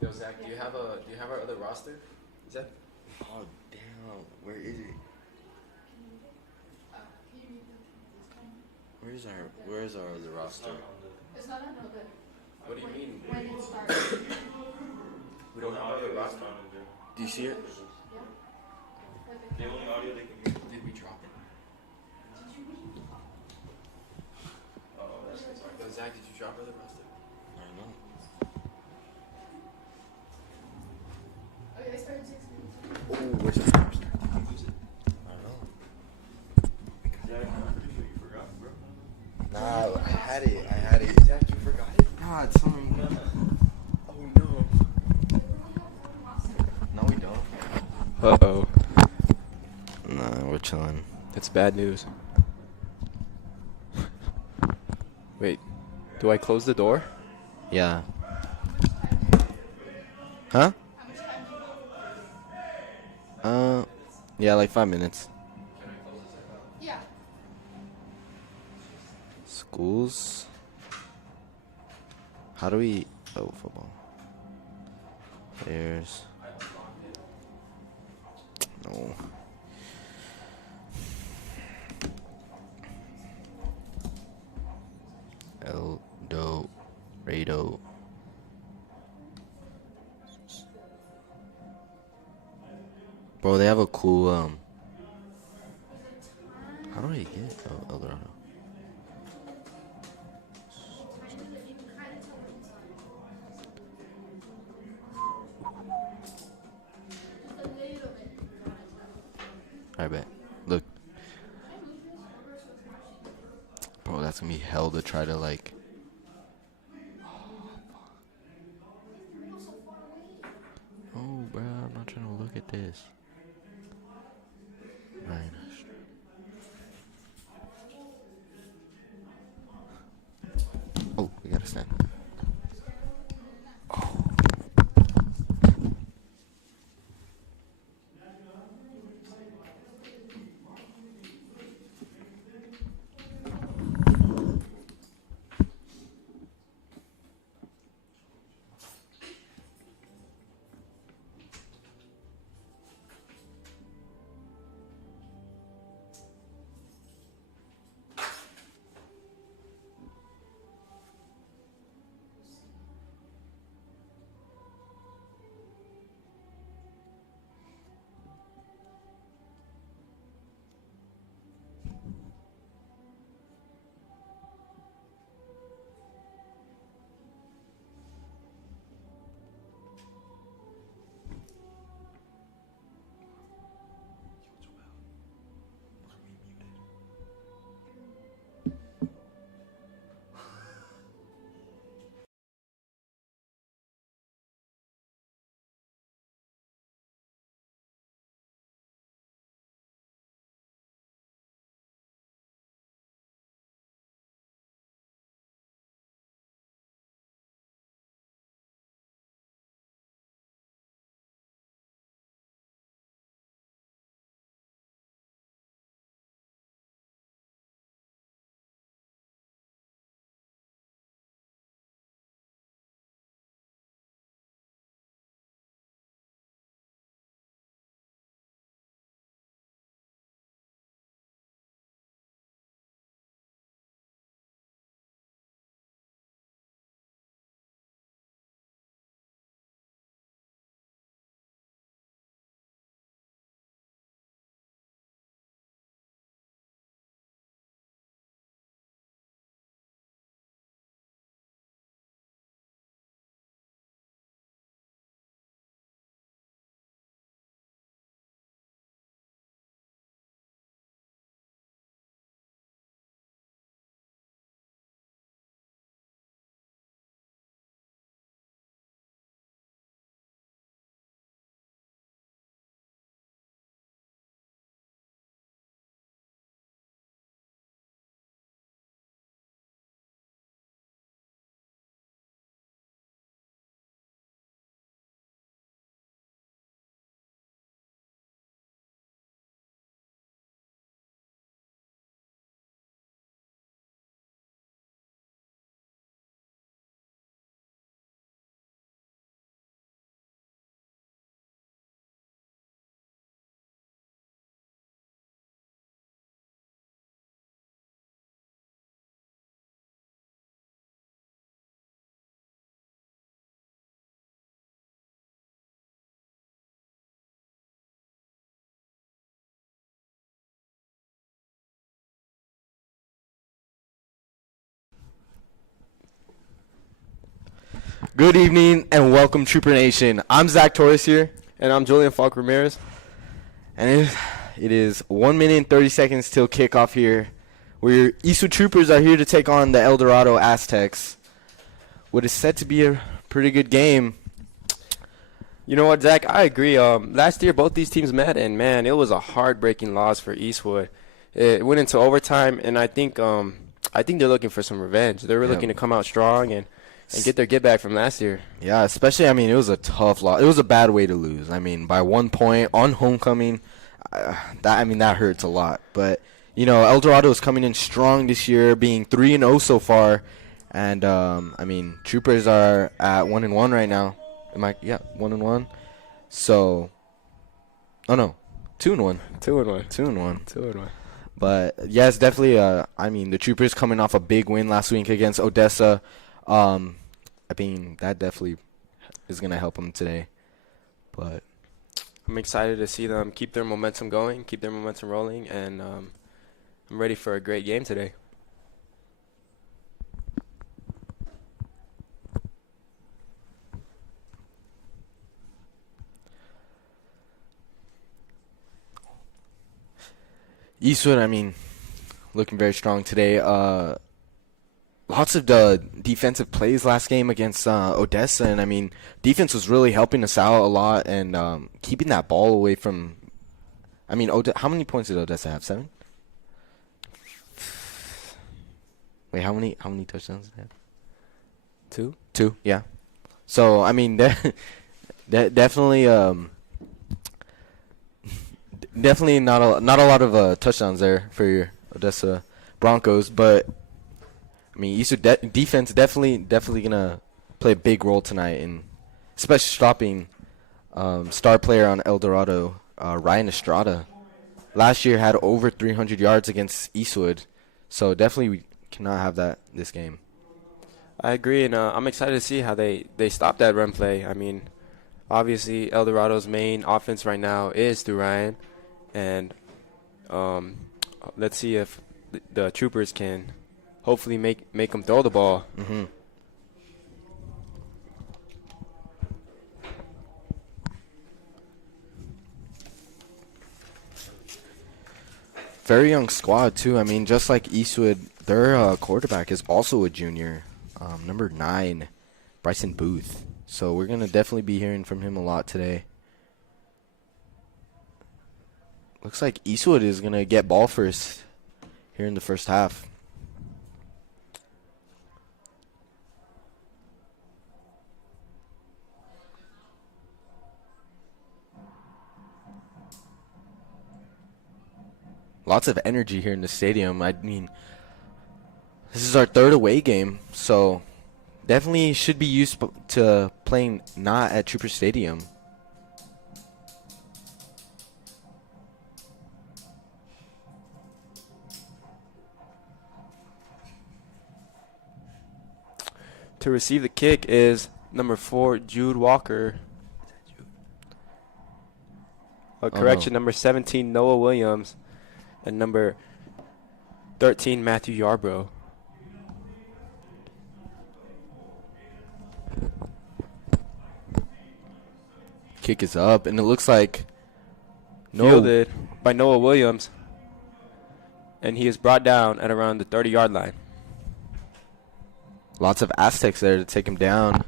Yo, Zach, do you have our other roster? Zach? Oh damn, where is it? Where's our other roster? It's not on the What do you mean? when it starts. We don't have our other roster. Do you see it? Yeah. The only audio they can hear. Did we drop it? Oh, that's good. Sorry. Yo, Zach, did you drop our other roster? I don't know. Okay, they started 6 minutes. Oh, where's the roster? Did we lose it? I don't know. Yeah, I'm pretty sure you forgot, bro. Nah, I had it. Zach, you forgot it? Nah, it's something. Oh no. No, we don't. Uh-oh. Nah, we're chilling. That's bad news. Wait, do I close the door? Yeah. Huh? Yeah, like 5 minutes. Yeah. Schools? How do we... Oh, football. Players. No. Dorado. Bro, they have a cool, how do I get El Dorado? I bet. Look. Bro, that's gonna be hell to try to, like... Oh, bro, I'm not trying to look at this. Right. Oh, we gotta stand. Good evening and welcome, Trooper Nation. I'm Zach Torres here, And I'm Julian Falk Ramirez. and it is 1 minute and 30 seconds till kickoff here, where Eastwood Troopers are here to take on the El Dorado Aztecs. What is set to be a pretty good game. You know what, Zach? I agree. Last year, both these teams met, and man, it was a heartbreaking loss for Eastwood. It went into overtime, and I think they're looking for some revenge. They were looking to come out strong and get their get back from last year. Yeah, especially, it was a tough loss. It was a bad way to lose. By 1 point on homecoming, that hurts a lot. But, El Dorado is coming in strong this year, being 3-0 so far. And, Troopers are at 1-1 right now. 1-1. So, 2-1. 2-1. But, yes, definitely, the Troopers coming off a big win last week against Odessa. That definitely is going to help them today. But I'm excited to see them keep their momentum going, keep their momentum rolling, and I'm ready for a great game today. Eastwood, looking very strong today. Lots of defensive plays last game against Odessa, and defense was really helping us out a lot and keeping that ball away from. How many points did Odessa have? 7? Wait, how many touchdowns did they have? 2? 2, yeah. So definitely definitely not a lot of touchdowns there for your Odessa Broncos, but. Eastwood defense definitely gonna play a big role tonight, and especially stopping star player on El Dorado, Ryan Estrada. Last year had over 300 yards against Eastwood, so definitely we cannot have that this game. I agree, and I'm excited to see how they stop that run play. Obviously, El Dorado's main offense right now is through Ryan, and let's see if the Troopers can hopefully make them throw the ball. Mm-hmm. Very young squad, too. Just like Eastwood, their quarterback is also a junior, number 9, Bryson Booth. So we're going to definitely be hearing from him a lot today. Looks like Eastwood is going to get ball first here in the first half. Lots of energy here in the stadium. This is our 3rd away game, so definitely should be used to playing not at Trooper Stadium. To receive the kick is number 4, Jude Walker. Correction, number 17, Noah Williams. And number 13, Matthew Yarbrough. Kick is up, and it looks like Fielded by Noah Williams. And he is brought down at around the 30-yard line. Lots of Aztecs there to take him down.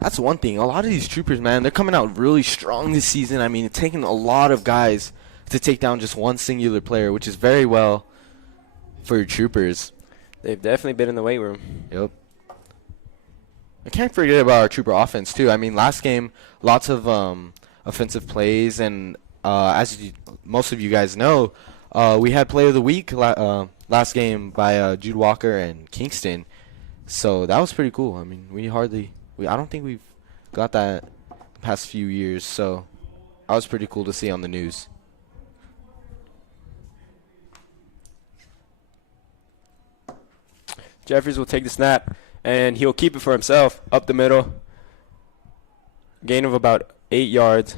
That's one thing. A lot of these Troopers, man, they're coming out really strong this season. It's taking a lot of guys to take down just one singular player, which is very well for your Troopers. They've definitely been in the weight room. Yep. I can't forget about our Trooper offense, too. Last game, lots of offensive plays, and as most of you guys know, we had Player of the Week last game by Jude Walker and Kingston. So that was pretty cool. I don't think we've got that the past few years, so that was pretty cool to see on the news. Jeffries will take the snap, and he'll keep it for himself up the middle. Gain of about 8 yards.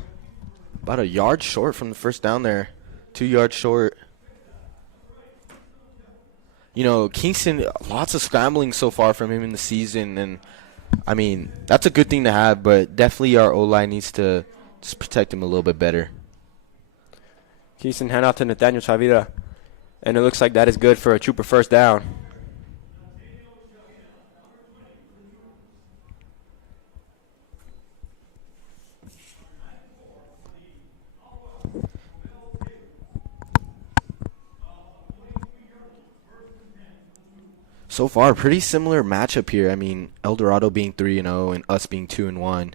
About a yard short from the first down there. 2 yards short. Kingston, lots of scrambling so far from him in the season, and I mean, that's a good thing to have, but definitely our O-line needs to just protect him a little bit better. Kingston handoff to Nathaniel Chavira, and it looks like that is good for a Trooper first down. So far, pretty similar matchup here. I mean, El Dorado being 3-0 and us being 2-1,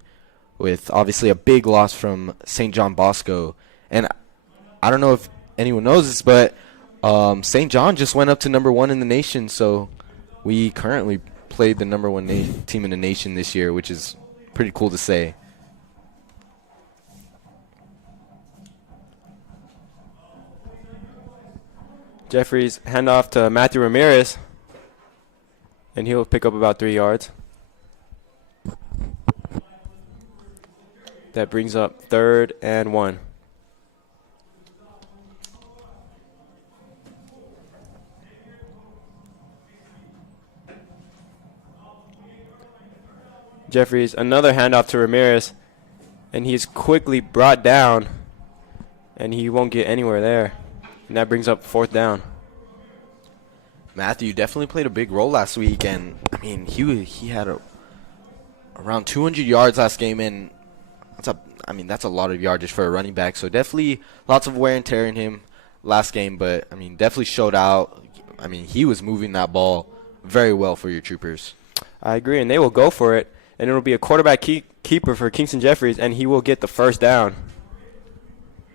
with obviously a big loss from St. John Bosco. And I don't know if anyone knows this, but St. John just went up to #1 in the nation, so we currently played the #1 team in the nation this year, which is pretty cool to say. Jeffries handoff to Matthew Ramirez, and he'll pick up about 3 yards. That brings up 3rd and 1. Jeffries, another handoff to Ramirez, and he's quickly brought down, and he won't get anywhere there. And that brings up 4th down. Matthew definitely played a big role last week, and I mean he had around 200 yards last game, and that's a lot of yardage for a running back. So definitely lots of wear and tear in him last game, but I mean definitely showed out. I mean he was moving that ball very well for your Troopers. I agree, and they will go for it, and it'll be a quarterback keeper for Kingston Jeffries, and he will get the 1st down.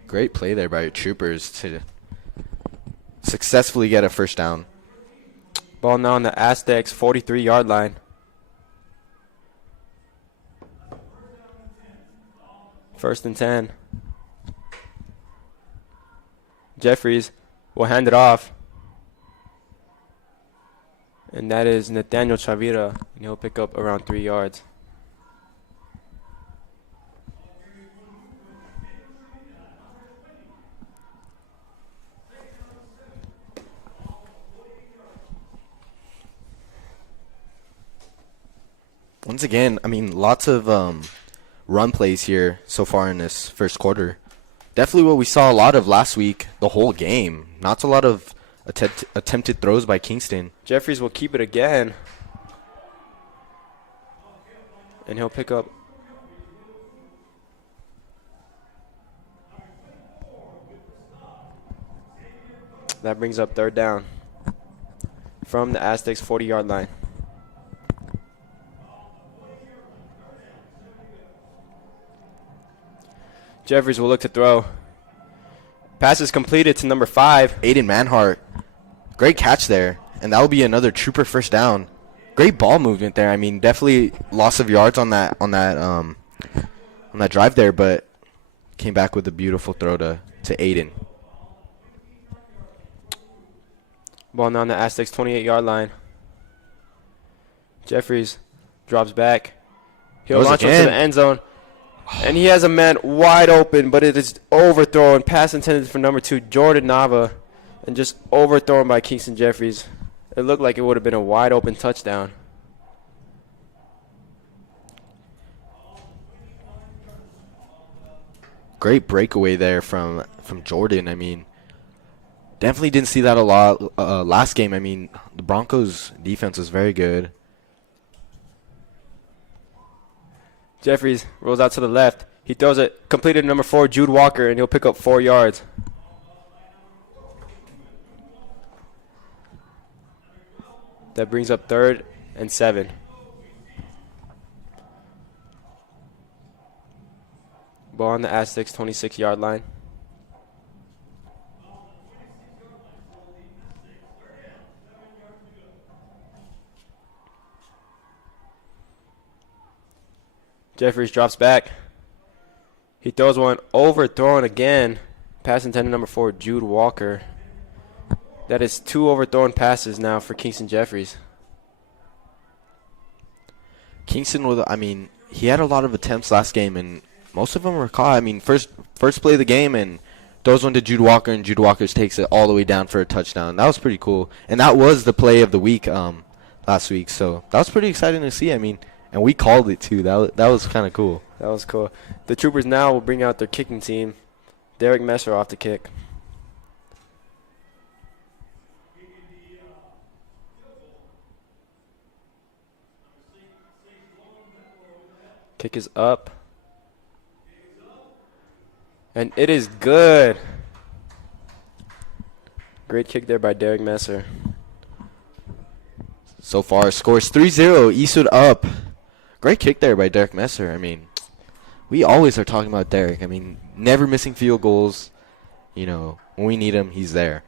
Great play there by your Troopers to successfully get a 1st down. Ball now on the Aztecs 43-yard line. First and 10. Jeffries will hand it off. And that is Nathaniel Chavira, and he'll pick up around 3 yards. Once again, I mean, lots of run plays here so far in this first quarter. Definitely what we saw a lot of last week, the whole game. Not a lot of attempted throws by Kingston. Jeffries will keep it again. And he'll pick up. That brings up 3rd down from the Aztecs 40-yard line. Jeffries will look to throw. Pass is completed to number 5. Aiden Manhart. Great catch there. And that will be another Trooper 1st down. Great ball movement there. I mean, definitely loss of yards on that drive there, but came back with a beautiful throw to Aiden. Ball now on the Aztecs 28-yard line. Jeffries drops back. He'll launch into the end zone. And he has a man wide open, but it is overthrown. Pass intended for number 2, Jordan Nava, and just overthrown by Kingston Jeffries. It looked like it would have been a wide open touchdown. Great breakaway there from Jordan. I mean, definitely didn't see that a lot last game. I mean, the Broncos' defense was very good. Jeffries rolls out to the left. He throws it completed to number 4, Jude Walker, and he'll pick up 4 yards. That brings up 3rd and 7. Ball on the Aztecs 26-yard line. Jeffries drops back. He throws one overthrown again. Pass intended number 4, Jude Walker. That is 2 overthrown passes now for Kingston Jeffries. Kingston, he had a lot of attempts last game, and most of them were caught. I mean, first play of the game, and throws one to Jude Walker, and Jude Walker takes it all the way down for a touchdown. That was pretty cool. And that was the play of the week last week, so that was pretty exciting to see. I mean, and we called it too. That was kind of cool. That was cool. The Troopers now will bring out their kicking team. Derek Messer off the kick. Kick is up. And it is good. Great kick there by Derek Messer. So far, scores 3-0. Eastwood up. Great kick there by Derek Messer. I mean, we always are talking about Derek. I mean, never missing field goals. You know, when we need him, he's there.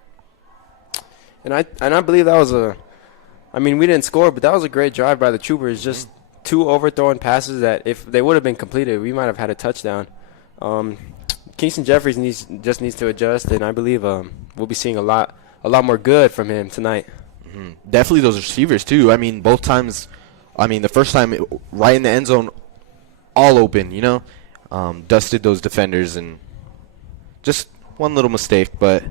And I believe that was I mean, we didn't score, but that was a great drive by the Troopers. Just two overthrown passes that if they would have been completed, we might have had a touchdown. Kingston Jeffries needs to adjust, and I believe we'll be seeing a lot more good from him tonight. Definitely those receivers, too. I mean, both times, the first time right in the end zone, all open, you know. Dusted those defenders, and just one little mistake, but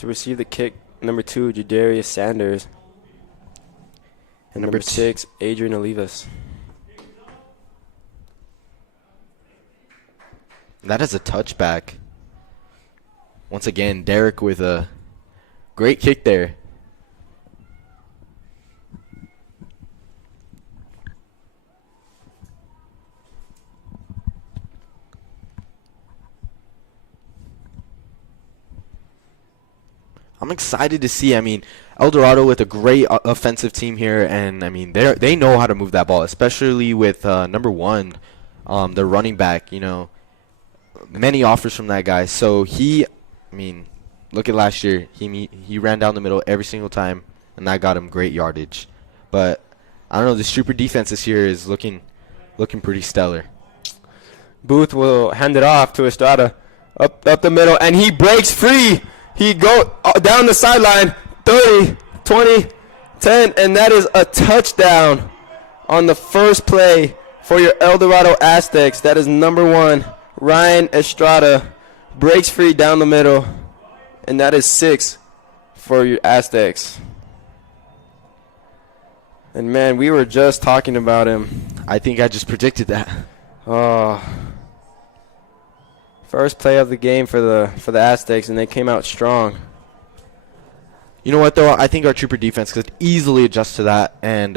To receive the kick, number 2, Jadarius Sanders. And number 6, Adrian Olivas. that is a touchback. Once again, Derek with a great kick there. I'm excited to see. I mean, El Dorado with a great offensive team here, and I mean they know how to move that ball, especially with number 1, their running back. You know, many offers from that guy. So look at last year. He ran down the middle every single time, and that got him great yardage. But I don't know. This Trooper defense this year is looking pretty stellar. Booth will hand it off to Estrada up the middle, and he breaks free. He go down the sideline, 30, 20, 10, and that is a touchdown on the first play for your El Dorado Aztecs. That is number 1, Ryan Estrada, breaks free down the middle, and that is 6 for your Aztecs. And, man, we were just talking about him. I think I just predicted that. Oh. First play of the game for the Aztecs, and they came out strong. You know what, though? I think our Trooper defense could easily adjust to that. And,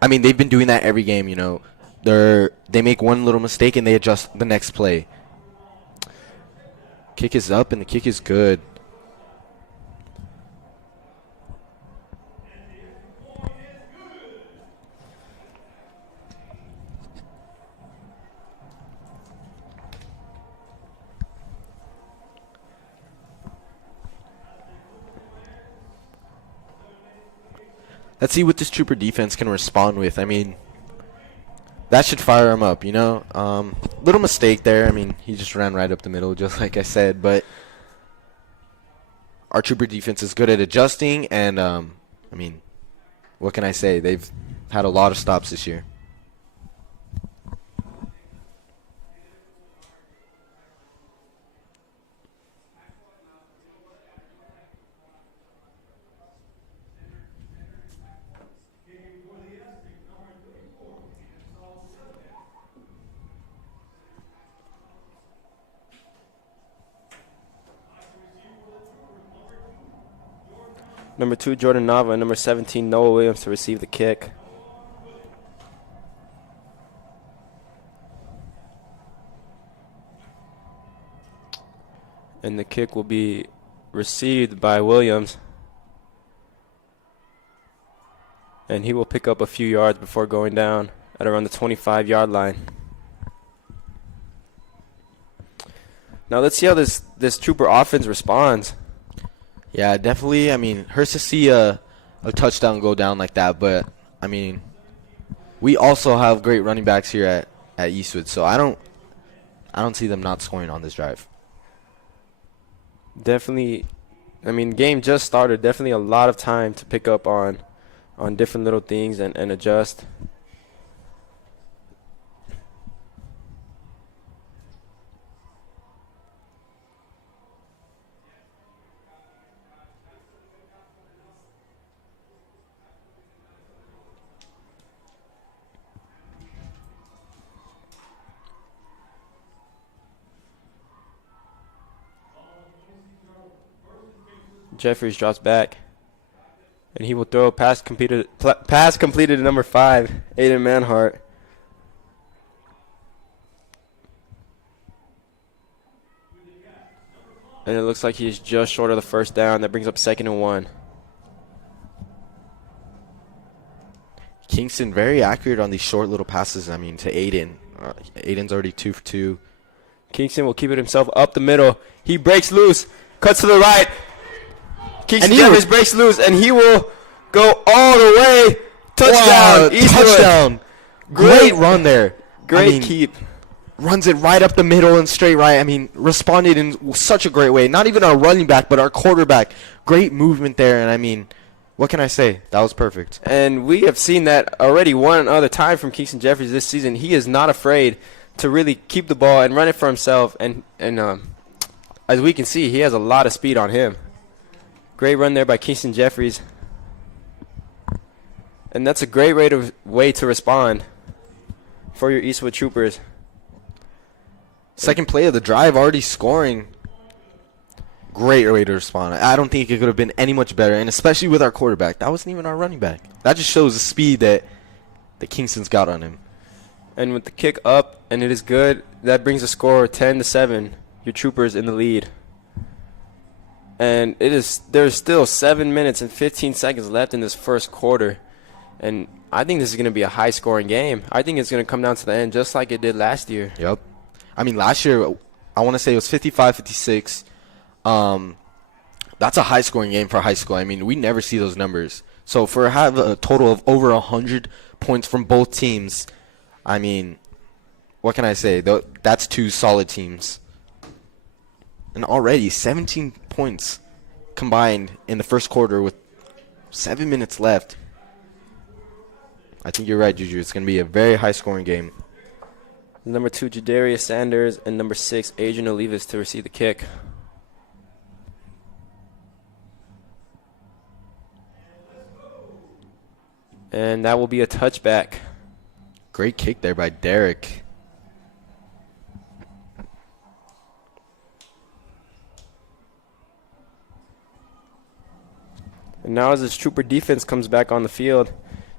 they've been doing that every game, you know. They make one little mistake, and they adjust the next play. Kick is up, and the kick is good. Let's see what this Trooper defense can respond with. I mean, that should fire him up, you know. Little mistake there. I mean, he just ran right up the middle, just like I said. But our Trooper defense is good at adjusting. And, what can I say? They've had a lot of stops this year. Number 2, Jordan Nava, and number 17, Noah Williams to receive the kick. And the kick will be received by Williams. And he will pick up a few yards before going down at around the 25-yard line. Now let's see how this Trooper offense responds. Yeah, definitely. Hurts to see a touchdown go down like that, but, we also have great running backs here at Eastwood, so I don't see them not scoring on this drive. Definitely, I mean, game just started. Definitely a lot of time to pick up on different little things and adjust. Jeffries drops back, and he will throw a pass completed to number 5, Aiden Manhart. And it looks like he's just short of the first down. That brings up 2nd and 1. Kingston very accurate on these short little passes, I mean, to Aiden. Aiden's already 2 for 2. Kingston will keep it himself up the middle. He breaks loose, cuts to the right. Kingston And Jeffries breaks loose, and he will go all the way. Touchdown, Wow, Eastwood. touchdown. Great run there. Great keep. Runs it right up the middle and straight right. I mean, responded in such a great way. Not even our running back, but our quarterback. Great movement there, and I mean, what can I say? That was perfect. And we have seen that already one other time from Kingston Jeffries this season. He is not afraid to really keep the ball and run it for himself. And as we can see, he has a lot of speed on him. Great run there by Kingston Jeffries. And that's a great way to respond for your Eastwood Troopers. Second play of the drive, already scoring. Great way to respond. I don't think it could have been any much better, and especially with our quarterback. That wasn't even our running back. That just shows the speed that Kingston's got on him. And with the kick up, and it is good, that brings the score 10-7. Your Troopers in the lead. And there's still 7 minutes and 15 seconds left in this first quarter. And I think this is going to be a high-scoring game. I think it's going to come down to the end just like it did last year. Yep. I mean, last year, I want to say it was 55-56. That's a high-scoring game for high school. I mean, we never see those numbers. So for have a total of over 100 points from both teams, I mean, what can I say? That's 2 solid teams. And already 17 points combined in the first quarter with 7 minutes left. I think you're right, Juju. It's going to be a very high-scoring game. Number 2, Jadarius Sanders, and number 6, Adrian Olivas to receive the kick. And that will be a touchback. Great kick there by Derek. And now as this Trooper defense comes back on the field,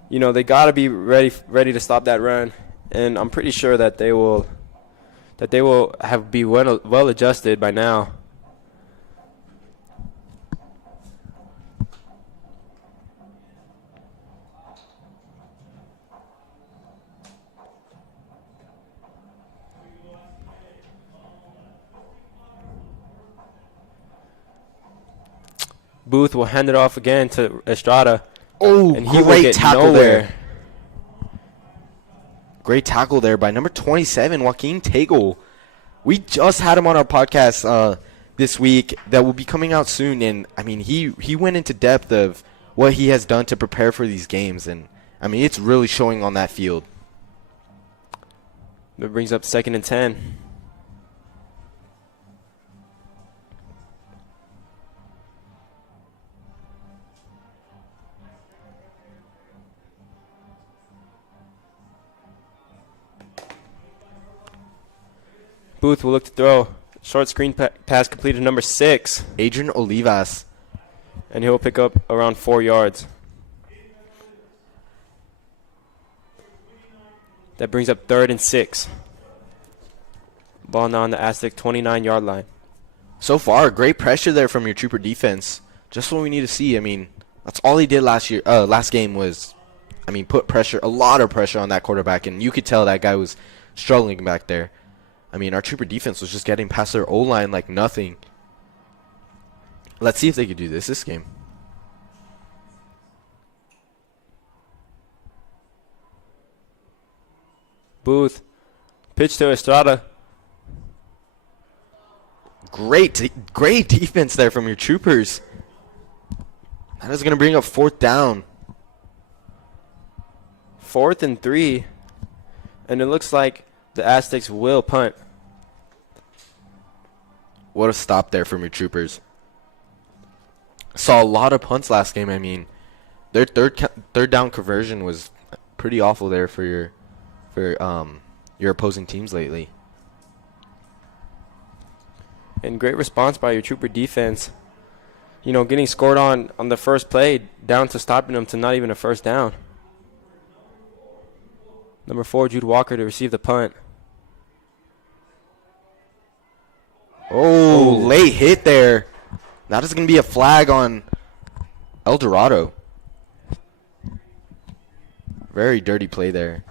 you know, they got to be ready to stop that run. And I'm pretty sure that they will be well adjusted by now. Booth will hand it off again to Estrada. Oh, and he will great get tackle nowhere. there. Great tackle there by number 27, Joaquin Tegel. We just had him on our podcast this week that will be coming out soon. And, I mean, he went into depth of what he has done to prepare for these games. And, I mean, it's really showing on that field. That brings up 2nd and 10. Booth will look to throw. Short screen pass completed, number 6. Adrian Olivas. And he'll pick up around 4 yards. That brings up 3rd and 6. Ball now on the Aztec 29-yard line. So far, great pressure there from your Trooper defense. Just what we need to see. I mean, that's all he did last game was, I mean, put pressure, a lot of pressure on that quarterback. And you could tell that guy was struggling back there. I mean, our Trooper defense was just getting past their O-line like nothing. Let's see if they could do this game. Booth. Pitch to Estrada. Great defense there from your troopers. That is going to bring up 4th down. 4th and 3. And it looks like the Aztecs will punt. What a stop there from your troopers. Saw a lot of punts last game. I mean, their third down conversion was pretty awful there for your opposing teams lately. And great response by your trooper defense. You know, getting scored on the first play, down to stopping them to not even a first down. Number 4, Jude Walker to receive the punt. Oh, late hit there. That is going to be a flag on El Dorado. Very dirty play there.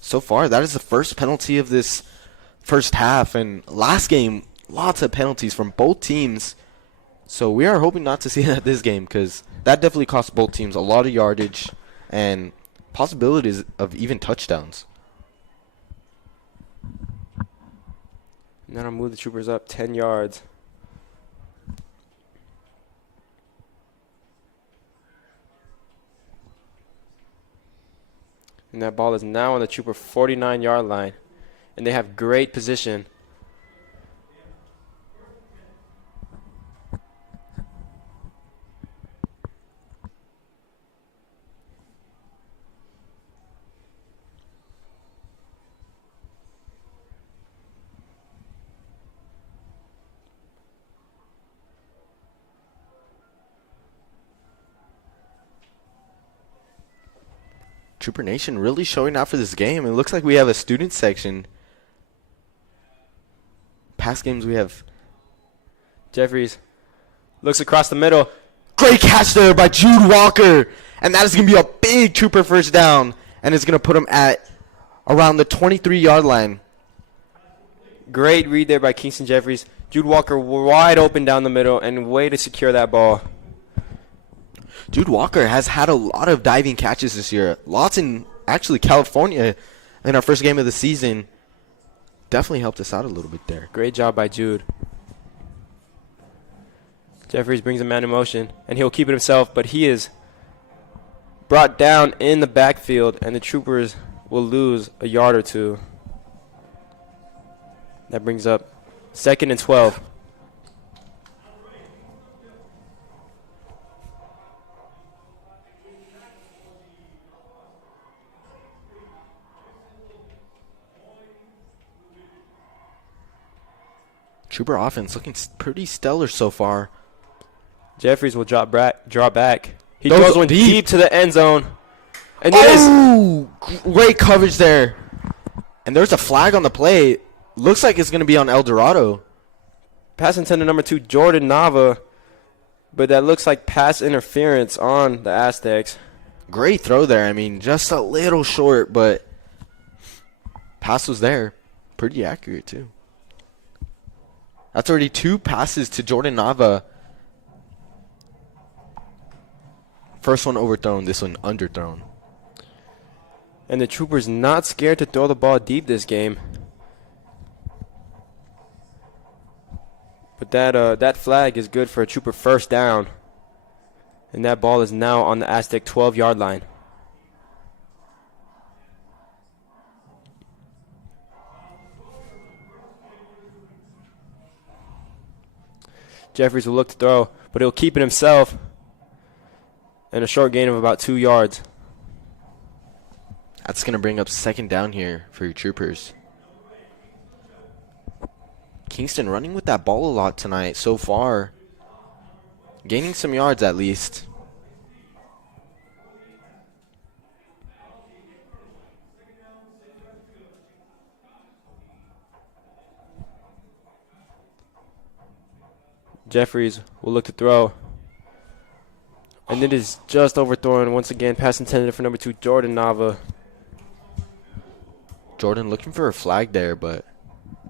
So far, that is the first penalty of this first half. And last game, lots of penalties from both teams. So we are hoping not to see that this game, because that definitely cost both teams a lot of yardage and possibilities of even touchdowns. And then I'll move the troopers up 10 yards. And that ball is now on the trooper 49-yard line. And they have great position. Trooper Nation really showing out for this game. It looks like we have a student section. Past games we have Jeffries looks across the middle. great catch there by Jude Walker. And that is going to be a big trooper first down. And it's going to put him at around the 23-yard line. Great read there by Kingston Jeffries. Jude Walker wide open down the middle and way to secure that ball. Jude Walker has had a lot of diving catches this year. Lots in actually California in our first game of the season. Definitely helped us out a little bit there. Great job by Jude. Jeffries brings a man in motion, and he'll keep it himself, but he is brought down in the backfield, and the troopers will lose a yard or two. That brings up 2nd and 12. Trooper offense looking pretty stellar so far. Jeffries will draw back. He Those throws one deep. deep to the end zone. And it is. Oh, great coverage there. And there's a flag on the play. Looks like it's going to be on El Dorado. Pass intended number 2, Jordan Nava. But that looks like pass interference on the Aztecs. Great throw there. I mean, just a little short, but pass was there. Pretty accurate, too. That's already 2 passes to Jordan Nava. First one overthrown, this one underthrown. And the troopers not scared to throw the ball deep this game. But that flag is good for a trooper first down. And that ball is now on the Aztec 12-yard line. Jeffries will look to throw, but he'll keep it himself. And a short gain of about 2 yards. That's going to bring up 2nd down here for your troopers. Kingston running with that ball a lot tonight so far. Gaining some yards at least. Jeffries will look to throw. And it is just overthrown. Once again, pass intended for number 2, Jordan Nava. Jordan looking for a flag there, but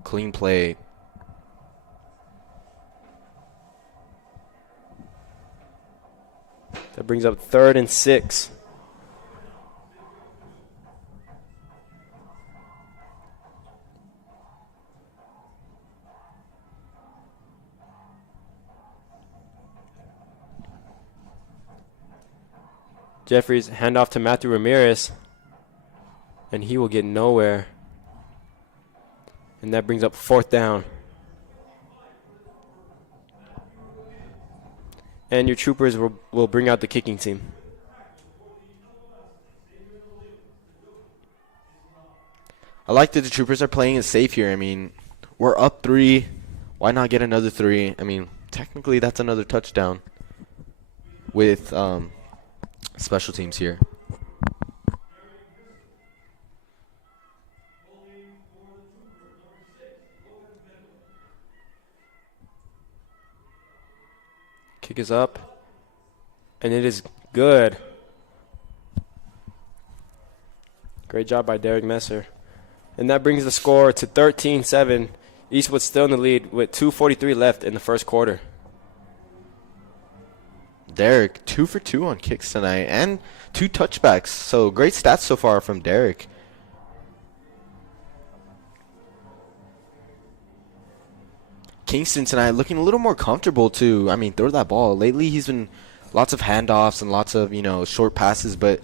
clean play. That brings up 3rd and 6. Jeffries handoff to Matthew Ramirez, and he will get nowhere. And that brings up 4th down. And your Troopers will bring out the kicking team. I like that the Troopers are playing it safe here. I mean, we're up 3. Why not get another 3? I mean, technically that's another touchdown with special teams here. Kick is up, and it is good. Great job by Derek Messer. And that brings the score to 13-7. Eastwood still in the lead with 2:43 left in the first quarter. Derek, 2 for 2 on kicks tonight and 2 touchbacks. So great stats so far from Derek. Kingston tonight looking a little more comfortable to, I mean, throw that ball. Lately he's been lots of handoffs and lots of, short passes, but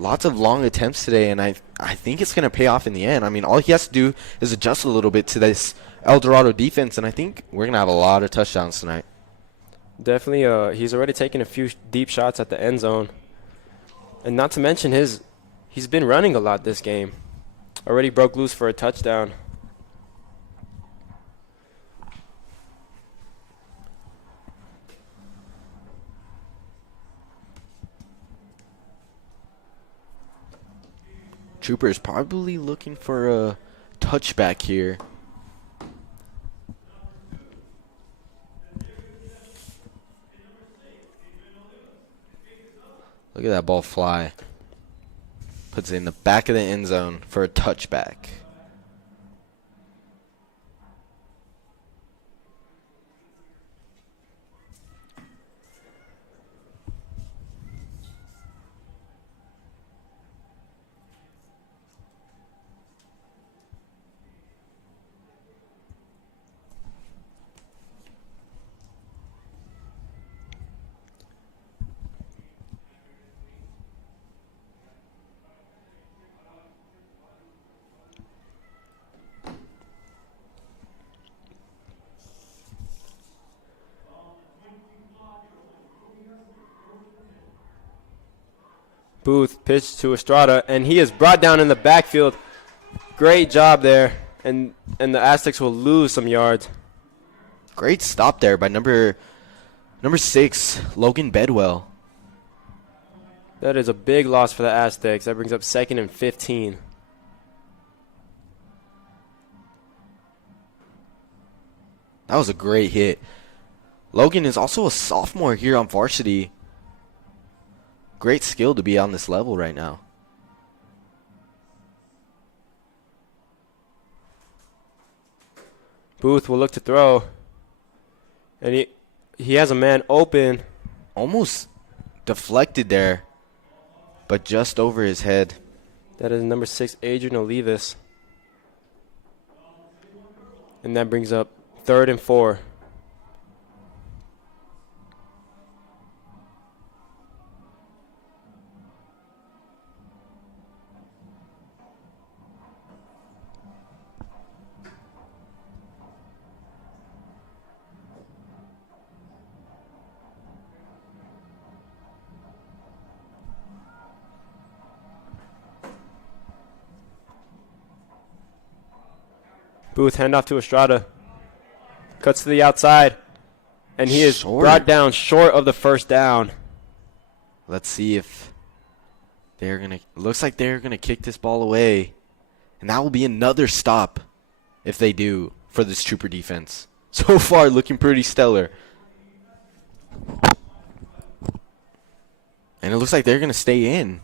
lots of long attempts today, and I think it's going to pay off in the end. I mean, all he has to do is adjust a little bit to this El Dorado defense, and I think we're going to have a lot of touchdowns tonight. Definitely, he's already taken a few deep shots at the end zone. And not to mention he's been running a lot this game. Already broke loose for a touchdown. Troopers probably looking for a touchback here. Look at that ball fly. Puts it in the back of the end zone for a touchback. Booth pitched to Estrada, and he is brought down in the backfield. Great job there, and the Aztecs will lose some yards. Great stop there by number 6, Logan Bedwell. That is a big loss for the Aztecs. That brings up 2nd and 15. That was a great hit. Logan is also a sophomore here on Varsity. Great skill to be on this level right now. Booth will look to throw. And he has a man open. Almost deflected there, but just over his head. That is number 6, Adrian Olivas. And that brings up 3rd and 4. Booth handoff to Estrada. Cuts to the outside. And he is brought down short of the first down. Let's see if they're going to... Looks like they're going to kick this ball away. And that will be another stop if they do for this Trooper defense. So far, looking pretty stellar. And it looks like they're going to stay in.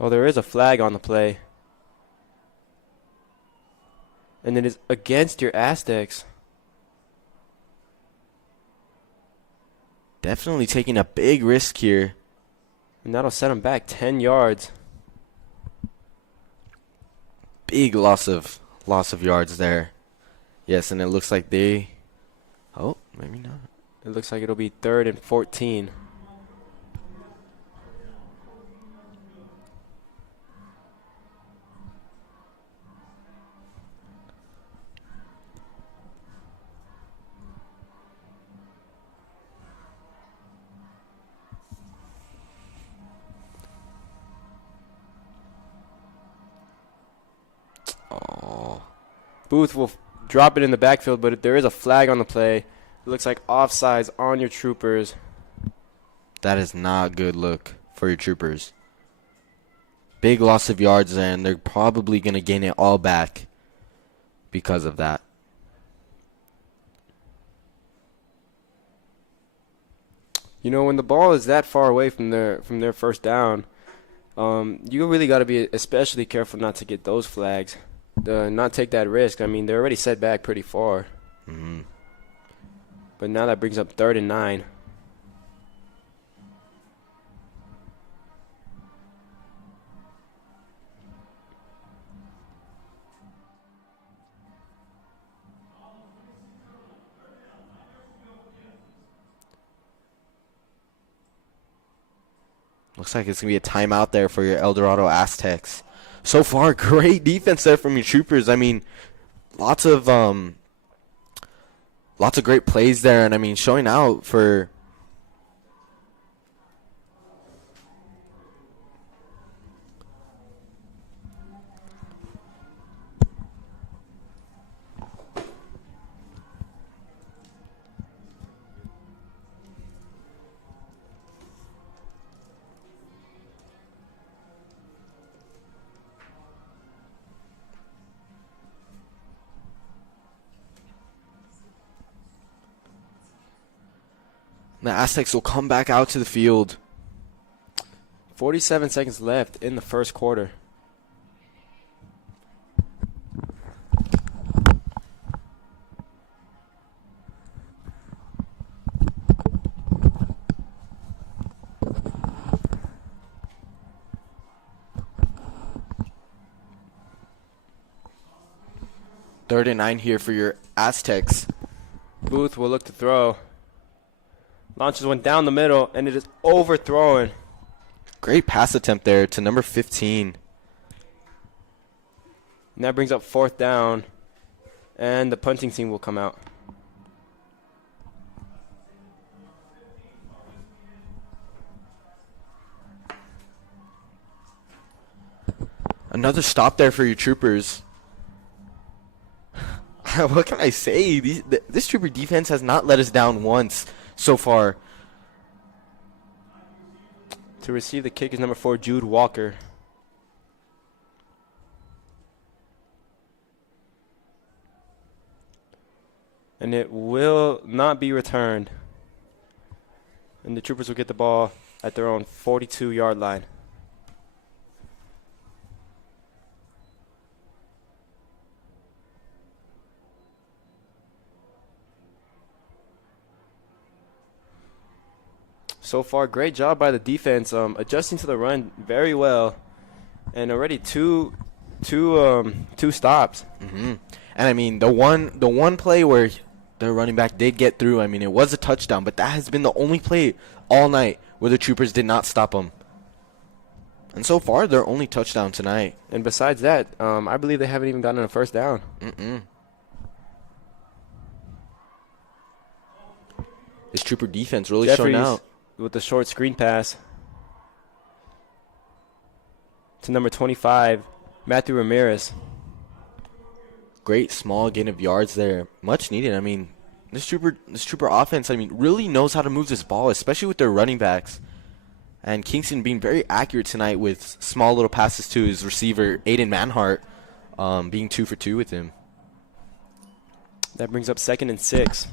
Oh, there is a flag on the play. And it is against your Aztecs. Definitely taking a big risk here. And that'll set them back 10 yards. Big loss of yards there. Yes, and it looks like they. Oh, maybe not. It looks like it'll be 3rd and 14. Oh, Booth will drop it in the backfield, but there is a flag on the play. It looks like offsides on your Troopers. that is not a good look for your Troopers. Big loss of yards there, and they're probably going to gain it all back because of that. You know, when the ball is that far away from their first down, you really got to be especially careful not to get those flags, not take that risk. I mean, they're already set back pretty far. Mm-hmm. But now that brings up 3rd and 9. Looks like it's going to be a timeout there for your El Dorado Aztecs. So far, great defense there from your Troopers. I mean, lots of great plays there, and I mean, showing out for the Aztecs will come back out to the field. 47 seconds left in the first quarter. Third and 9 here for your Aztecs. Booth will look to throw. Launches one down the middle, and it is overthrown. Great pass attempt there to number 15. And that brings up 4th down, and the punting team will come out. Another stop there for your Troopers. What can I say? This Trooper defense has not let us down once so far. To receive the kick is number 4, Jude Walker. And it will not be returned. And the Troopers will get the ball at their own 42-yard line. So far, great job by the defense, adjusting to the run very well, and already two stops. Mm-hmm. And I mean, the one play where the running back did get through, I mean, it was a touchdown, but that has been the only play all night where the Troopers did not stop them. And so far, their only touchdown tonight. And besides that, I believe they haven't even gotten a first down. This Trooper defense really Jeffries showing out. With the short screen pass to number 25, Matthew Ramirez. Great small gain of yards there. Much needed. I mean, this Trooper offense, I mean, really knows how to move this ball, especially with their running backs. And Kingston being very accurate tonight with small little passes to his receiver, Aiden Manhart, being 2 for 2 with him. That brings up 2nd and 6.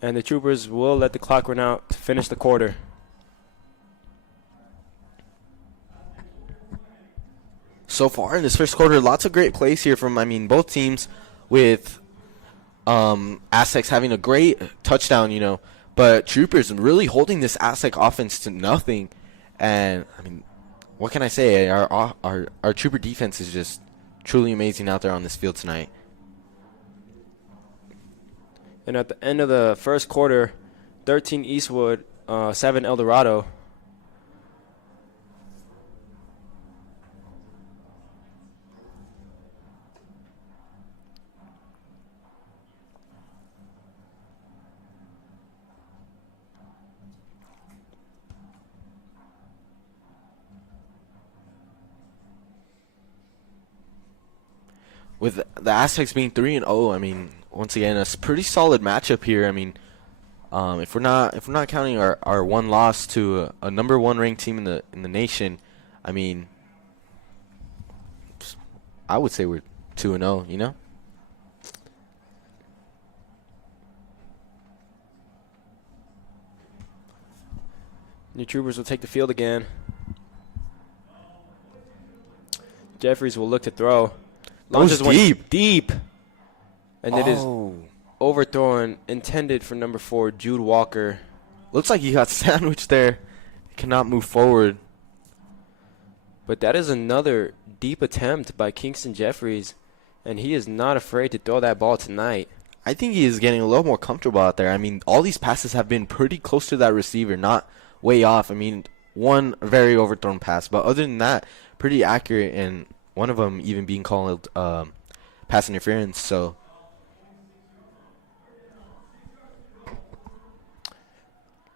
And the Troopers will let the clock run out to finish the quarter. So far in this first quarter, lots of great plays here from, I mean, both teams, with Aztecs having a great touchdown, But Troopers really holding this Aztec offense to nothing. And, I mean, what can I say? Our Trooper defense is just truly amazing out there on this field tonight. And at the end of the first quarter, 13 Eastwood, 7 El Dorado. With the Aztecs being 3-0, I mean, once again, a pretty solid matchup here. I mean, if we're not counting our one loss to a number 1 ranked team in the nation, I mean, I would say we're 2-0. You know. New Troopers will take the field again. Jeffries will look to throw. Launches deep. And it is overthrown, intended for number 4, Jude Walker. Looks like he got sandwiched there. He cannot move forward. But that is another deep attempt by Kingston Jeffries, and he is not afraid to throw that ball tonight. I think he is getting a little more comfortable out there. I mean, all these passes have been pretty close to that receiver, not way off. I mean, one very overthrown pass, but other than that, pretty accurate, and one of them even being called pass interference. So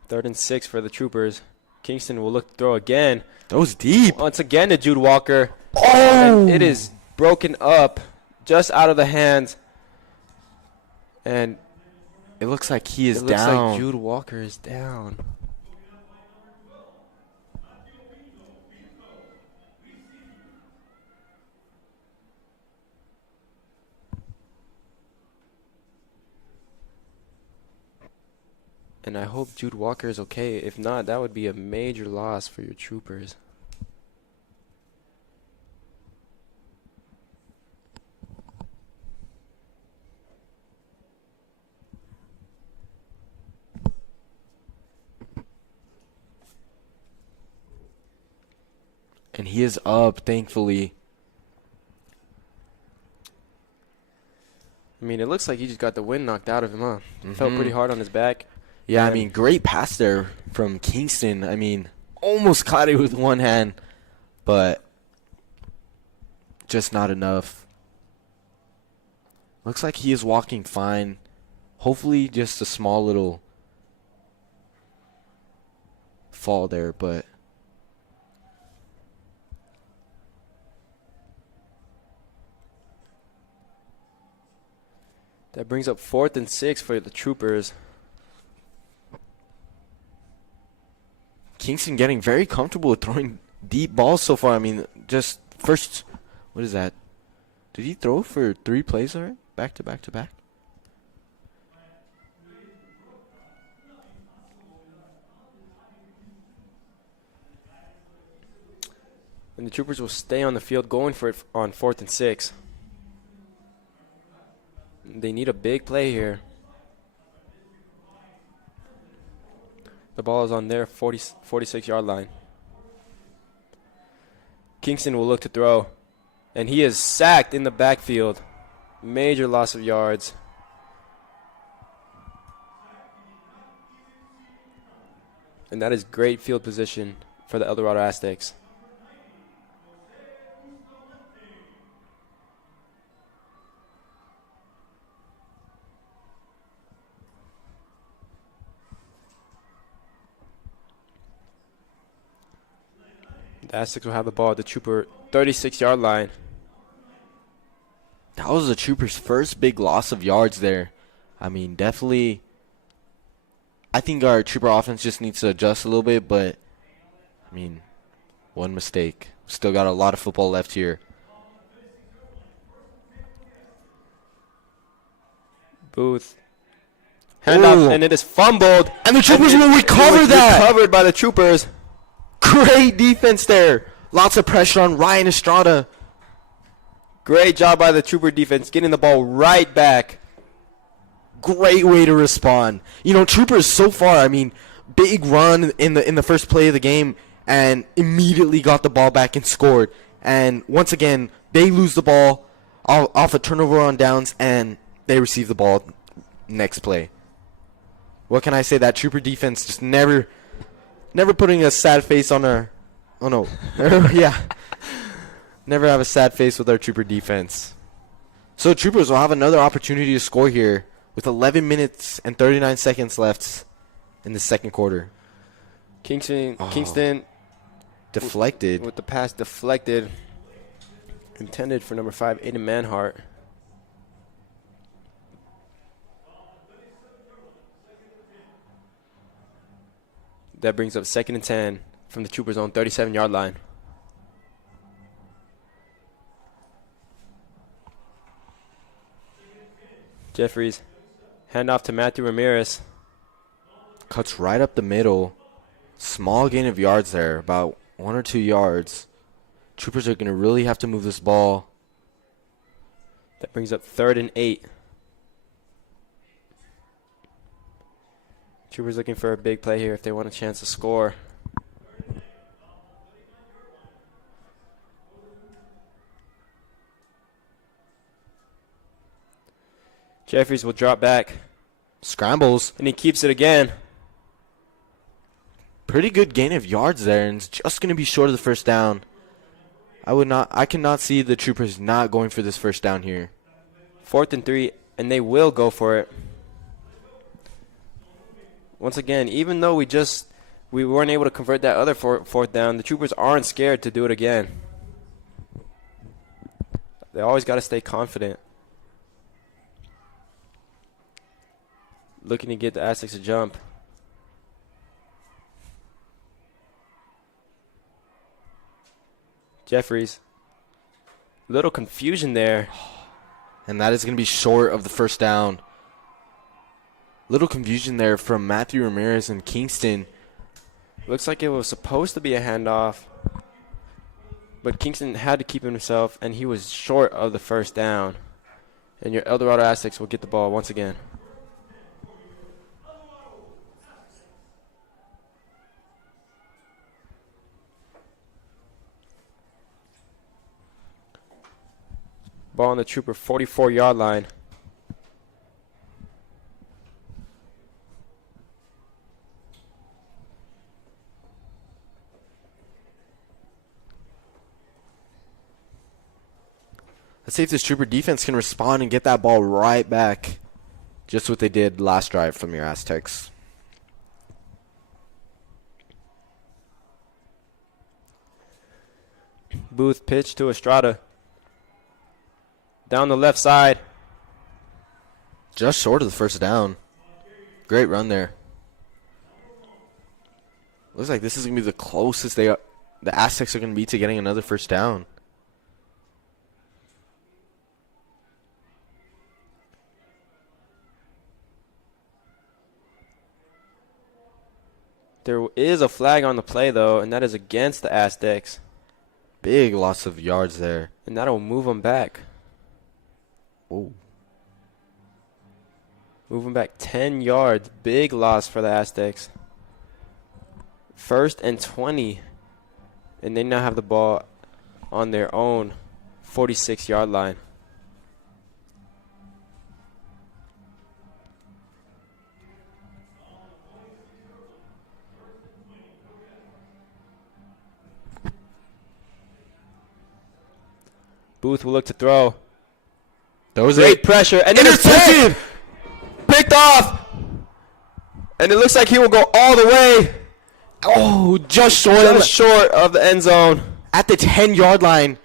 3rd and 6 for the Troopers. Kingston will look to throw again. Those deep. Once again to Jude Walker. Oh! And it is broken up just out of the hands. And it looks like he is it looks down. like Jude Walker is down. And I hope Jude Walker is okay. If not, that would be a major loss for your Troopers. And he is up, thankfully. I mean, it looks like he just got the wind knocked out of him, huh? Felt pretty hard on his back. Yeah, I mean, great pass there from Kingston. I mean, almost caught it with one hand, but just not enough. Looks like he is walking fine. Hopefully just a small little fall there, but that brings up 4th and 6 for the Troopers. Kingston getting very comfortable with throwing deep balls so far. I mean, just first, what is that? Did he throw for 3 plays already? Back to back to back? And the Troopers will stay on the field going for it on 4th and 6. They need a big play here. The ball is on their 46-yard line. Kingston will look to throw. And he is sacked in the backfield. Major loss of yards. And that is great field position for the El Dorado Aztecs. The Aztecs will have the ball at the Trooper 36-yard line. That was the Troopers' first big loss of yards there. I mean, definitely, I think our Trooper offense just needs to adjust a little bit, but, I mean, one mistake. Still got a lot of football left here. Booth. Handoff, and it is fumbled. And the Troopers will recover that. Recovered by the Troopers. Great defense there. Lots of pressure on Ryan Estrada. Great job by the Trooper defense, getting the ball right back. Great way to respond. You know, Troopers so far, I mean, big run in the first play of the game and immediately got the ball back and scored. And once again, they lose the ball off a turnover on downs and they receive the ball next play. What can I say? That Trooper defense just never putting a sad face on our... Oh, no. Yeah. Never have a sad face with our Trooper defense. So Troopers will have another opportunity to score here with 11 minutes and 39 seconds left in the second quarter. Kingston Deflected. with the pass deflected. Intended for number 5, Aiden Manhart. That brings up 2nd and 10 from the Troopers' own 37-yard line. Jeffries, handoff to Matthew Ramirez. Cuts right up the middle. Small gain of yards there, about 1 or 2 yards. Troopers are going to really have to move this ball. That brings up 3rd and 8. Troopers looking for a big play here if they want a chance to score. Jeffries will drop back. Scrambles. And he keeps it again. Pretty good gain of yards there, and it's just going to be short of the first down. I cannot see the Troopers not going for this first down here. 4th and 3, and they will go for it. Once again, even though we weren't able to convert that other fourth down, the Troopers aren't scared to do it again. They always got to stay confident. Looking to get the Aztecs a jump. Jeffries. Little confusion there. And that is going to be short of the first down. Little confusion there from Matthew Ramirez and Kingston. Looks like it was supposed to be a handoff. But Kingston had to keep himself, and he was short of the first down. And your El Dorado Aztecs will get the ball once again. Ball on the Trooper 44-yard line. Let's see if this Trooper defense can respond and get that ball right back. Just what they did last drive from your Aztecs. Booth pitch to Estrada. Down the left side. Just short of the first down. Great run there. Looks like this is going to be the closest the Aztecs are going to be to getting another first down. There is a flag on the play, though, and that is against the Aztecs. Big loss of yards there. And that'll move them back. Ooh. Moving back 10 yards. Big loss for the Aztecs. 1st and 20. And they now have the ball on their own 46-yard line. Booth will look to throw. Great pressure. And intercepted! Picked off! And it looks like he will go all the way. Oh, just short Of the end zone. at the 10-yard line.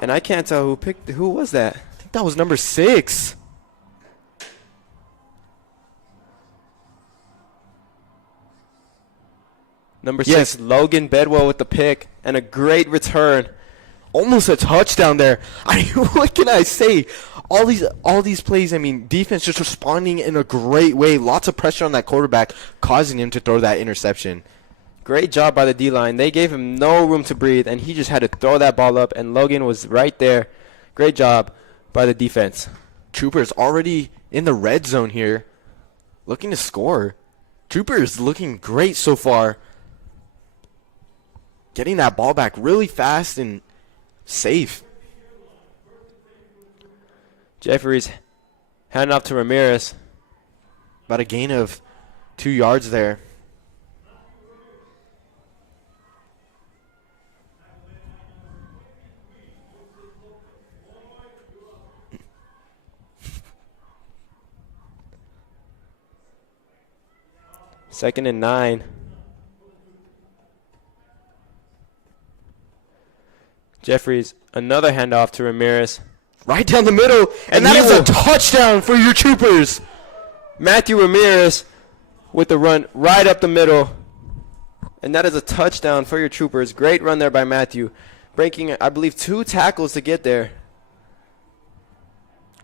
And I can't tell who was that. I think that was number 6. Number Yes. 6, Logan Bedwell with the pick and a great return. Almost a touchdown there. I mean, what can I say? All these plays, I mean, defense just responding in a great way. Lots of pressure on that quarterback, causing him to throw that interception. Great job by the D-line. They gave him no room to breathe, and he just had to throw that ball up, and Logan was right there. Great job. by the defense. Troopers already in the red zone here, looking to score. Troopers looking great so far. Getting that ball back really fast and safe. Jeffries handing off to Ramirez. About a gain of 2 yards there. Second and 9. Jeffries, another handoff to Ramirez. Right down the middle, and that he is a will- touchdown for your Troopers. Matthew Ramirez with the run right up the middle. And that is a touchdown for your Troopers. Great run there by Matthew. Breaking, I believe, 2 tackles to get there.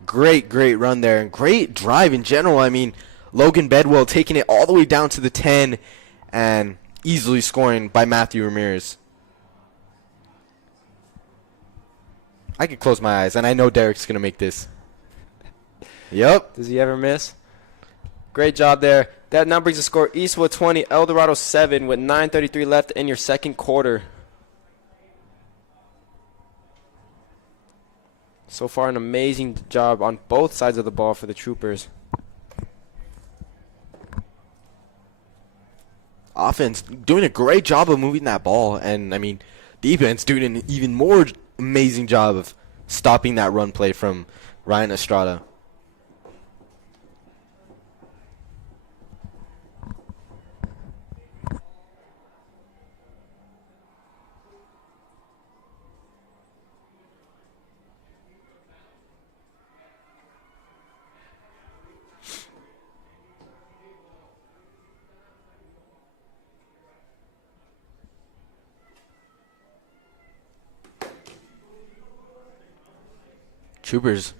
Great run there, and great drive in general. I mean, Logan Bedwell taking it all the way down to the 10 and easily scoring by Matthew Ramirez. I could close my eyes, and I know Derek's going to make this. Yep. Does he ever miss? Great job there. That now brings the score Eastwood 20, El Dorado 7 with 9:33 left in your second quarter. So far, an amazing job on both sides of the ball for the Troopers. Offense doing a great job of moving that ball, and I mean, defense doing an even more amazing job of stopping that run play from Ryan Estrada. Troopers,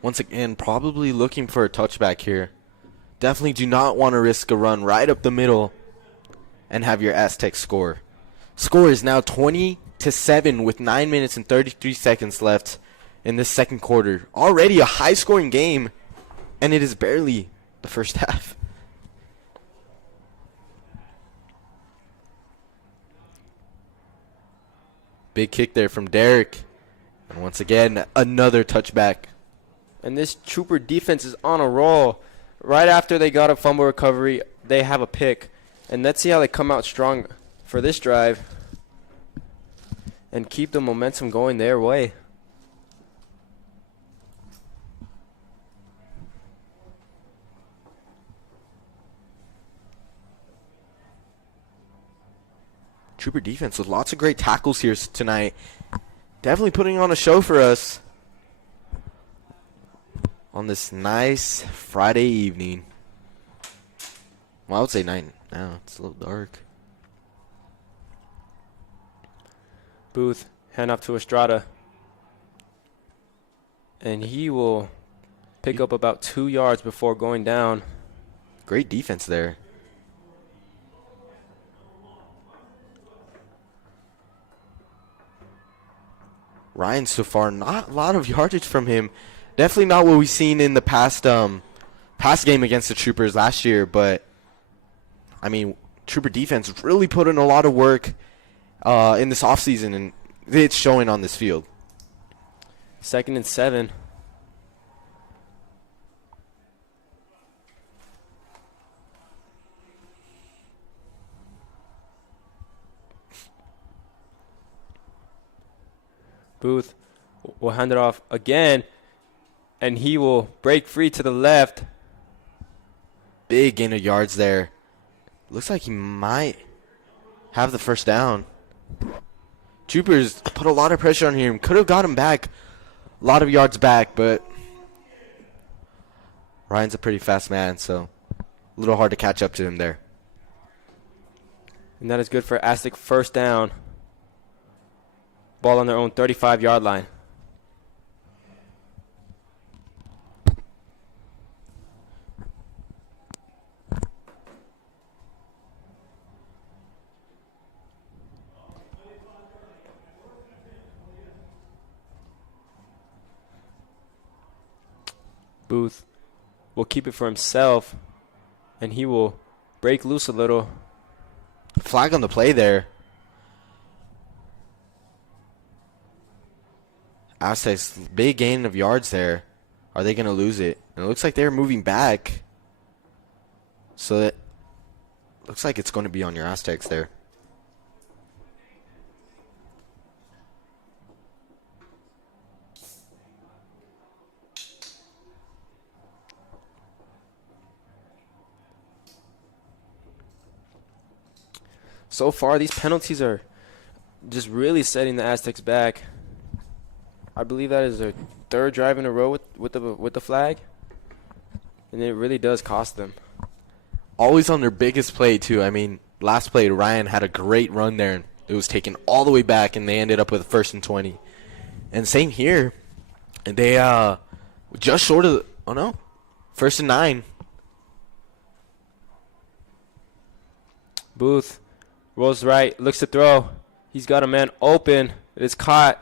once again, probably looking for a touchback here. Definitely do not want to risk a run right up the middle and have your Aztecs score. Score is now 20-7 with 9 minutes and 33 seconds left in this second quarter. Already a high-scoring game, and it is barely the first half. Big kick there from Derek. And once again, another touchback. And this Trooper defense is on a roll. Right after they got a fumble recovery, they have a pick. And let's see how they come out strong for this drive and keep the momentum going their way. Trooper defense with lots of great tackles here tonight. Definitely putting on a show for us on this nice Friday evening. Well, I would say night now. It's a little dark. Booth, hand off to Estrada. And he will pick up about 2 yards before going down. Great defense there. Ryan so far, not a lot of yardage from him. Definitely not what we've seen in the past game against the Troopers last year, but I mean, Trooper defense really put in a lot of work in this offseason, and it's showing on this field. 2nd and 7. Booth will hand it off again, and he will break free to the left. Big gain of yards there. Looks like he might have the first down. Troopers put a lot of pressure on him. Could have got him back. A lot of yards back, but Ryan's a pretty fast man, so a little hard to catch up to him there. And that is good for Aztec first down. Ball on their own 35-yard line. Booth will keep it for himself, and he will break loose a little. Flag on the play there. Aztecs, big gain of yards there. Are they going to lose it? And it looks like they're moving back. So that looks like it's going to be on your Aztecs there. So far, these penalties are just really setting the Aztecs back. I believe that is their third drive in a row with the flag, and it really does cost them. Always on their biggest play, too. I mean, last play, Ryan had a great run there. And it was taken all the way back, and they ended up with 1st and 20. And same here. And they just short of, 1st and 9. Booth rolls right, looks to throw. He's got a man open. It is caught.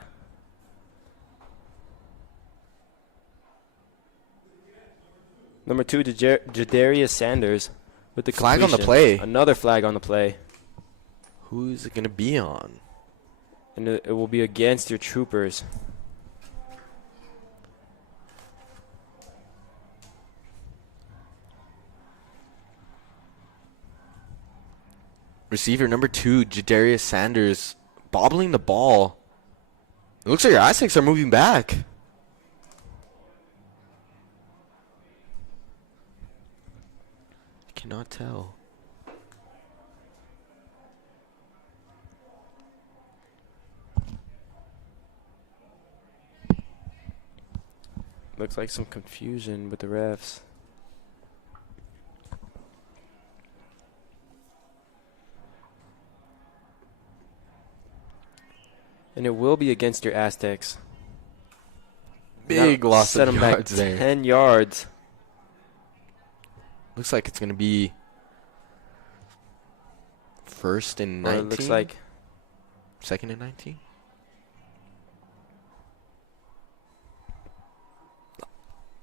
Number 2, Jadarius Sanders with the Flag completion. on the play. Another flag on the play. Who's it going to be on? And it will be against your Troopers. Receiver number 2, Jadarius Sanders, bobbling the ball. It looks like your Aztecs are moving back. I cannot tell. Looks like some confusion with the refs. And it will be against your Aztecs. Big loss Set of them back yards there. 10 yards. Looks like it's going to be 1st and 19. Or it looks like 2nd and 19.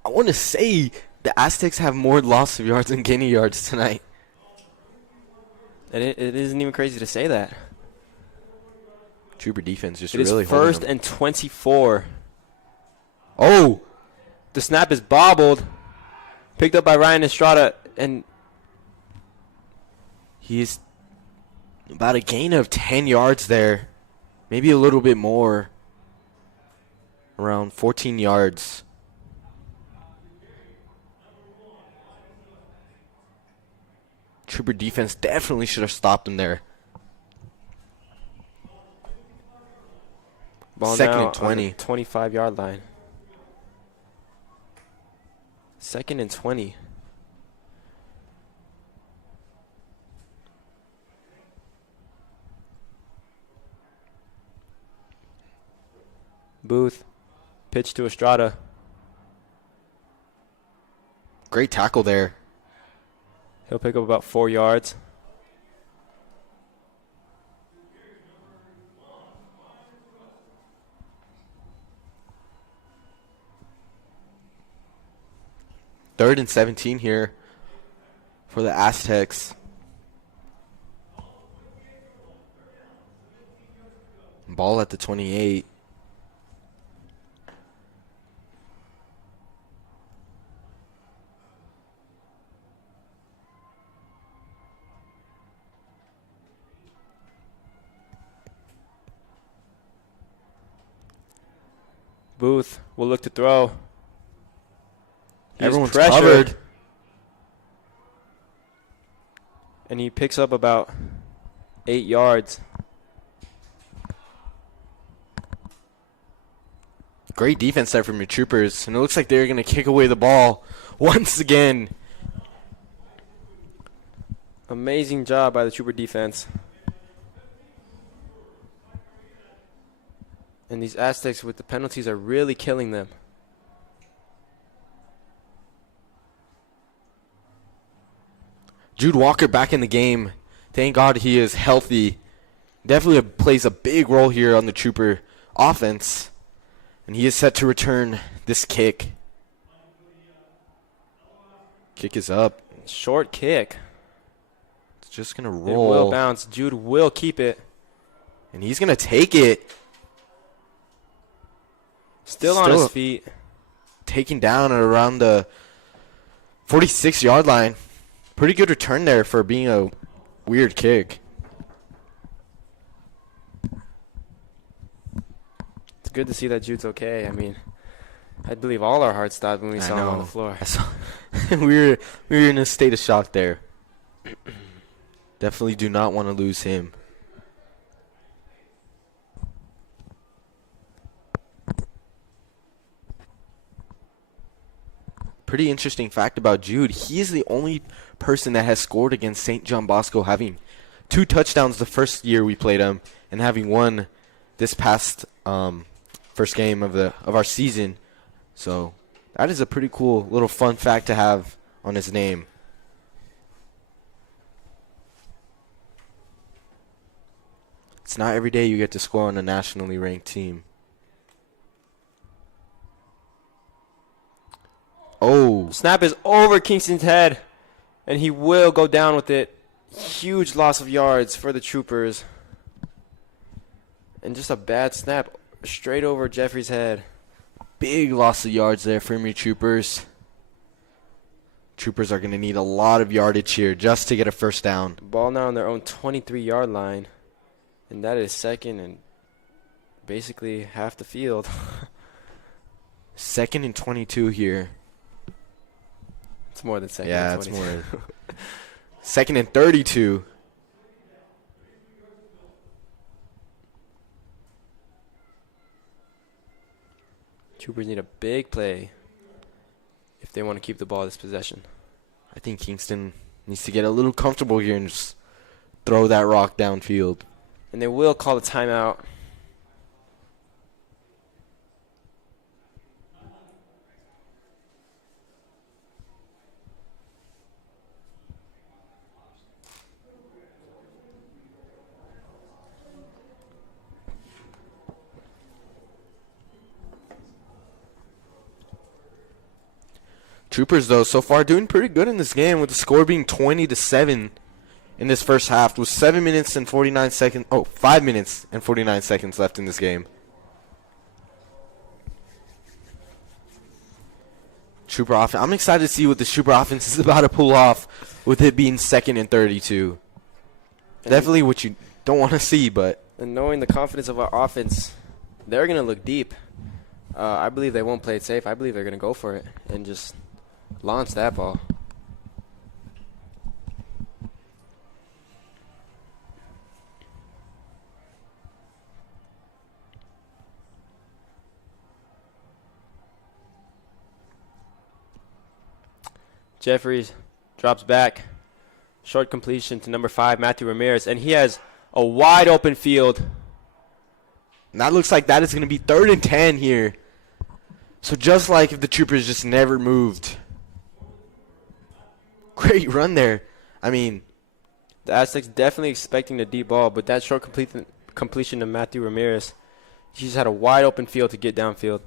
I want to say the Aztecs have more loss of yards than gain of yards tonight. and it isn't even crazy to say that. Trooper defense just It is really holding 1st and 24. Oh! The snap is bobbled. Picked up by Ryan Estrada, and He's about a gain of 10 yards there. Maybe a little bit more. Around 14 yards. Trooper defense definitely should have stopped him there. ball 2nd now and 20. on the 25-yard line. 2nd and 20. Booth, pitch to Estrada. Great tackle there. He'll pick up about 4 yards. Third and 17 here for the Aztecs. Ball at the 28. Booth will look to throw. He is Everyone's pressured, covered. and he picks up about 8 yards. Great defense there from your Troopers, and it looks like they're going to kick away the ball once again. Amazing job by the Trooper defense. And these Aztecs with the penalties are really killing them. Jude Walker back in the game. Thank God he is healthy. Definitely plays a big role here on the Trooper offense. And he is set to return this kick. Kick is up. Short kick. It's just going to It will roll. bounce. Jude will keep it. And he's going to take it. Still on his feet. Taken down at around the 46-yard line. Pretty good return there for being a weird kick. It's good to see that Jude's okay. I mean, I believe all our hearts stopped when we saw him on the floor. we were in a state of shock there. Definitely do not want to lose him. Pretty interesting fact about Jude. He is the only person that has scored against St. John Bosco, having 2 touchdowns the first year we played him, and having won this past first game of our season. So that is a pretty cool little fun fact to have on his name. It's not every day you get to score on a nationally ranked team. Oh. Snap is over Kingston's head, and he will go down with it. Huge loss of yards for the Troopers. And just a bad snap straight over Jeffrey's head. Big loss of yards there for your Troopers. Troopers are going to need a lot of yardage here just to get a first down. Ball now on their own 23-yard line. And that is second and basically half the field. 2nd and 22 here. It's more than second. Yeah, and it's 22. more. 2nd and 32. Troopers need a big play if they want to keep the ball this possession. I think Kingston needs to get a little comfortable here and just throw that rock downfield. And they will call a timeout. Troopers, though, so far doing pretty good in this game, with the score being 20-7 in this first half, with 7 minutes and 49 seconds. Oh, 5 minutes and 49 seconds left in this game. Trooper offense. I'm excited to see what the Trooper offense is about to pull off, with it being 2nd and 32. Definitely what you don't want to see, but. And knowing the confidence of our offense, they're going to look deep. I believe they won't play it safe. I believe they're going to go for it and just launch that ball. Jeffries drops back. Short completion to number 5, Matthew Ramirez. And he has a wide open field. And that looks like that is going to be 3rd and 10 here. So just like if the Troopers just never moved. Great run there. I mean, the Aztecs definitely expecting the deep ball, but that short completion to Matthew Ramirez, he just had a wide open field to get downfield.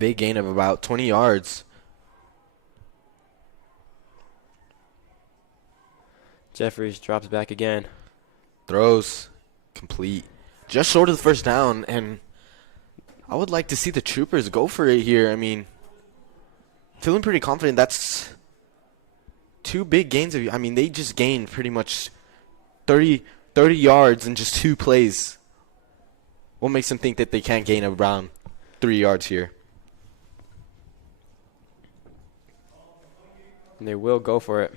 big gain of about 20 yards. Jeffries drops back again. Throws complete. Just short of the first down, and I would like to see the Troopers go for it here. I mean, feeling pretty confident. That's 2 big gains. I mean, they just gained pretty much 30 yards in just 2 plays. What makes them think that they can't gain around 3 yards here? And they will go for it.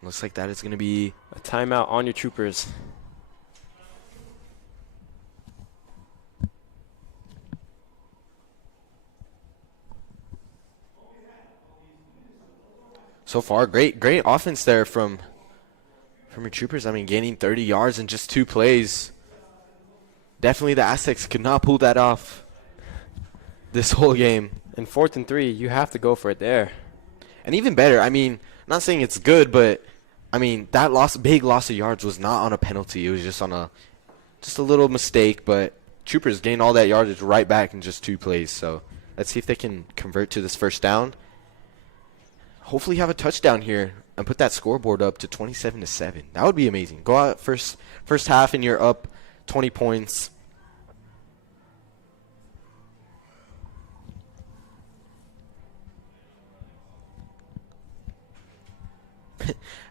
Looks like that is going to be a timeout on your Troopers. so far great offense there from your Troopers. I mean, gaining 30 yards in just 2 plays. Definitely the Aztecs could not pull that off this whole game. And 4th and 3, you have to go for it there. And even better, I mean, I'm not saying it's good, but I mean, that big loss of yards was not on a penalty. It was just on a little mistake, but Troopers gained all that yardage right back in just 2 plays. So let's see if they can convert to this first down. Hopefully have a touchdown here and put that scoreboard up to 27-7. That would be amazing. Go out first half and you're up 20 points.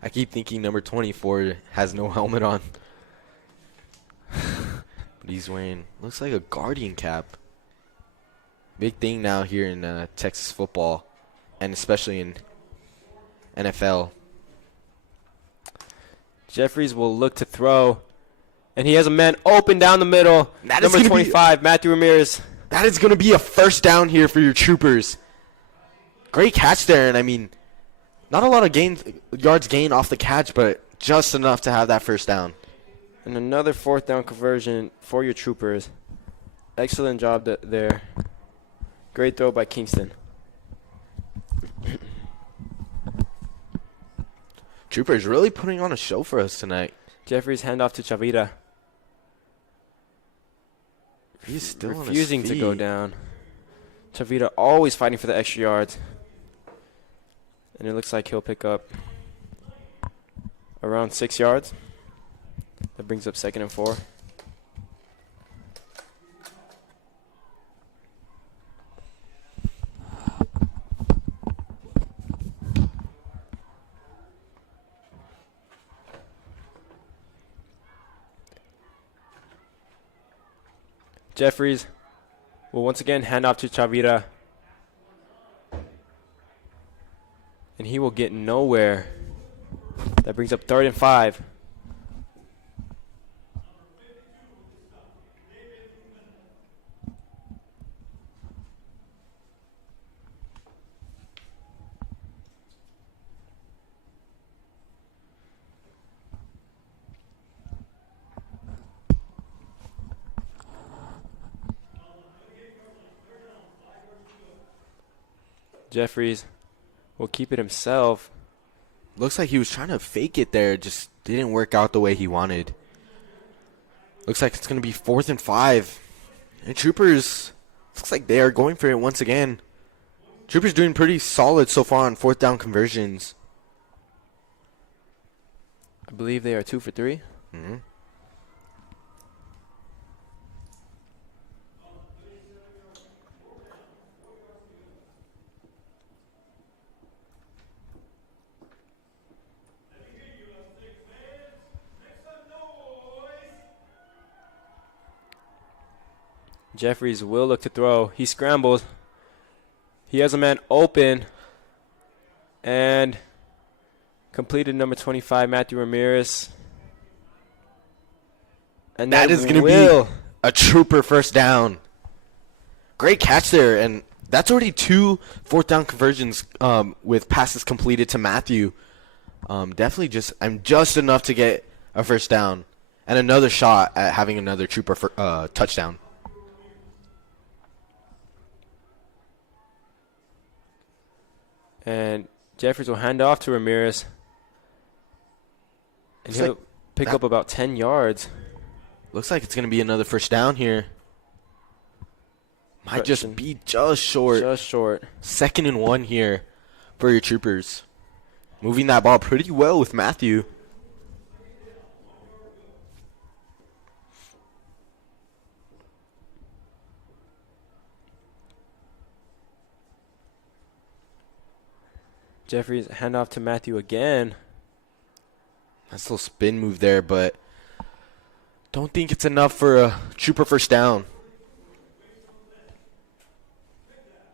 I keep thinking number 24 has no helmet on. But he's wearing, looks like a Guardian cap. Big thing now here in Texas football, and especially in NFL. Jeffries will look to throw, and he has a man open down the middle. Number 25, Matthew Ramirez. That is going to be a first down here for your Troopers. Great catch there, and I mean, not a lot of yards gained off the catch, but just enough to have that first down. And another 4th down conversion for your Troopers. Excellent job there. Great throw by Kingston. Troopers really putting on a show for us tonight. Jeffries handoff to Chavira. He's still refusing to go down. Chavira always fighting for the extra yards. And it looks like he'll pick up around 6 yards. That brings up 2nd and 4. Jeffries will once again hand off to Chavira. And he will get nowhere. That brings up 3rd and 5. Jeffries will keep it himself. Looks like he was trying to fake it there. Just didn't work out the way he wanted. Looks like it's going to be 4th and 5. And Troopers, looks like they are going for it once again. Troopers doing pretty solid so far on 4th down conversions. I believe they are 2 for 3. Mm-hmm. Jeffries will look to throw. He scrambles. He has a man open. And completed number 25, Matthew Ramirez. And that is going to be a Trooper first down. Great catch there. And that's already 2 4th down conversions with passes completed to Matthew. Definitely just enough to get a first down. And another shot at having another Trooper touchdown. And Jeffries will hand off to Ramirez. And he'll pick up about 10 yards. Looks like it's going to be another first down here. Might just be just short. Just short. 2nd and 1 here for your Troopers. Moving that ball pretty well with Matthew. Jeffries hand off to Matthew again. Nice little spin move there, but don't think it's enough for a Trooper first down.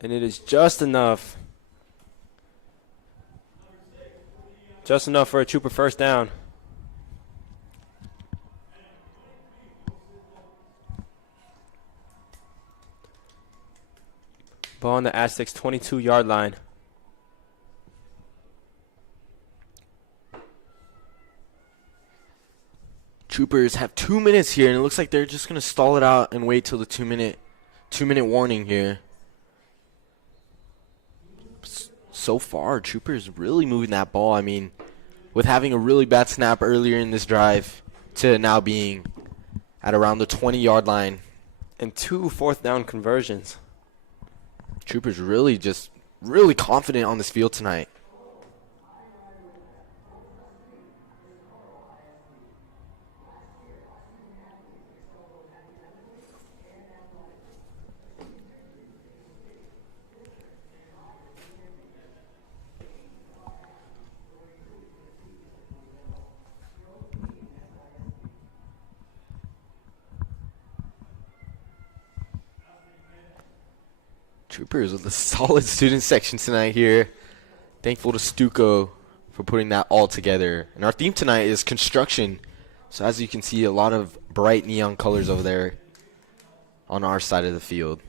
And it is just enough. Just enough for a Trooper first down. Ball on the Aztecs' 22-yard line. Troopers have 2 minutes here, and it looks like they're just going to stall it out and wait till the 2-minute warning here. So far, Troopers really moving that ball. I mean, with having a really bad snap earlier in this drive to now being at around the 20-yard line. And 2 fourth-down conversions. Troopers really confident on this field tonight. Troopers with a solid student section tonight here. Thankful to Stuco for putting that all together. And our theme tonight is construction. So as you can see, a lot of bright neon colors over there on our side of the field.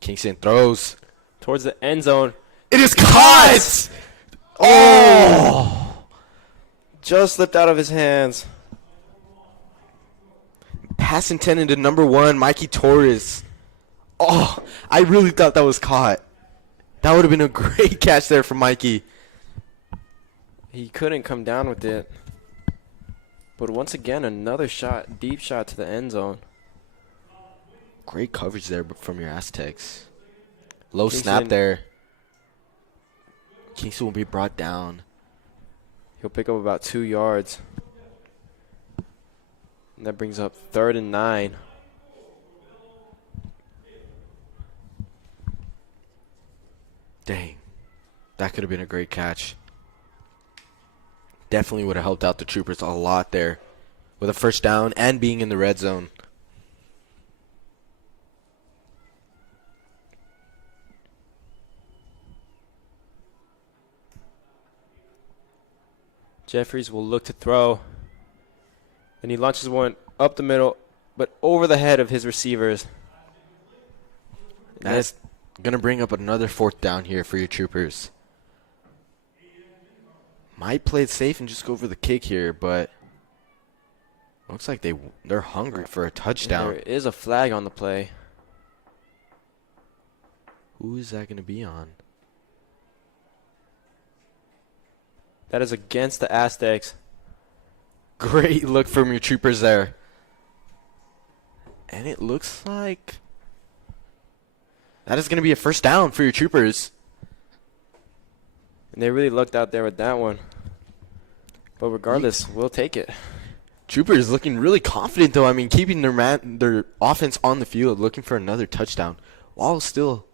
Kingston throws. Towards the end zone. It is caught! Oh! Just slipped out of his hands. Pass intended to number 1, Mikey Torres. Oh, I really thought that was caught. That would have been a great catch there from Mikey. He couldn't come down with it. But once again, another shot, deep shot to the end zone. Great coverage there from your Aztecs. Low Kingston. snap there. Kingston will be brought down. He'll pick up about 2 yards. And that brings up 3rd and 9. Dang. That could have been a great catch. Definitely would have helped out the Troopers a lot there with a first down and being in the red zone. Jeffries will look to throw. And he launches one up the middle, but over the head of his receivers. That is going to bring up another 4th down here for your Troopers. Might play it safe and just go for the kick here, but looks like they're hungry for a touchdown. There is a flag on the play. Who is that going to be on? That is against the Aztecs. Great look from your Troopers there. And it looks like that is going to be a first down for your Troopers. And they really looked out there with that one. But regardless, we'll take it. Troopers looking really confident, though. I mean, keeping their offense on the field, looking for another touchdown while still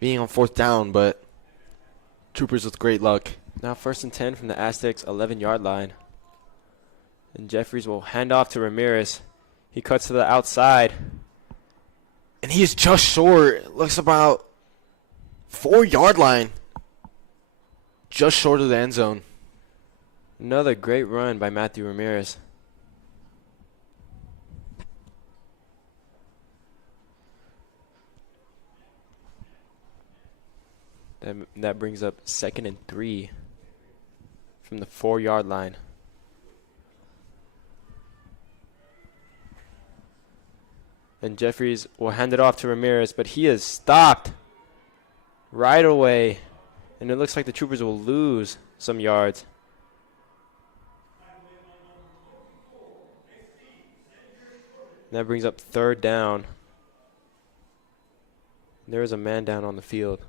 being on 4th down. But Troopers with great luck. Now 1st and 10 from the Aztecs' 11-yard line. And Jeffries will hand off to Ramirez. He cuts to the outside. And he is just short. Looks about 4-yard line. Just short of the end zone. Another great run by Matthew Ramirez. That brings up 2nd and 3 from the 4-yard line. And Jeffries will hand it off to Ramirez, but he is stopped right away. And it looks like the Troopers will lose some yards. And that brings up 3rd down. There is a man down on the field.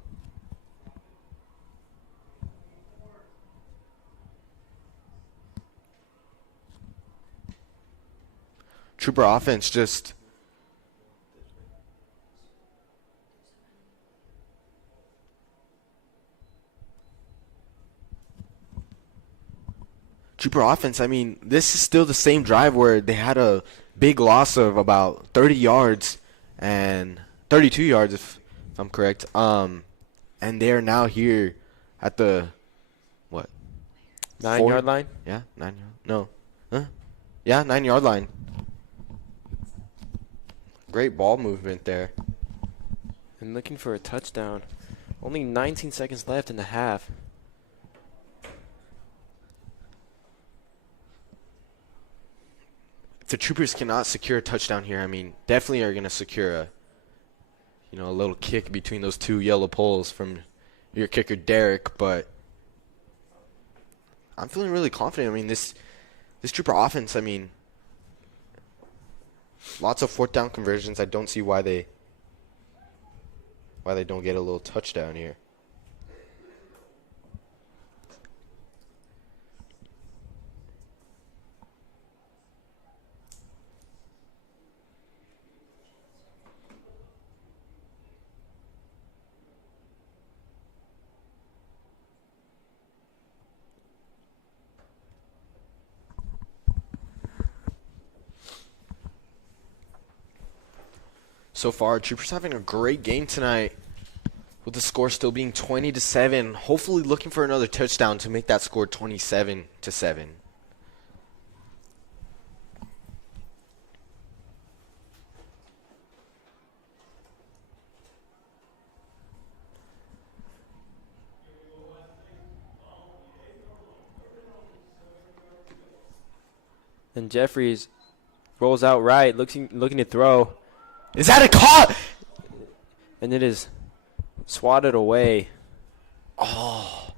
Trooper offense just Trooper offense, I mean, this is still the same drive where they had a big loss of about 30 yards and 32 yards if I'm correct. And they are now here at the what? 9-yard line? Yeah, 9 yard. No. Huh? Yeah, 9-yard line. Great ball movement there. And looking for a touchdown. Only 19 seconds left in the half. If the Troopers cannot secure a touchdown here, I mean, definitely are going to secure a little kick between those two yellow poles from your kicker Derek, but I'm feeling really confident. I mean, this Trooper offense, I mean, lots of fourth down conversions. I don't see why they don't get a little touchdown here. So far, Troopers having a great game tonight, with the score still being 20-7. Hopefully, looking for another touchdown to make that score 27-7. And Jeffries rolls out right, looking to throw. Is that a caught? And it is swatted away. Oh,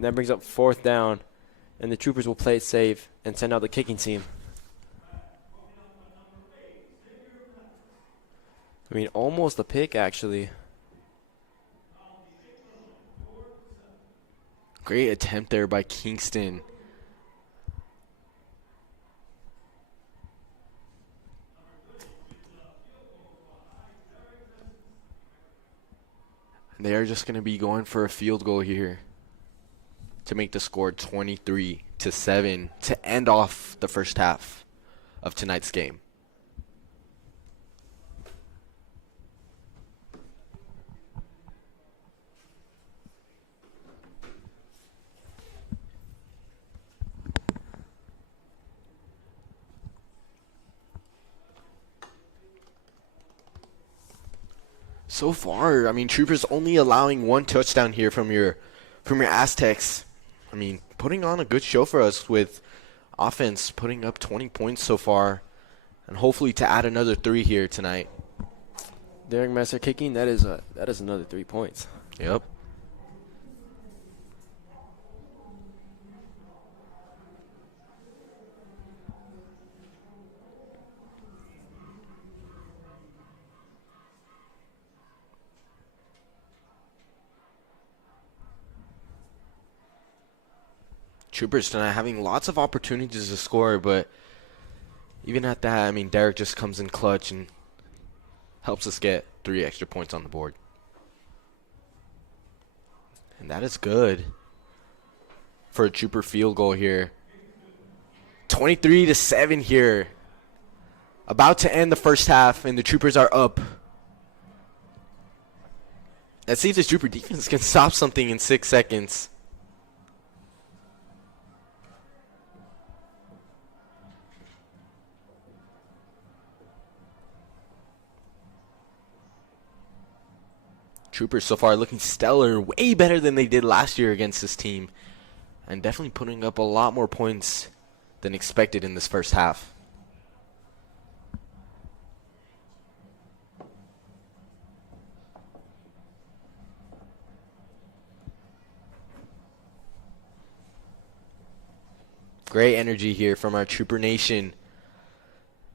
And that brings up 4th down. And the Troopers will play it safe and send out the kicking team. I mean, almost a pick, actually. great attempt there by Kingston. They are just going to be going for a field goal here to make the score 23-7 to end off the first half of tonight's game. So far, I mean, Troopers only allowing one touchdown here from your Aztecs. I mean, putting on a good show for us with offense, putting up 20 points so far, and hopefully to add another 3 here tonight. Derek Messer kicking, that is another 3 points. Yep. Troopers tonight having lots of opportunities to score, but even at that, I mean, Derek just comes in clutch and helps us get 3 extra points on the board. And that is good for a Trooper field goal here. 23-7 here. About to end the first half, and the Troopers are up. Let's see if this Trooper defense can stop something in 6 seconds. Troopers so far looking stellar, way better than they did last year against this team, and definitely putting up a lot more points than expected in this first half. Great energy here from our Trooper Nation.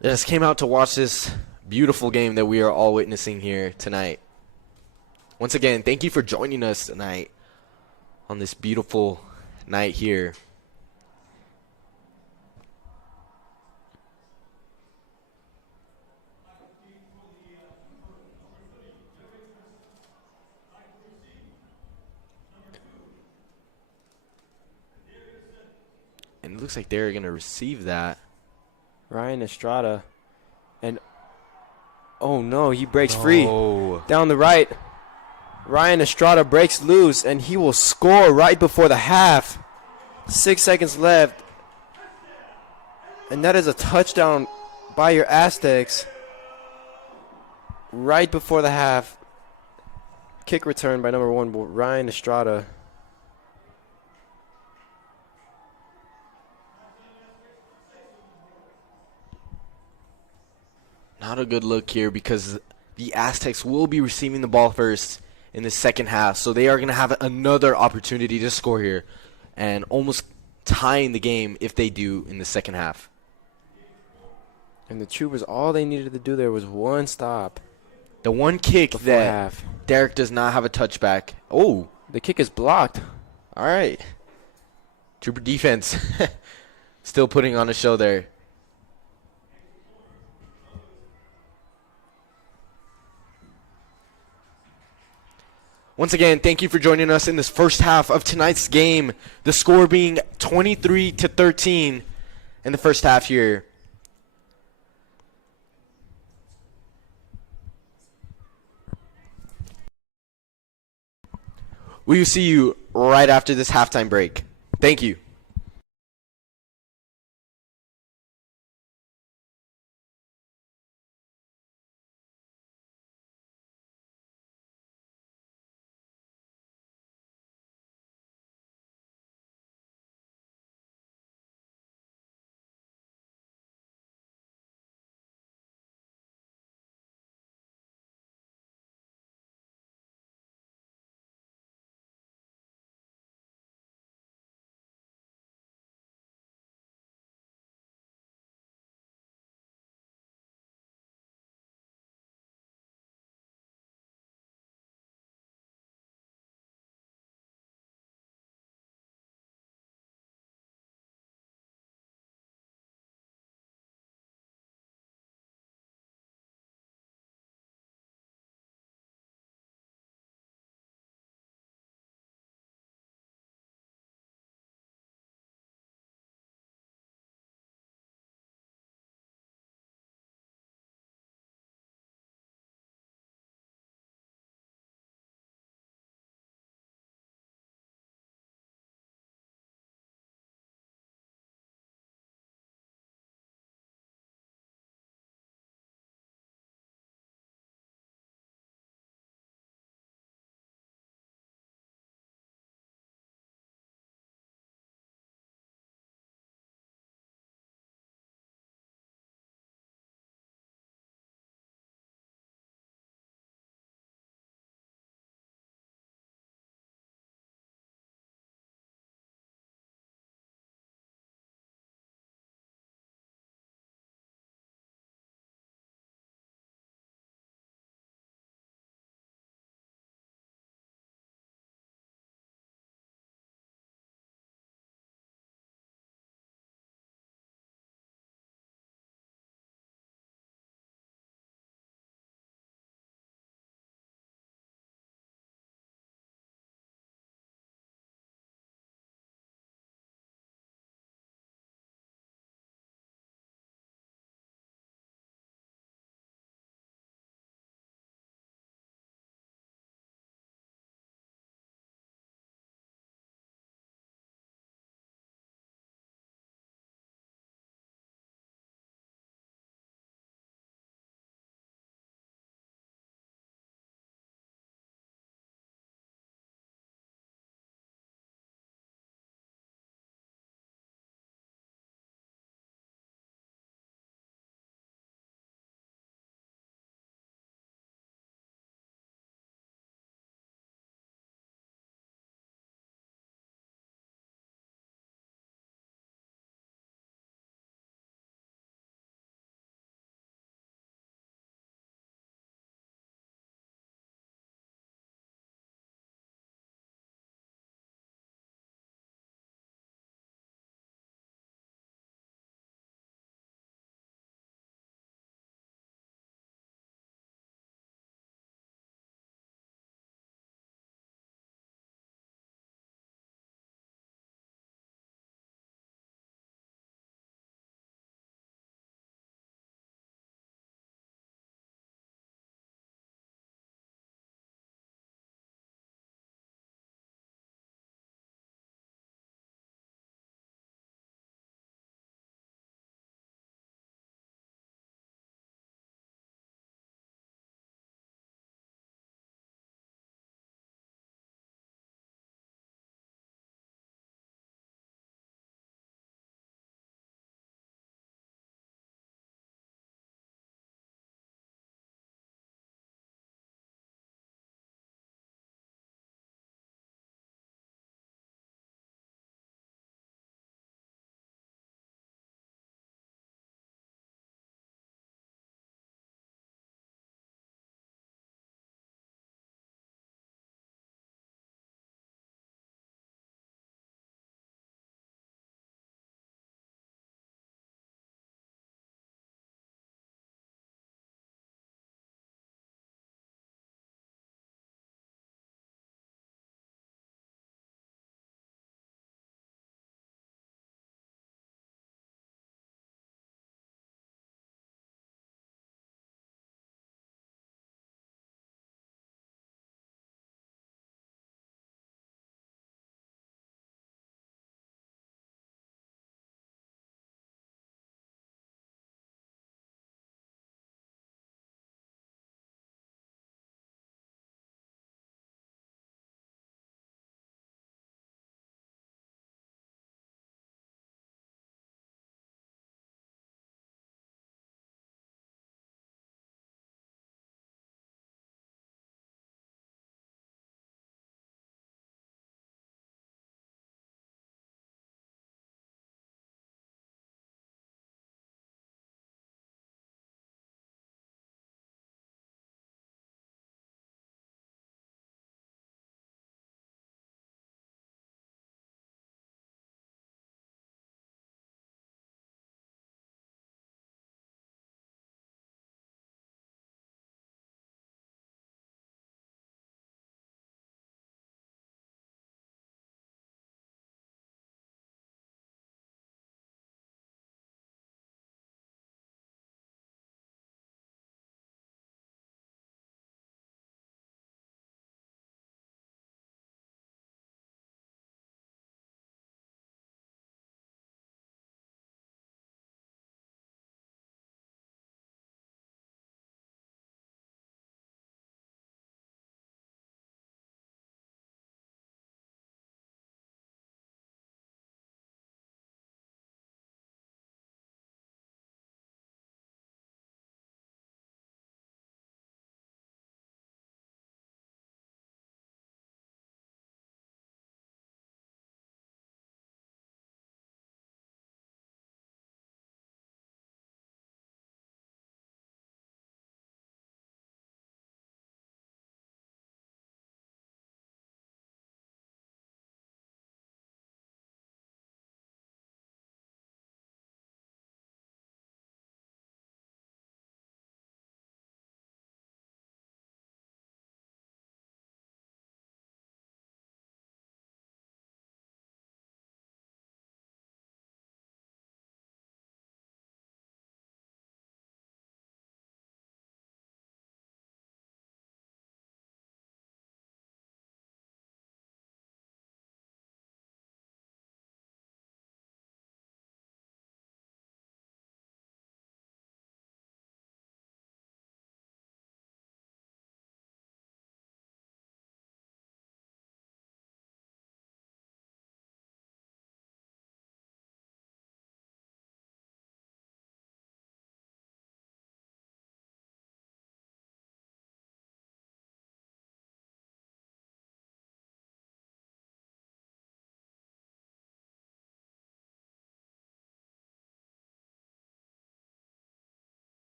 They just came out to watch this beautiful game that we are all witnessing here tonight. Once again, thank you for joining us tonight on this beautiful night here. And it looks like they're going to receive that. Ryan Estrada. And, oh no, he breaks free. Down the right. Ryan Estrada breaks loose, and he will score right before the half. 6 seconds left. And that is a touchdown by your Aztecs. Right before the half. Kick return by number 1, Ryan Estrada. Not a good look here because the Aztecs will be receiving the ball first in the second half. So they are going to have another opportunity to score here and almost tying the game if they do in the second half. And the Troopers, all they needed to do there was one stop. The one kick Before that half. Derek does not have a touchback. Oh, The kick is blocked. all right. Trooper defense still putting on a show there. Once again, thank you for joining us in this first half of tonight's game. The score being 23-13 in the first half here. We will see you right after this halftime break. Thank you.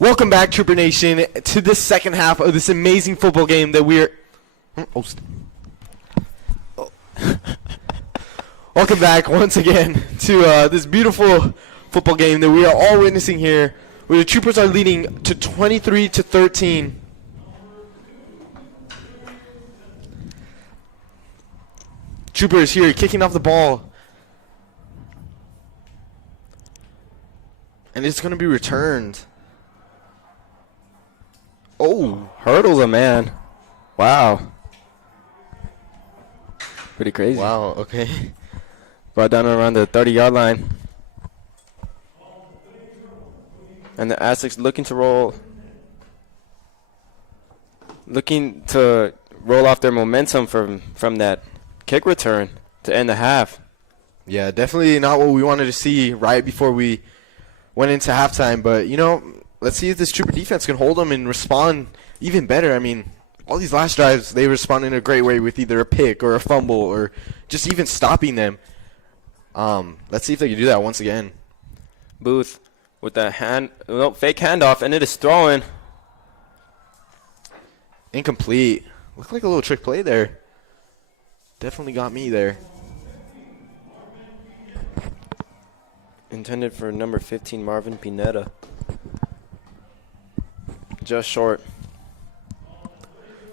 Welcome back, Trooper Nation, to the second half of this amazing football game that we're... Welcome back once again to this beautiful football game that we are all witnessing here, where the Troopers are leading to 23-13. Troopers here kicking off the ball. And it's going to be returned. Oh, hurdles a man. Wow. Pretty crazy. Wow, okay. Brought down around the 30-yard line. And the Aztecs looking to roll off their momentum from that kick return to end the half. Yeah, definitely not what we wanted to see right before we went into halftime. But, you know, let's see if this Trooper defense can hold them and respond even better. I mean, all these last drives, they respond in a great way with either a pick or a fumble or just even stopping them. Let's see if they can do that once again. Booth with that fake handoff, and it is throwing. Incomplete. Looked like a little trick play there. Definitely got me there. Intended for number 15, Marvin Pineda. Just short.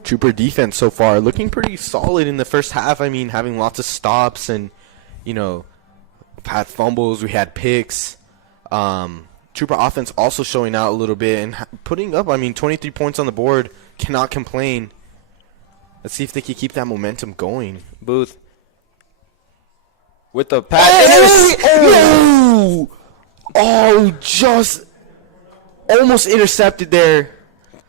Trooper defense so far looking pretty solid in the first half. I mean, having lots of stops and, you know, had fumbles. We had picks. Trooper offense also showing out a little bit and putting up, 23 points on the board. Cannot complain. Let's see if they can keep that momentum going. Booth with the pass. Just almost intercepted there.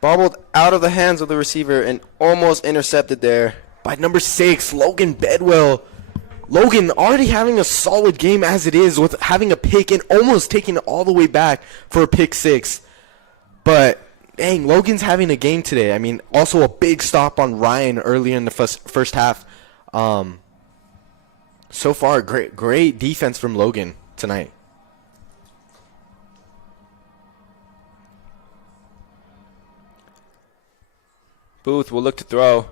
Bobbled out of the hands of the receiver and almost intercepted there By number 6, Logan Bedwell. Logan already having a solid game as it is with having a pick and almost taking it all the way back for a pick 6. But, dang, Logan's having a game today. I mean, also a big stop on Ryan earlier in the first half. So far, great defense from Logan tonight. Booth will look to throw.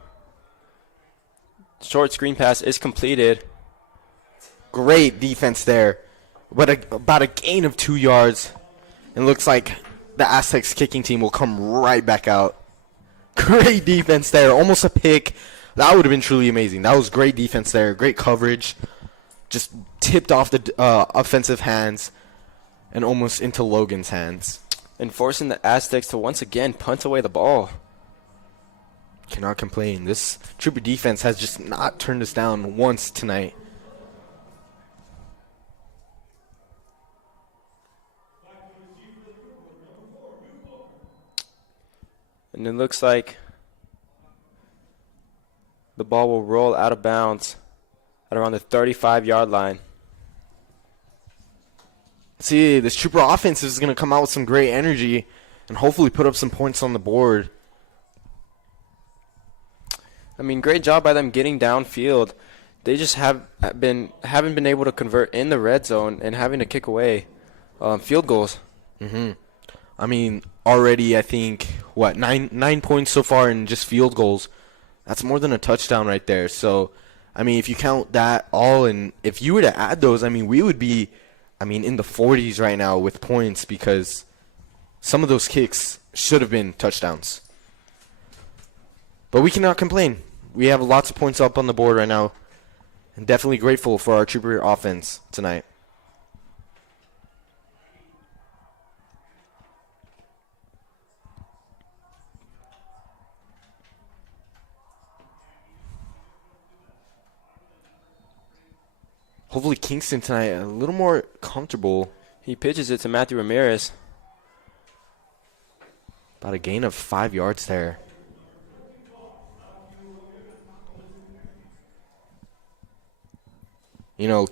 Short screen pass is completed. Great defense there. But about a gain of 2 yards. And looks like the Aztecs kicking team will come right back out. Great defense there. Almost a pick. That would have been truly amazing. That was great defense there. Great coverage. Just tipped off the offensive hands and almost into Logan's hands. And forcing the Aztecs to once again punt away the ball. Cannot complain. This Trooper defense has just not turned us down once tonight. And it looks like the ball will roll out of bounds at around the 35-yard line. See, this Trooper offense is going to come out with some great energy and hopefully put up some points on the board. I mean, great job by them getting downfield. They just haven't been able to convert in the red zone and having to kick away field goals. Mm-hmm. I mean, already I think, nine points so far in just field goals. That's more than a touchdown right there. So, I mean, if you count that all and if you were to add those, I mean, we would be, in the 40s right now with points because some of those kicks should have been touchdowns. But we cannot complain. We have lots of points up on the board right now. And definitely grateful for our Trooper offense tonight. Hopefully Kingston tonight a little more comfortable. He pitches it to Matthew Ramirez. About a gain of 5 yards there.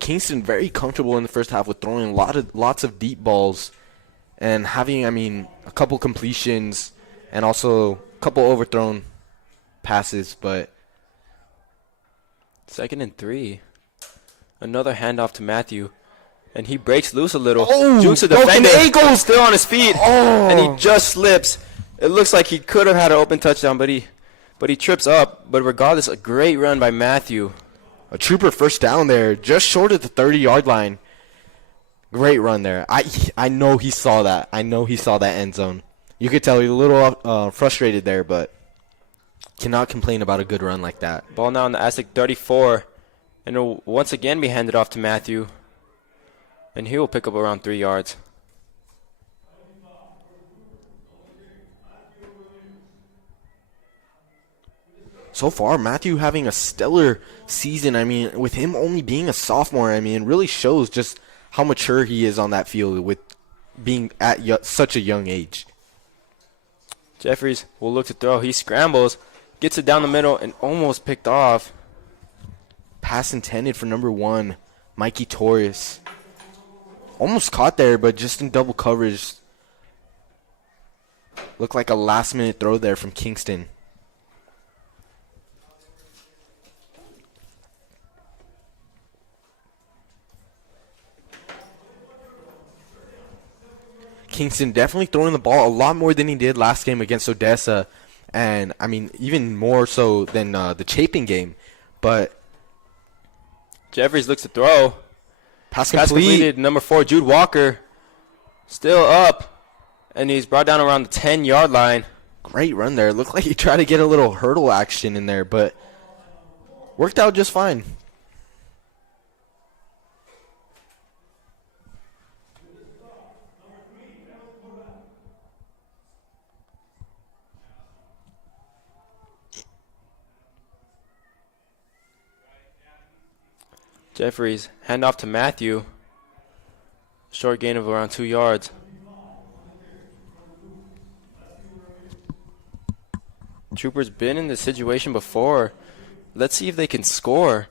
Kingston very comfortable in the first half with throwing lots of deep balls and having, a couple completions and also a couple overthrown passes, but 2nd and 3. Another handoff to Matthew. And he breaks loose a little. Oh, Jukes the broken defender. ankles. Still on his feet. Oh. And he just slips. It looks like he could have had an open touchdown, but he trips up. But regardless, a great run by Matthew. A Trooper first down there, just short of the 30-yard line. Great run there. I know he saw that. I know he saw that end zone. You could tell he's a little frustrated there, but cannot complain about a good run like that. Ball now on the Aztec 34. And it'll once again be handed off to Matthew. And he will pick up around 3 yards. So far, Matthew having a stellar season. I mean, with him only being a sophomore, I mean, it really shows just how mature he is on that field with being at such a young age. Jeffries will look to throw. He scrambles, gets it down the middle, and almost picked off. Pass intended for number 1, Mikey Torres. Almost caught there, but just in double coverage. Looked like a last-minute throw there from Kingston. Kingston definitely throwing the ball a lot more than he did last game against Odessa. And, I mean, even more so than the Chapin game. But Jeffries looks to throw. pass Pass completed. Number 4, Jude Walker, still up. And he's brought down around the 10-yard line. Great run there. Looked like he tried to get a little hurdle action in there, but worked out just fine. Jeffries, hand off to Matthew. Short gain of around 2 yards. Troopers been in this situation before. Let's see if they can score.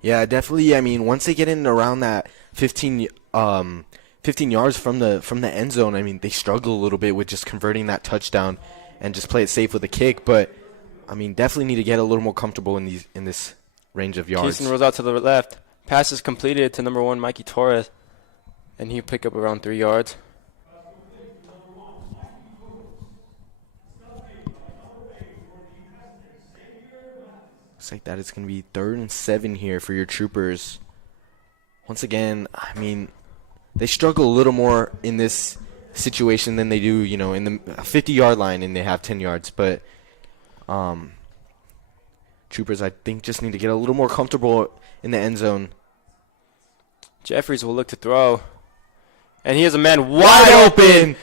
Yeah, definitely. I mean, once they get in around that 15 yards from the end zone, I mean, they struggle a little bit with just converting that touchdown and just play it safe with a kick. But I mean, definitely need to get a little more comfortable in this range of yards. Keaton rolls out to the left. Pass is completed to number 1, Mikey Torres, and he'll pick up around 3 yards. Looks like that is going to be 3rd and 7 here for your Troopers. Once again, I mean, they struggle a little more in this situation than they do, you know, in the 50-yard line and they have 10 yards. But Troopers, I think, just need to get a little more comfortable in the end zone. Jeffries will look to throw. And he has a man wide open.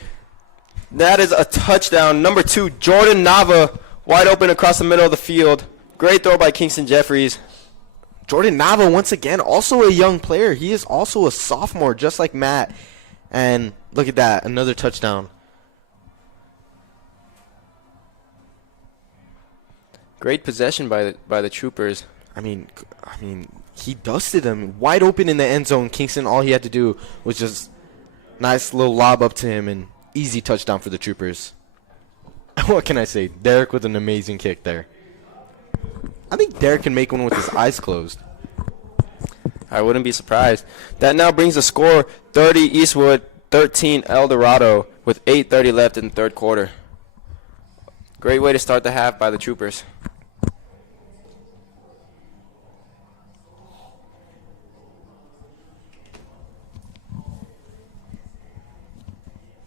That is a touchdown. Number 2, Jordan Nava, wide open across the middle of the field. Great throw by Kingston Jeffries. Jordan Nava, once again, also a young player. He is also a sophomore, just like Matt. And look at that, another touchdown. Great possession by the Troopers. I mean, he dusted him wide open in the end zone. Kingston, all he had to do was just nice little lob up to him and easy touchdown for the Troopers. What can I say? Derek with an amazing kick there. I think Derek can make one with his eyes closed. I wouldn't be surprised. That now brings the score 30 Eastwood, 13 El Dorado, with 8:30 left in the third quarter. Great way to start the half by the Troopers.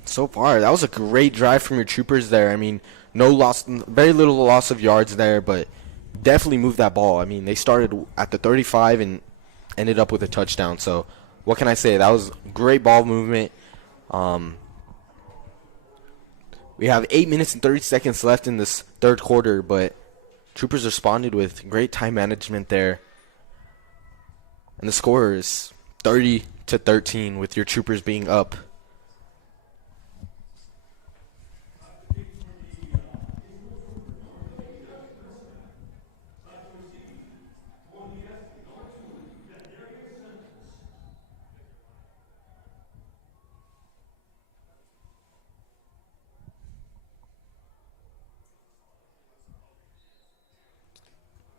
So far, that was a great drive from your Troopers there. I mean, no loss, very little loss of yards there, but definitely moved that ball. I mean, they started at the 35 and ended up with a touchdown. So what can I say? That was great ball movement. We have 8 minutes and 30 seconds left in this third quarter, but Troopers responded with great time management there. And the score is 30-13 with your Troopers being up.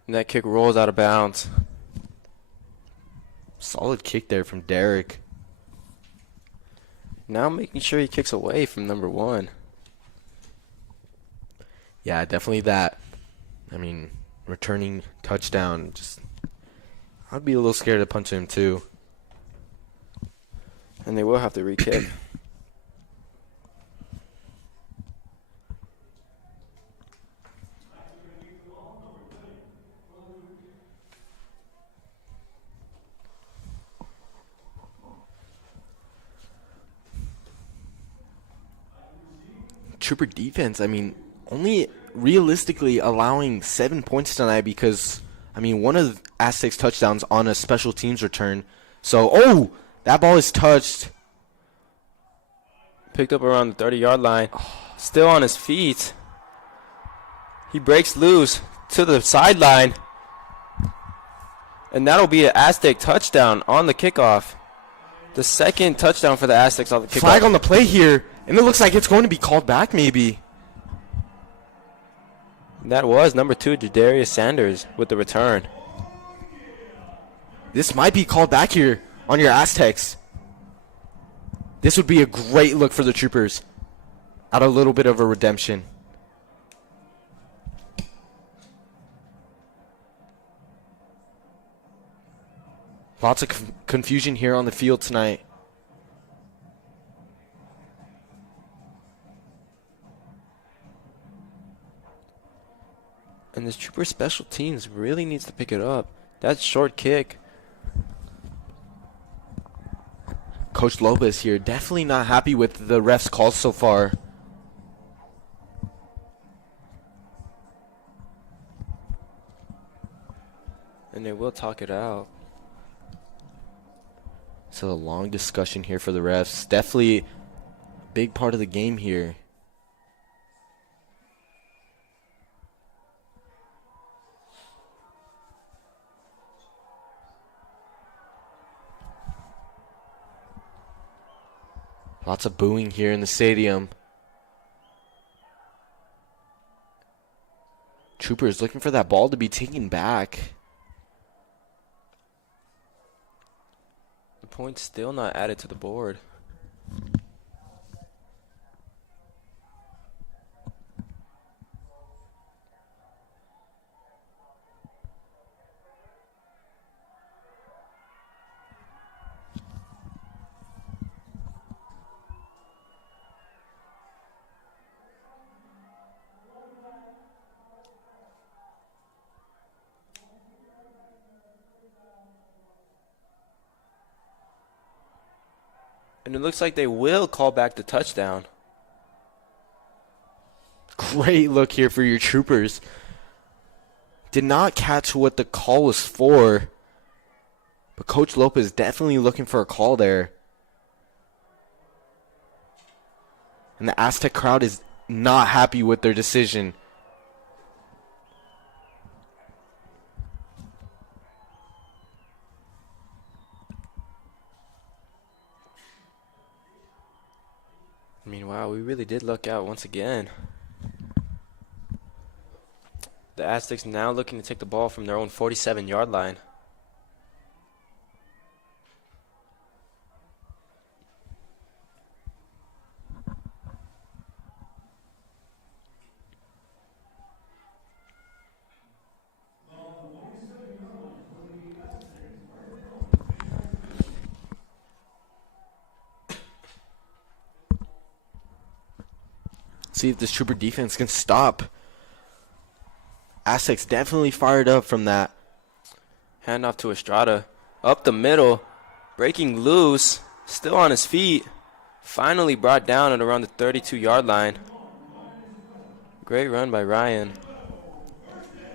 And that kick rolls out of bounds. Solid kick there from Derek. Now making sure he kicks away from number 1. Yeah, definitely that. I mean, returning touchdown. Just, I'd be a little scared to punch him too. And they will have to re-kick. Trooper defense, I mean, only realistically allowing 7 points tonight because, I mean, one of Aztecs' touchdowns on a special teams return. So, oh, that ball is touched. Picked up around the 30-yard line. Still on his feet. He breaks loose to the sideline. And that'll be an Aztec touchdown on the kickoff. The second touchdown for the Aztecs on the kickoff. Flag on the play here, and it looks like it's going to be called back maybe. That was number 2, Jadarius Sanders, with the return. This might be called back here on your Aztecs. This would be a great look for the Troopers. Add a little bit of a redemption. Lots of confusion here on the field tonight. And this Trooper special teams really needs to pick it up. That short kick. Coach Lopez here, definitely not happy with the refs' calls so far. And they will talk it out. So a long discussion here for the refs. Definitely a big part of the game here. Lots of booing here in the stadium. Troopers looking for that ball to be taken back. The point's still not added to the board. And it looks like they will call back the touchdown. Great look here for your Troopers. Did not catch what the call was for. But Coach Lopez definitely looking for a call there. And the Aztec crowd is not happy with their decision. I mean, wow, we really did luck out once again. The Aztecs now looking to take the ball from their own 47-yard line. See if this Trooper defense can stop. Aztecs definitely fired up from that. Handoff to Estrada. Up the middle. Breaking loose. Still on his feet. Finally brought down at around the 32-yard line. Great run by Ryan.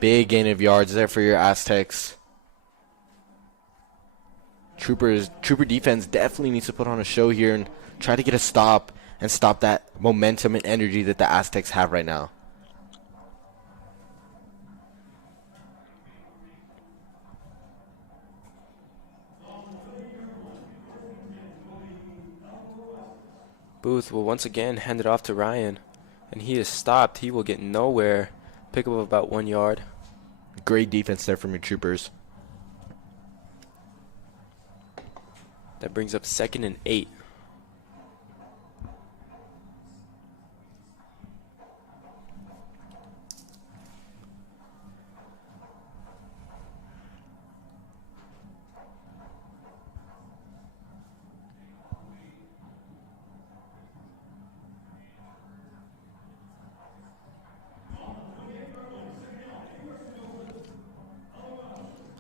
Big gain of yards there for your Aztecs. Trooper defense definitely needs to put on a show here and try to get a stop and stop that momentum and energy that the Aztecs have right now. Booth will once again hand it off to Ryan. And he is stopped. He will get nowhere. Pick up about 1 yard. Great defense there from your Troopers. That brings up 2nd and 8.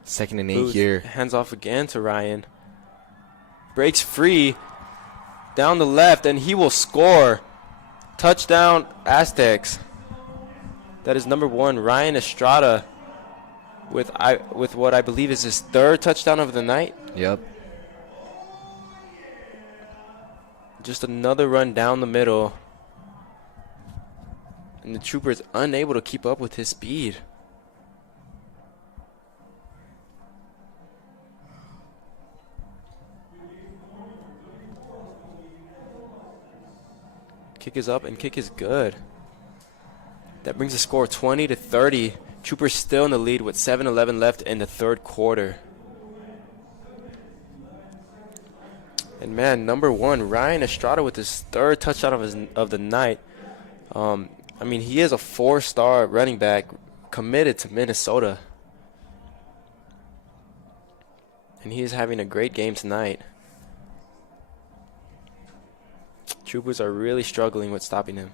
Second and 8 Booth here. hands off again to Ryan. Breaks free down the left, and he will score. Touchdown, Aztecs. That is number 1, Ryan Estrada, with what I believe is his 3rd touchdown of the night. Yep. Just another run down the middle. And the Troopers unable to keep up with his speed. Kick is up and kick is good. That brings the score 20-30. Troopers still in the lead with 7:11 left in the 3rd quarter. And man, number 1, Ryan Estrada with his 3rd touchdown of the night. I mean, he is a 4-star running back committed to Minnesota. And he is having a great game tonight. Troopers are really struggling with stopping him.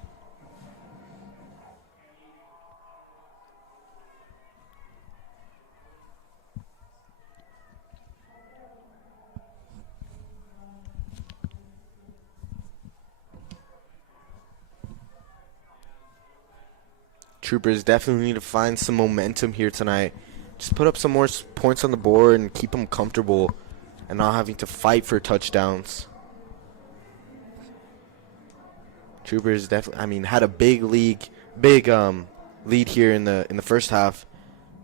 Troopers definitely need to find some momentum here tonight. Just put up some more points on the board and keep them comfortable and not having to fight for touchdowns. Troopers definitely, I mean, had a big lead here in the first half.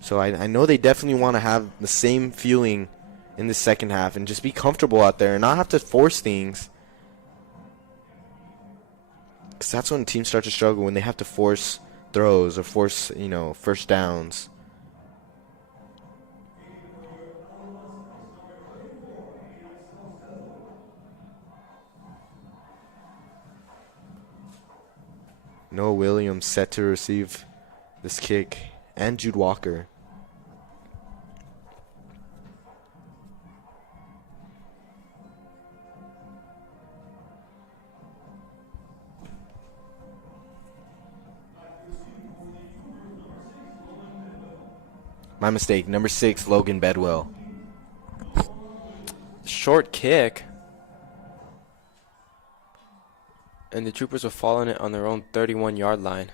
So I know they definitely want to have the same feeling in the second half and just be comfortable out there and not have to force things. Because that's when teams start to struggle, when they have to force throws or force, first downs. Noah Williams set to receive this kick, and Jude Walker. My mistake. Number 6, Logan Bedwell. Short kick. And the Troopers will fall on it on their own 31-yard line.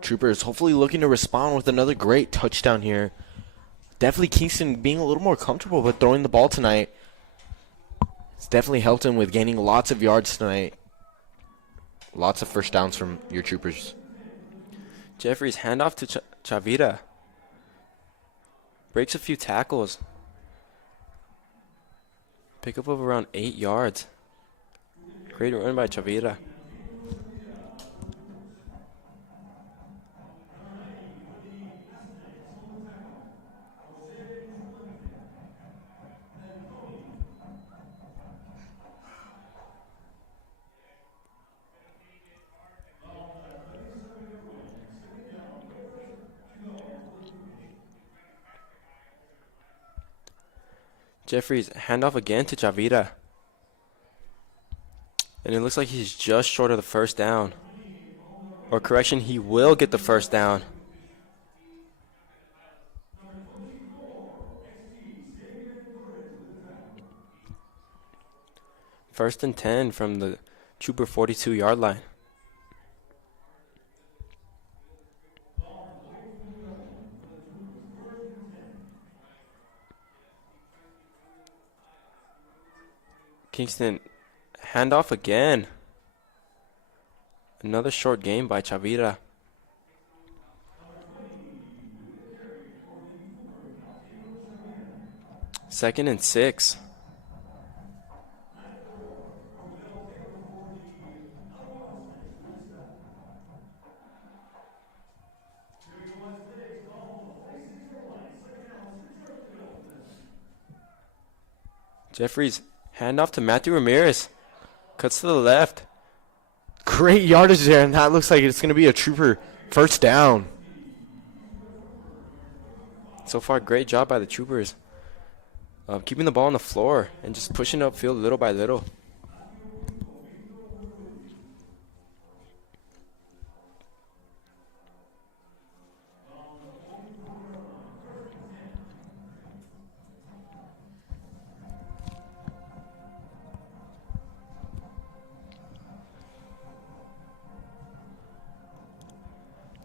Troopers hopefully looking to respond with another great touchdown here. Definitely Kingston being a little more comfortable with throwing the ball tonight. It's definitely helped him with gaining lots of yards tonight. Lots of first downs from your Troopers. Jeffries handoff to Chavira. Breaks a few tackles. Pick up of around 8 yards. Great run by Chavira. Jeffries handoff again to Chavira. And it looks like he's just short of the first down. Or correction, he will get the first down. First and 10 from the Trooper 42-yard line. Kingston handoff again. Another short game by Chavira. Second and 6. Jeffries, handoff to Matthew Ramirez. Cuts to the left. Great yardage there, and that looks like it's going to be a Trooper first down. So far, great job by the Troopers. Keeping the ball on the floor and just pushing upfield little by little.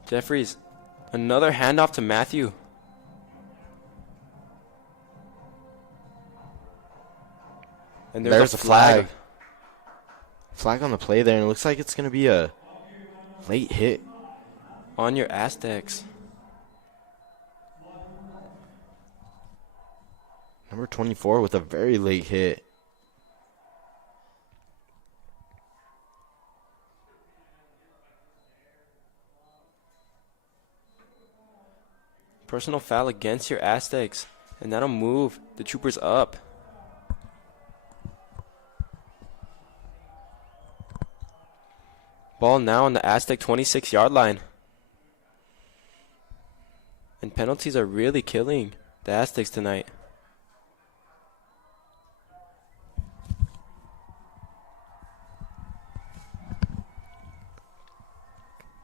Jeffries, another handoff to Matthew. And There's a flag. Flag on the play there, and it looks like it's going to be a late hit. On your Aztecs. Number 24 with a very late hit. Personal foul against your Aztecs. And that'll move the Troopers up. Ball now on the Aztec 26-yard line. And penalties are really killing the Aztecs tonight.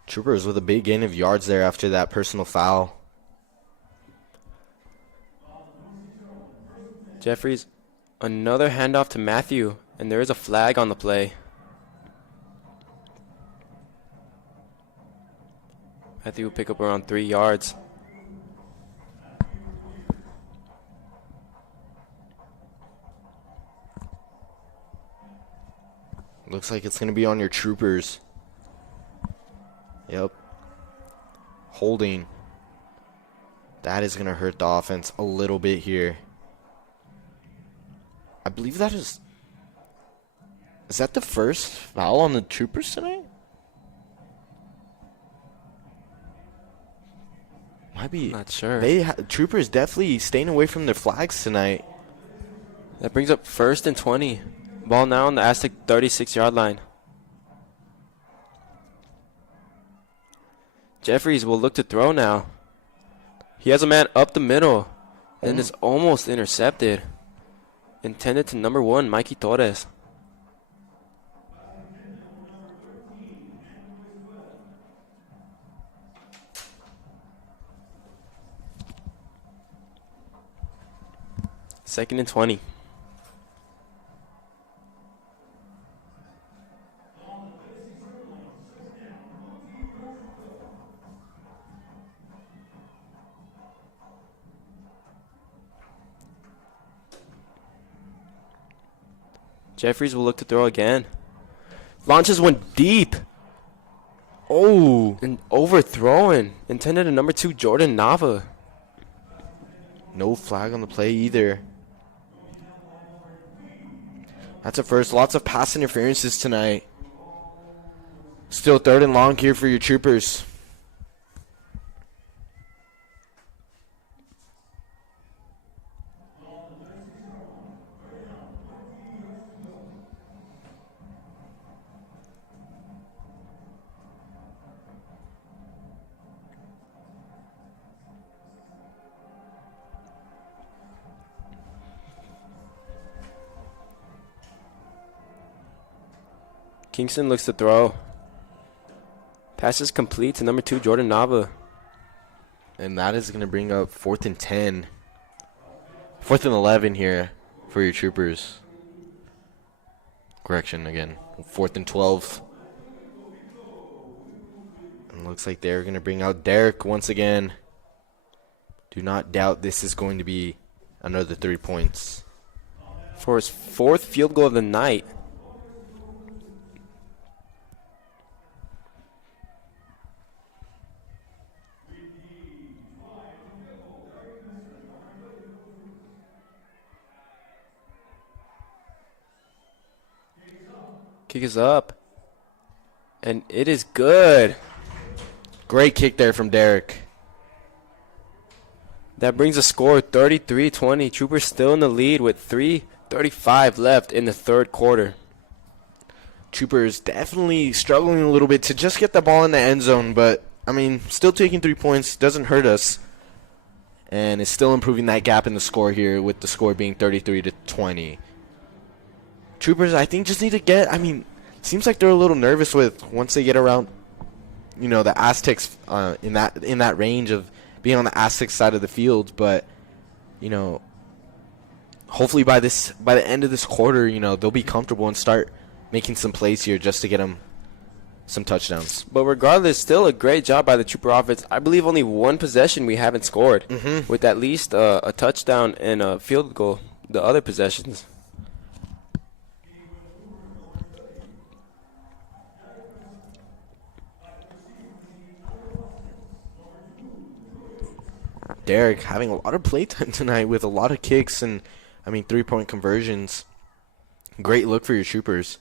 Troopers with a big gain of yards there after that personal foul. Jeffries, another handoff to Matthew, and there is a flag on the play. Matthew will pick up around 3 yards. Looks like it's going to be on your Troopers. Yep. Holding. That is going to hurt the offense a little bit here. I believe that is... Is that the first foul on the Troopers tonight? Might be. Not sure. Troopers definitely staying away from their flags tonight. That brings up 1st and 20. Ball now on the Aztec 36-yard line. Jeffries will look to throw now. He has a man up the middle. And is almost intercepted. Intended to number 1, Mikey Torres. Second and 20. Jeffries will look to throw again. Launches one deep. Oh, and overthrowing. Intended to number 2, Jordan Nava. No flag on the play either. That's a first. Lots of pass interferences tonight. Still 3rd and long here for your Troopers. Kingston looks to throw. Pass is complete to number 2, Jordan Nava. And that is going to bring up 4th and 10. 4th and 11 here for your Troopers. Correction again. 4th and 12. And looks like they're going to bring out Derek once again. Do not doubt this is going to be another 3 points. For his 4th field goal of the night. Kick is up. And it is good. Great kick there from Derek. That brings the score 33-20. Troopers still in the lead with 3:35 left in the third quarter. Troopers definitely struggling a little bit to just get the ball in the end zone, but, I mean, still taking 3 points doesn't hurt us. And it's still improving that gap in the score here with the score being 33-20. Troopers, I think, just need to get, I mean, seems like they're a little nervous with once they get around, you know, the Aztecs in that range of being on the Aztecs side of the field, but, you know, hopefully by the end of this quarter, you know, they'll be comfortable and start making some plays here just to get them some touchdowns. But regardless, still a great job by the Trooper offense. I believe only one possession we haven't scored, with at least a touchdown and a field goal. The other possessions. Derek having a lot of playtime tonight with a lot of kicks and, I mean, 3-point conversions. Great look for your Troopers.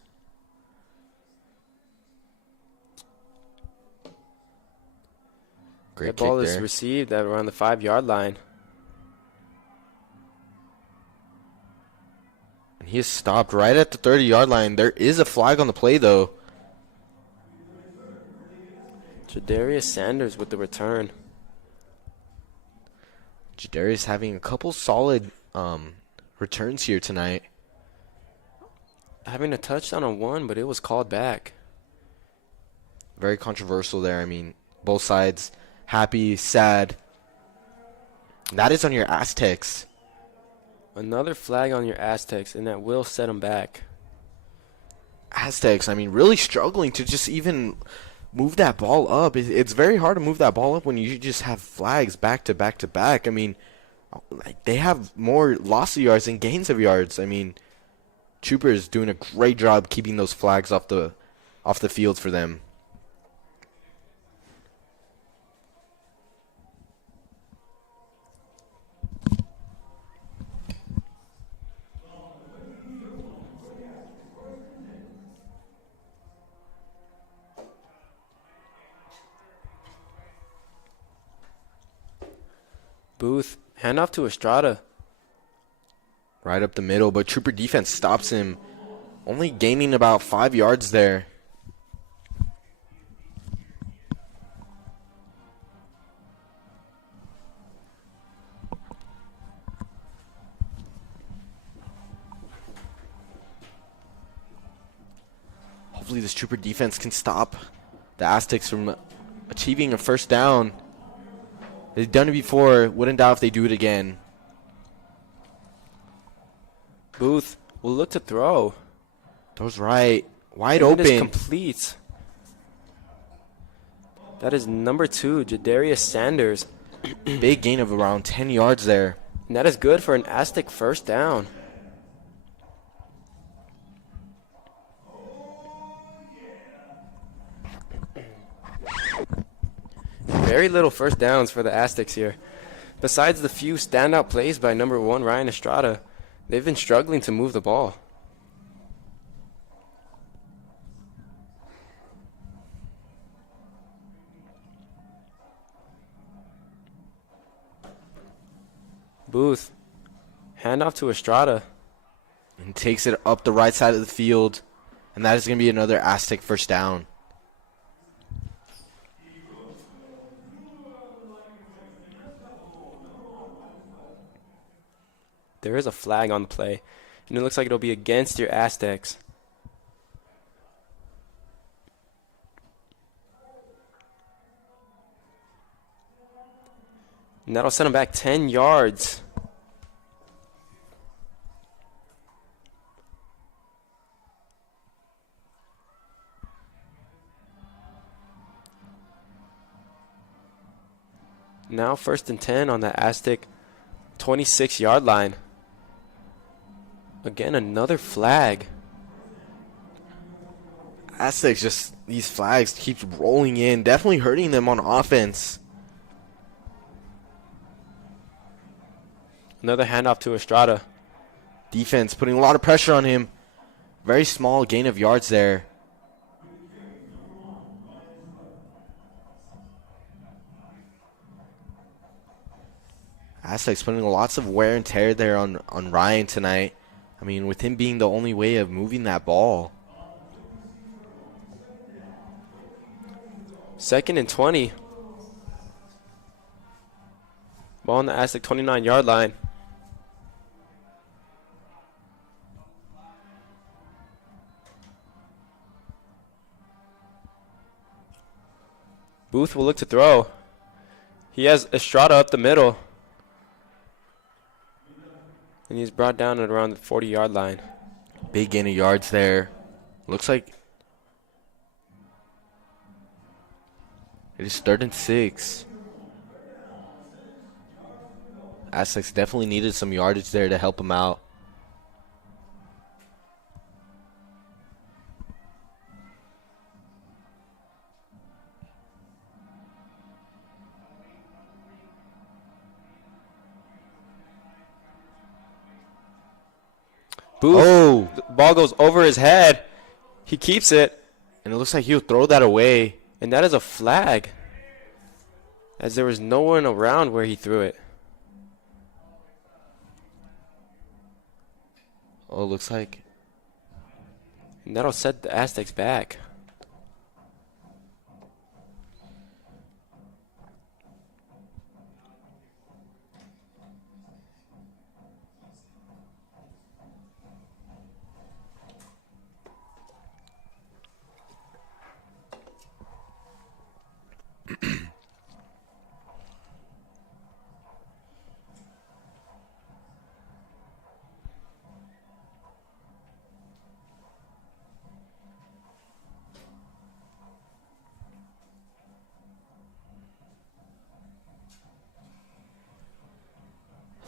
Great That ball kick is there. received at around the 5-yard line. And he is stopped right at the 30-yard line. There is a flag on the play, though. Jadarius Sanders with the return. Jadarius having a couple solid returns here tonight. Having a touchdown on one, but it was called back. Very controversial there. I mean, both sides happy, sad. That is on your Aztecs. Another flag on your Aztecs, and that will set them back. Aztecs, I mean, really struggling to just even move that ball up. It's very hard to move that ball up when you just have flags back to back to back. I mean, they have more loss of yards than gains of yards. I mean, Troopers doing a great job keeping those flags off the field for them. Booth, handoff to Estrada. Right up the middle, but Trooper defense stops him. Only gaining about 5 yards there. Hopefully this Trooper defense can stop the Aztecs from achieving a first down. They've done it before. Wouldn't doubt if they do it again. Booth will look to throw. Throws right. Wide And it is open. complete. That is number 2, Jadarius Sanders. Big gain of around 10 yards there. And that is good for an Aztec first down. Very little first downs for the Aztecs here. Besides the few standout plays by number 1, Ryan Estrada, they've been struggling to move the ball. Booth, handoff to Estrada. And takes it up the right side of the field. And that is going to be another Aztec first down. There is a flag on the play, and it looks like it'll be against your Aztecs. And that'll send them back 10 yards. Now 1st and 10 on the Aztec 26-yard line. Again, another flag. Aztecs just, these flags keeps rolling in. Definitely hurting them on offense. Another handoff to Estrada. Defense putting a lot of pressure on him. Very small gain of yards there. Aztecs putting lots of wear and tear there on Ryan tonight. I mean, with him being the only way of moving that ball. 2nd and 20. Ball on the Aztec 29-yard line. Booth will look to throw. He has Estrada up the middle. And he's brought down at around the 40-yard line. Big gain of yards there. Looks like it is 3rd and 6. Aztecs definitely needed some yardage there to help him out. Booth, Oh, the ball goes over his head. He keeps it. and it looks like he'll throw that away. And that is a flag, as there was no one around where he threw it. Oh, looks like. And that'll set the Aztecs back.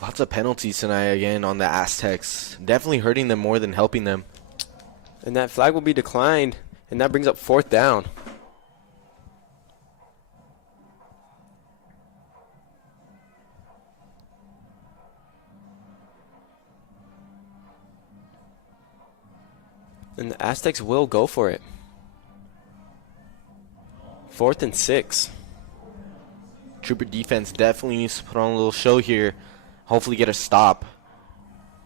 Lots of penalties tonight again on the Aztecs. Definitely hurting them more than helping them. And that flag will be declined, and that brings up 4th down. And the Aztecs will go for it. 4th and 6. Trooper defense definitely needs to put on a little show here. Hopefully get a stop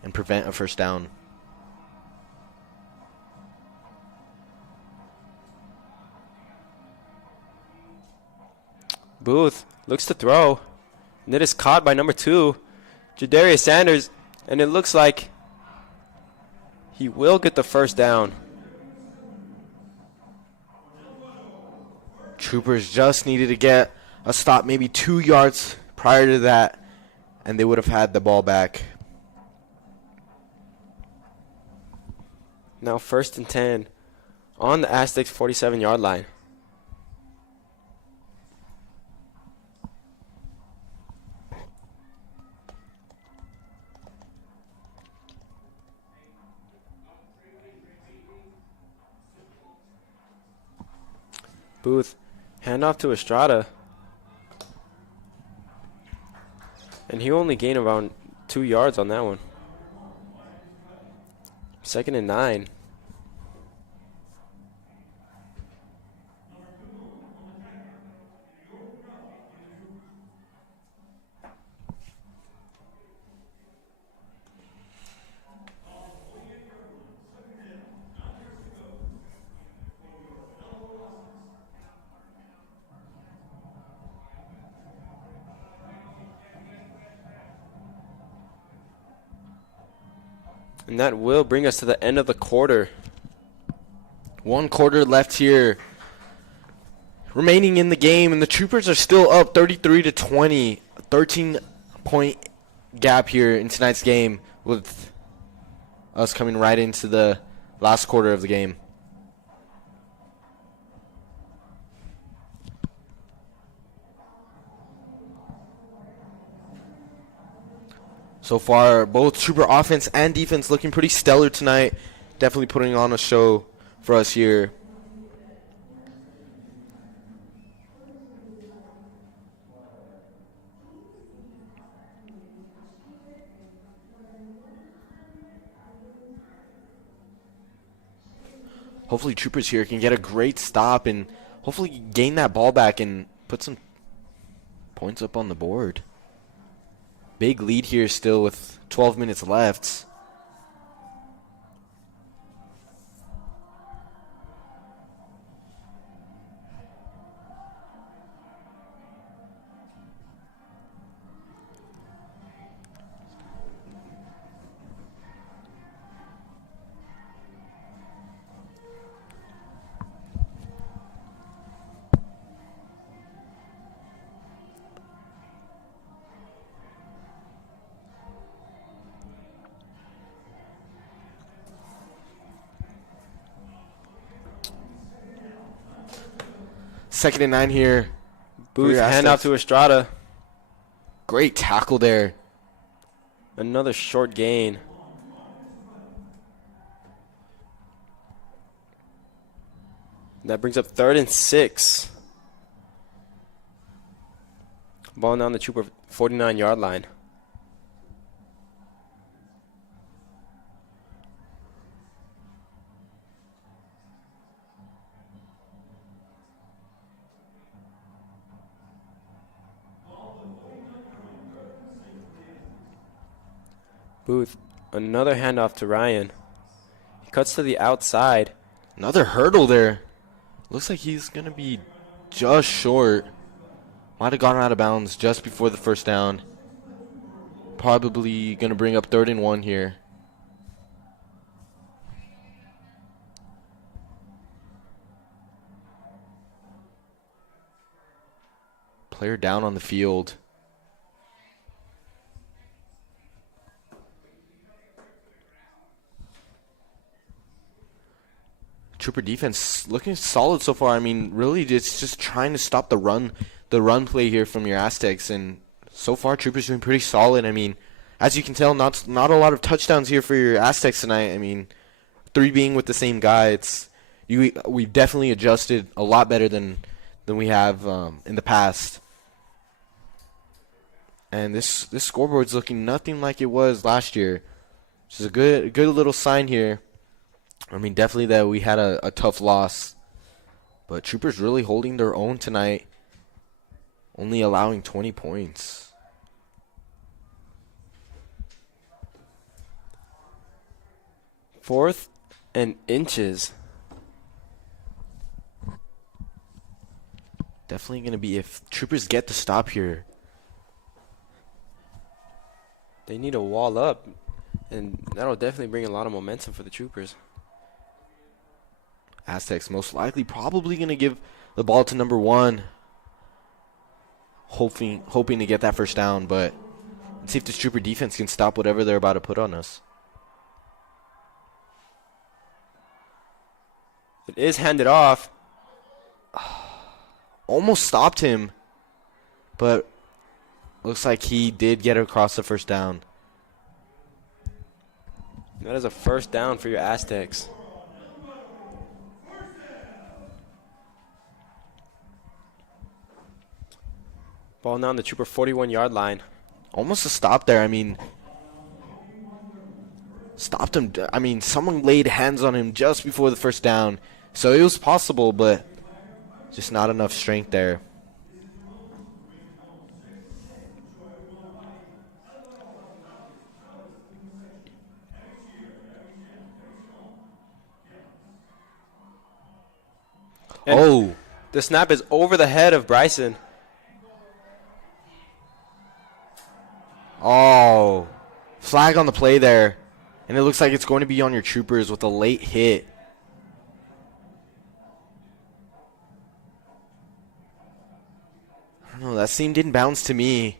and prevent a 1st down. Booth looks to throw. And it is caught by number 2, Jadarius Sanders. And it looks like he will get the 1st down. Troopers just needed to get a stop maybe 2 yards prior to that, and they would have had the ball back. Now 1st and 10 on the Aztecs 47-yard line. Booth, handoff to Estrada. And he only gained around 2 yards on that one. 2nd and 9. And that will bring us to the end of the quarter. 1 quarter left here remaining in the game, and the Troopers are still up 33-20. 13-point gap here in tonight's game, with us coming right into the last quarter of the game. So far, both Trooper offense and defense looking pretty stellar tonight. Definitely putting on a show for us here. hopefully Troopers here can get a great stop and hopefully gain that ball back and put some points up on the board. Big lead here still with 12 minutes left. Second and 9 here. Booth, handoff to Estrada. Great tackle there. Another short gain. That brings up 3rd and 6. Ball down the Trooper 49-yard line. Booth, another handoff to Ryan. He cuts to the outside. Another hurdle there. Looks like he's going to be just short. Might have gone out of bounds just before the first down. Probably going to bring up 3rd and 1 here. Player down on the field. Trooper defense looking solid so far. I mean, really, it's just trying to stop the run play here from your Aztecs, and so far, Troopers doing pretty solid. I mean, as you can tell, not a lot of touchdowns here for your Aztecs tonight. I mean, 3 being with the same guy. We've definitely adjusted a lot better than we have in the past. And this scoreboard's looking nothing like it was last year, which is a good little sign here. I mean, definitely that we had a tough loss. But Troopers really holding their own tonight, only allowing 20 points. Fourth and inches. Definitely going to be, if Troopers get the stop here, They need to wall up, and that'll definitely bring a lot of momentum for the Troopers. Aztecs most likely probably going to give the ball to number 1, hoping to get that first down, but let's see if this Trooper defense can stop whatever they're about to put on us. It is handed off. Almost stopped him, but looks like he did get across the first down. That is a first down for your Aztecs. Ball now on the Trooper 41-yard line. Almost a stop there. I mean, stopped him. I mean, someone laid hands on him just before the first down. So it was possible, but just not enough strength there. And the snap is over the head of Bryson. Oh, flag on the play there. And it looks like it's going to be on your Troopers with a late hit. I don't know, that seam didn't bounce to me.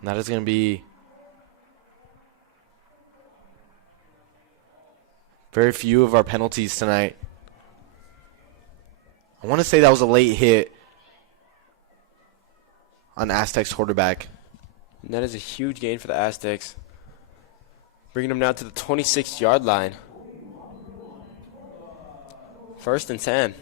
And that is going to be very few of our penalties tonight. I want to say that was a late hit on Aztecs quarterback. And that is a huge gain for the Aztecs. Bringing them now to the 26-yard line. 1st and 10.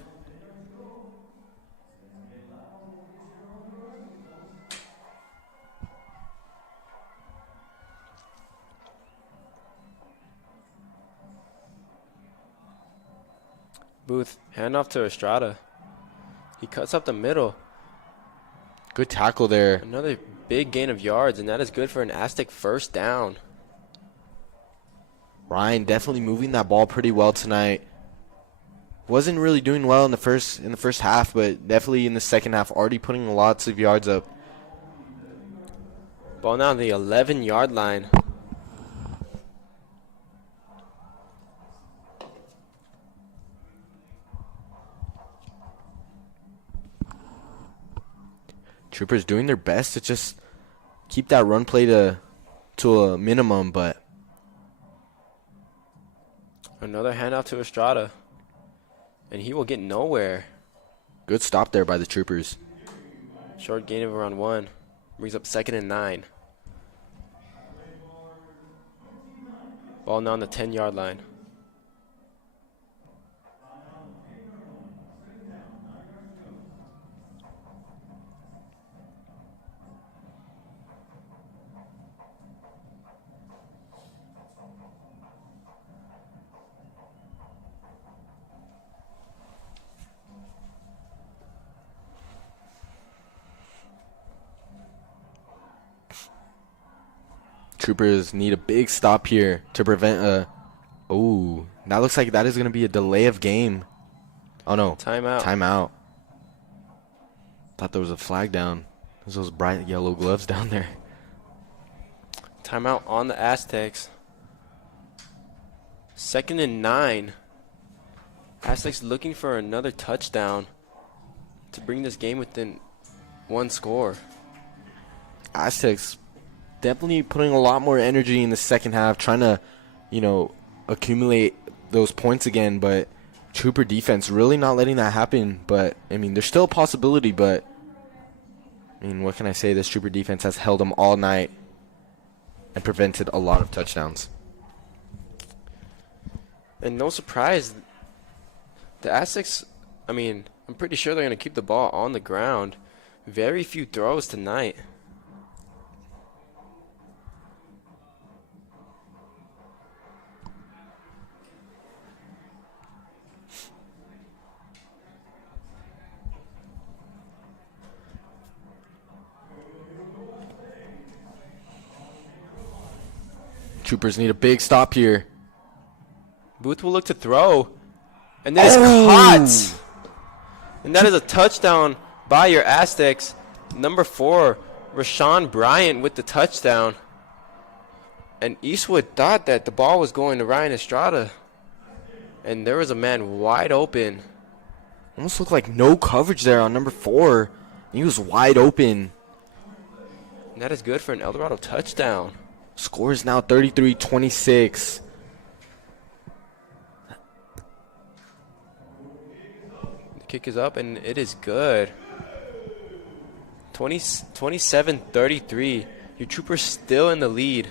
Booth, handoff to Estrada. He cuts up the middle. Good tackle there. Another big gain of yards, and that is good for an Aztec first down. Ryan definitely moving that ball pretty well tonight. Wasn't really doing well in the first half, but definitely in the second half, already putting lots of yards up. Ball now on the 11-yard line. Troopers doing their best to just keep that run play to a minimum, but Another handoff to Estrada. And he will get nowhere. good stop there by the Troopers. Short gain of around 1. Brings up 2nd and 9. Ball now on the 10-yard line. Troopers need a big stop here to prevent a... Oh, that looks like that is going to be a delay of game. Oh, no. Timeout. Timeout. Thought there was a flag down. There's those bright yellow gloves down there. Timeout on the Aztecs. 2nd and 9. Aztecs looking for another touchdown to bring this game within 1 score. Aztecs definitely putting a lot more energy in the second half, trying to, accumulate those points again, but Trooper defense really not letting that happen. But, I mean, there's still a possibility, but, I mean, what can I say? This Trooper defense has held them all night and prevented a lot of touchdowns. And no surprise, the Aztecs, I'm pretty sure they're going to keep the ball on the ground. Very few throws tonight. Troopers need a big stop here. Booth will look to throw. And that is caught. And that is a touchdown by your Aztecs. Number 4, Rashawn Bryant with the touchdown. And Eastwood thought that the ball was going to Ryan Estrada. And there was a man wide open. Almost looked like no coverage there on number 4. He was wide open. And that is good for an Eldorado touchdown. Score is now 33-26. The kick is up, and it is good. 27-33. Your Troopers still in the lead.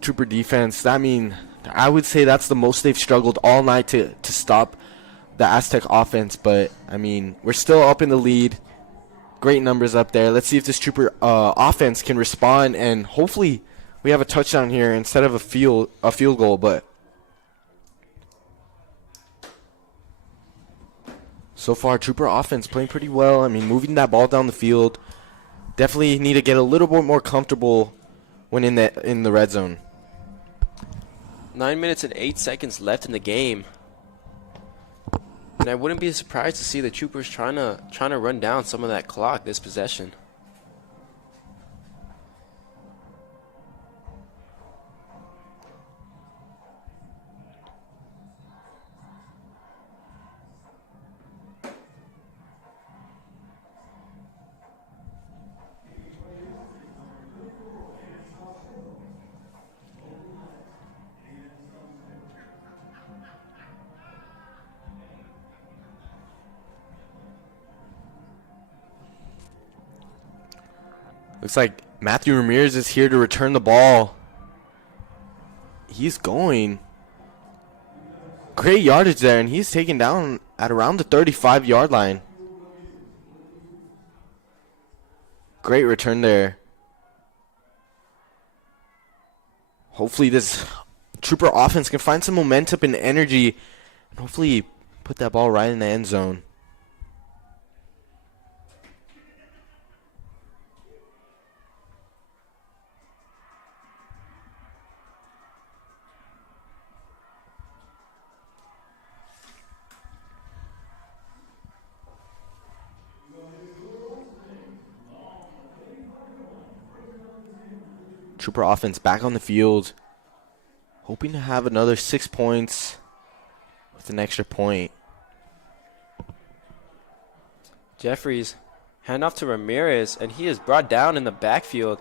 Trooper defense, I would say that's the most they've struggled all night to stop the Aztec offense, but we're still up in the lead. Great numbers up there. Let's see if this Trooper offense can respond, and hopefully we have a touchdown here instead of a field goal. But so far, Trooper offense playing pretty well. Moving that ball down the field. Definitely need to get a little bit more comfortable when in the red zone. 9 minutes and 8 seconds left in the game. And I wouldn't be surprised to see the Troopers trying to run down some of that clock this possession. Looks like Matthew Ramirez is here to return the ball. He's going. Great yardage there, and he's taken down at around the 35-yard line. Great return there. Hopefully this Trooper offense can find some momentum and energy and hopefully put that ball right in the end zone. Trooper offense back on the field, hoping to have another 6 points with an extra point. Jeffries hand off to Ramirez, and he is brought down in the backfield.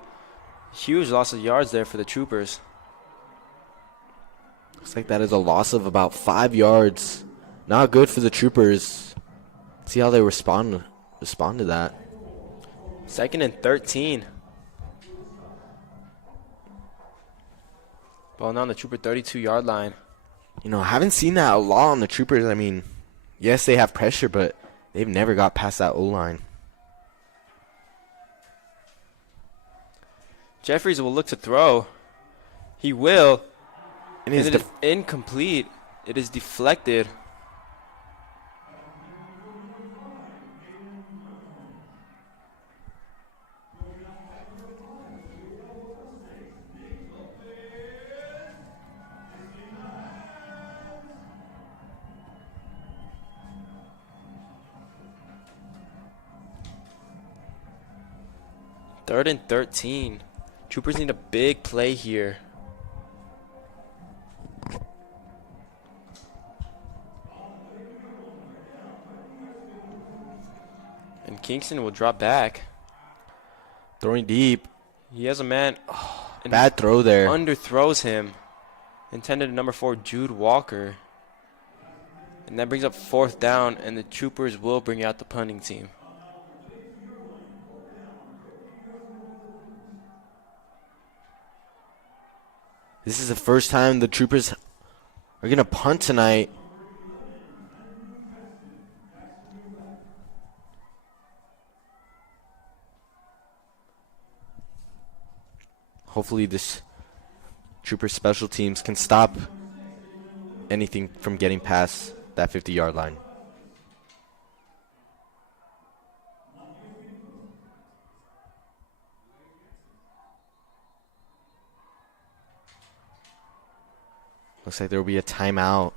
Huge loss of yards there for the Troopers. Looks like that is a loss of about 5 yards. Not good for the Troopers. Let's see how they respond to that. 2nd and 13. Ball now on the Trooper 32-yard line. You know, I haven't seen that a lot on the Troopers. I mean, yes, they have pressure, but they've never got past that O-line. Jeffries will look to throw. He will. And it is incomplete. It is deflected. Third and 13. Troopers need a big play here. And Kingston will drop back. Throwing deep. He has a man. And Bad throw there. Underthrows him. Intended to number 4, Jude Walker. And that brings up 4th down, and the Troopers will bring out the punting team. This is the first time the Troopers are going to punt tonight. Hopefully this Trooper special teams can stop anything from getting past that 50-yard line. Looks like there will be a timeout.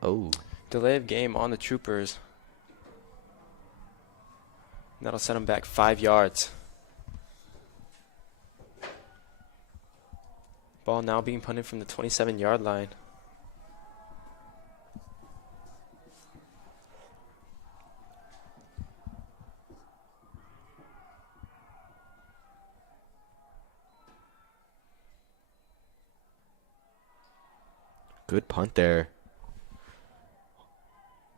Oh. Delay of game on the Troopers. That'll set them back 5 yards. Ball now being punted from the 27-yard line. Good punt there.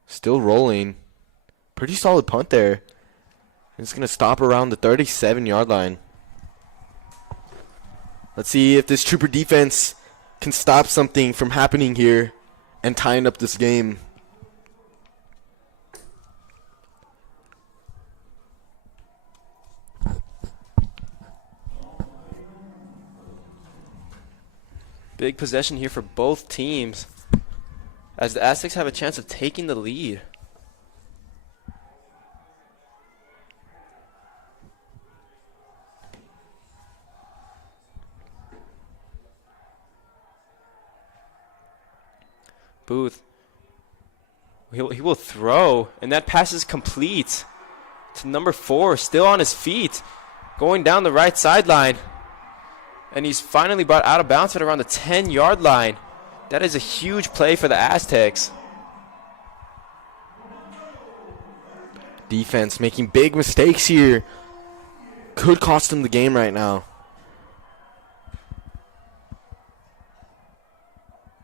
Still rolling. Pretty solid punt there. It's going to stop around the 37-yard line. Let's see if this Trooper defense can stop something from happening here and tying up this game. Big possession here for both teams, as the Aztecs have a chance of taking the lead. Booth. He will throw, and that pass is complete to number 4, still on his feet, going down the right sideline. And he's finally brought out of bounds at around the 10-yard line. That is a huge play for the Aztecs. Defense making big mistakes here. Could cost them the game right now.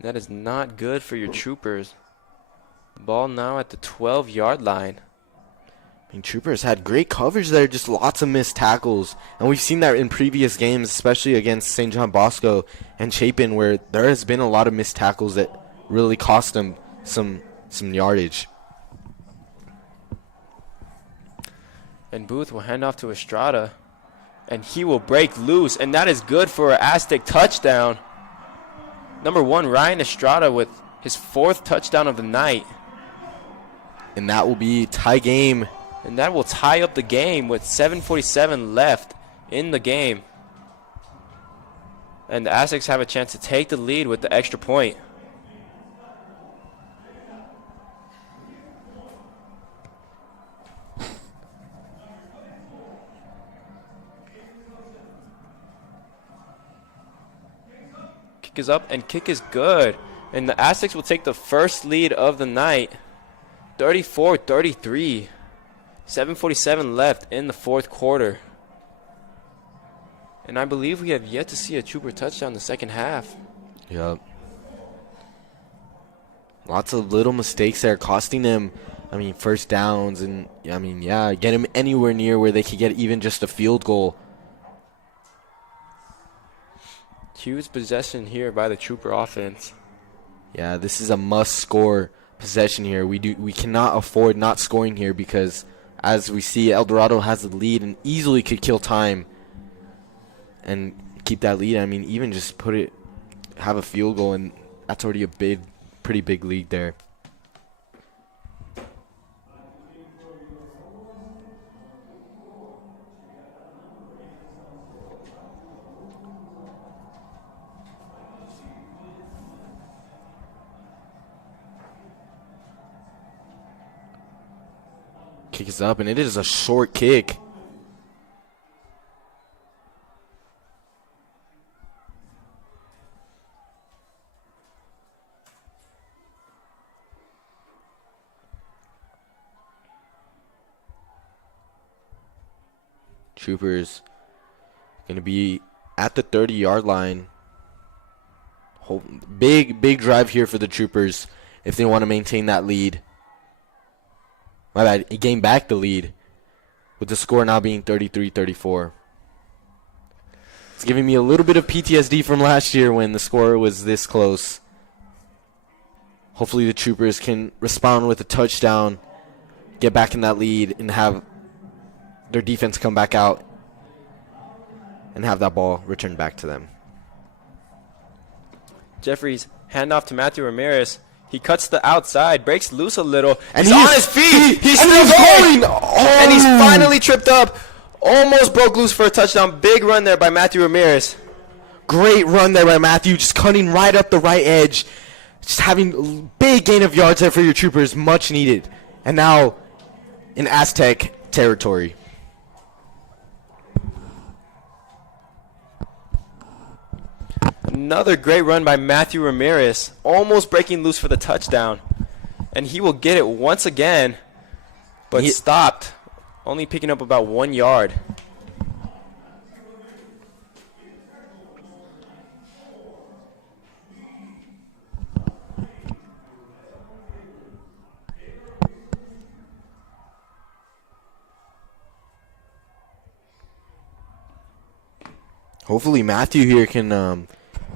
That is not good for your Troopers. The ball now at the 12-yard line. I mean, Troopers had great coverage there, just lots of missed tackles. And we've seen that in previous games, especially against St. John Bosco and Chapin, where there has been a lot of missed tackles that really cost them some yardage. And Booth will hand off to Estrada. And he will break loose. And that is good for an Aztec touchdown. Number 1, Ryan Estrada with his 4th touchdown of the night. And that will be tie game. And that will tie up the game with 7:47 left in the game. And the Aztecs have a chance to take the lead with the extra point. Kick is up and kick is good. And the Aztecs will take the first lead of the night. 34-33. 7:47 left in the 4th quarter. And I believe we have yet to see a Trooper touchdown in the second half. Yep. Lots of little mistakes there costing them, first downs and, get them anywhere near where they could get even just a field goal. Huge possession here by the Trooper offense. Yeah, this is a must-score possession here. We cannot afford not scoring here because, as we see, El Dorado has the lead and easily could kill time and keep that lead. Even just have a field goal, and that's already a pretty big lead there. Kick is up, and it is a short kick. Troopers going to be at the 30-yard line. Big drive here for the Troopers if they want to maintain that lead. My bad, he gained back the lead with the score now being 33-34. It's giving me a little bit of PTSD from last year when the score was this close. Hopefully the Troopers can respond with a touchdown, get back in that lead, and have their defense come back out and have that ball returned back to them. Jeffries, handoff to Matthew Ramirez. He cuts the outside, breaks loose a little. And he's on his feet. He's still going. Oh. And he's finally tripped up. Almost broke loose for a touchdown. Big run there by Matthew Ramirez. Great run there by Matthew, just cutting right up the right edge. Just having big gain of yards there for your Troopers, much needed. And now in Aztec territory. Another great run by Matthew Ramirez, almost breaking loose for the touchdown. And he will get it once again, but stopped, only picking up about 1 yard. Hopefully Matthew here can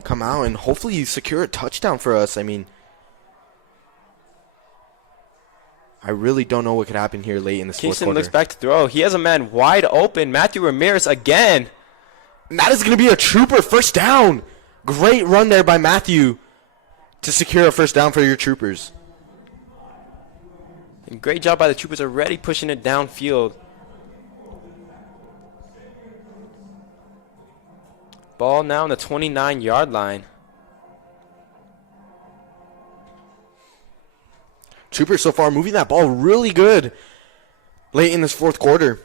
come out and hopefully secure a touchdown for us. I really don't know what could happen here late in this fourth Kingston quarter. looks back to throw. He has a man wide open. Matthew Ramirez again. And that is going to be a Trooper first down. Great run there by Matthew to secure a first down for your Troopers. And great job by the Troopers already pushing it downfield. Ball now on the 29-yard line. Troopers so far moving that ball really good late in this fourth quarter.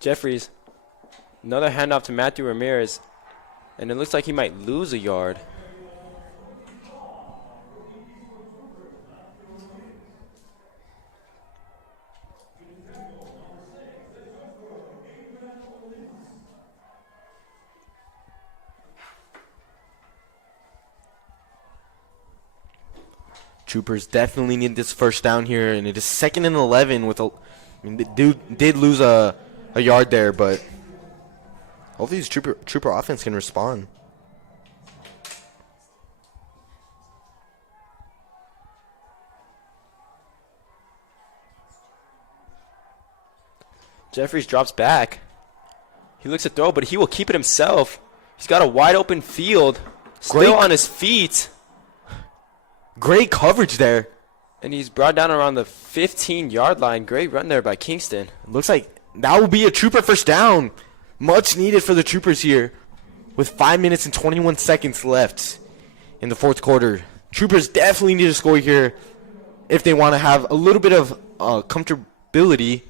Jeffries, another handoff to Matthew Ramirez, and it looks like he might lose a yard. Troopers definitely need this first down here, and it is 2nd and 11 with a. I mean, the dude did lose a yard there, but hopefully this trooper offense can respond. Jeffries drops back. He looks to throw, but he will keep it himself. He's got a wide open field. Still on his feet. Great coverage there. And he's brought down around the 15-yard line. Great run there by Kingston. Looks like that will be a trooper first down. Much needed for the Troopers here. With 5 minutes and 21 seconds left in the fourth quarter. Troopers definitely need to score here if they want to have a little bit of comfortability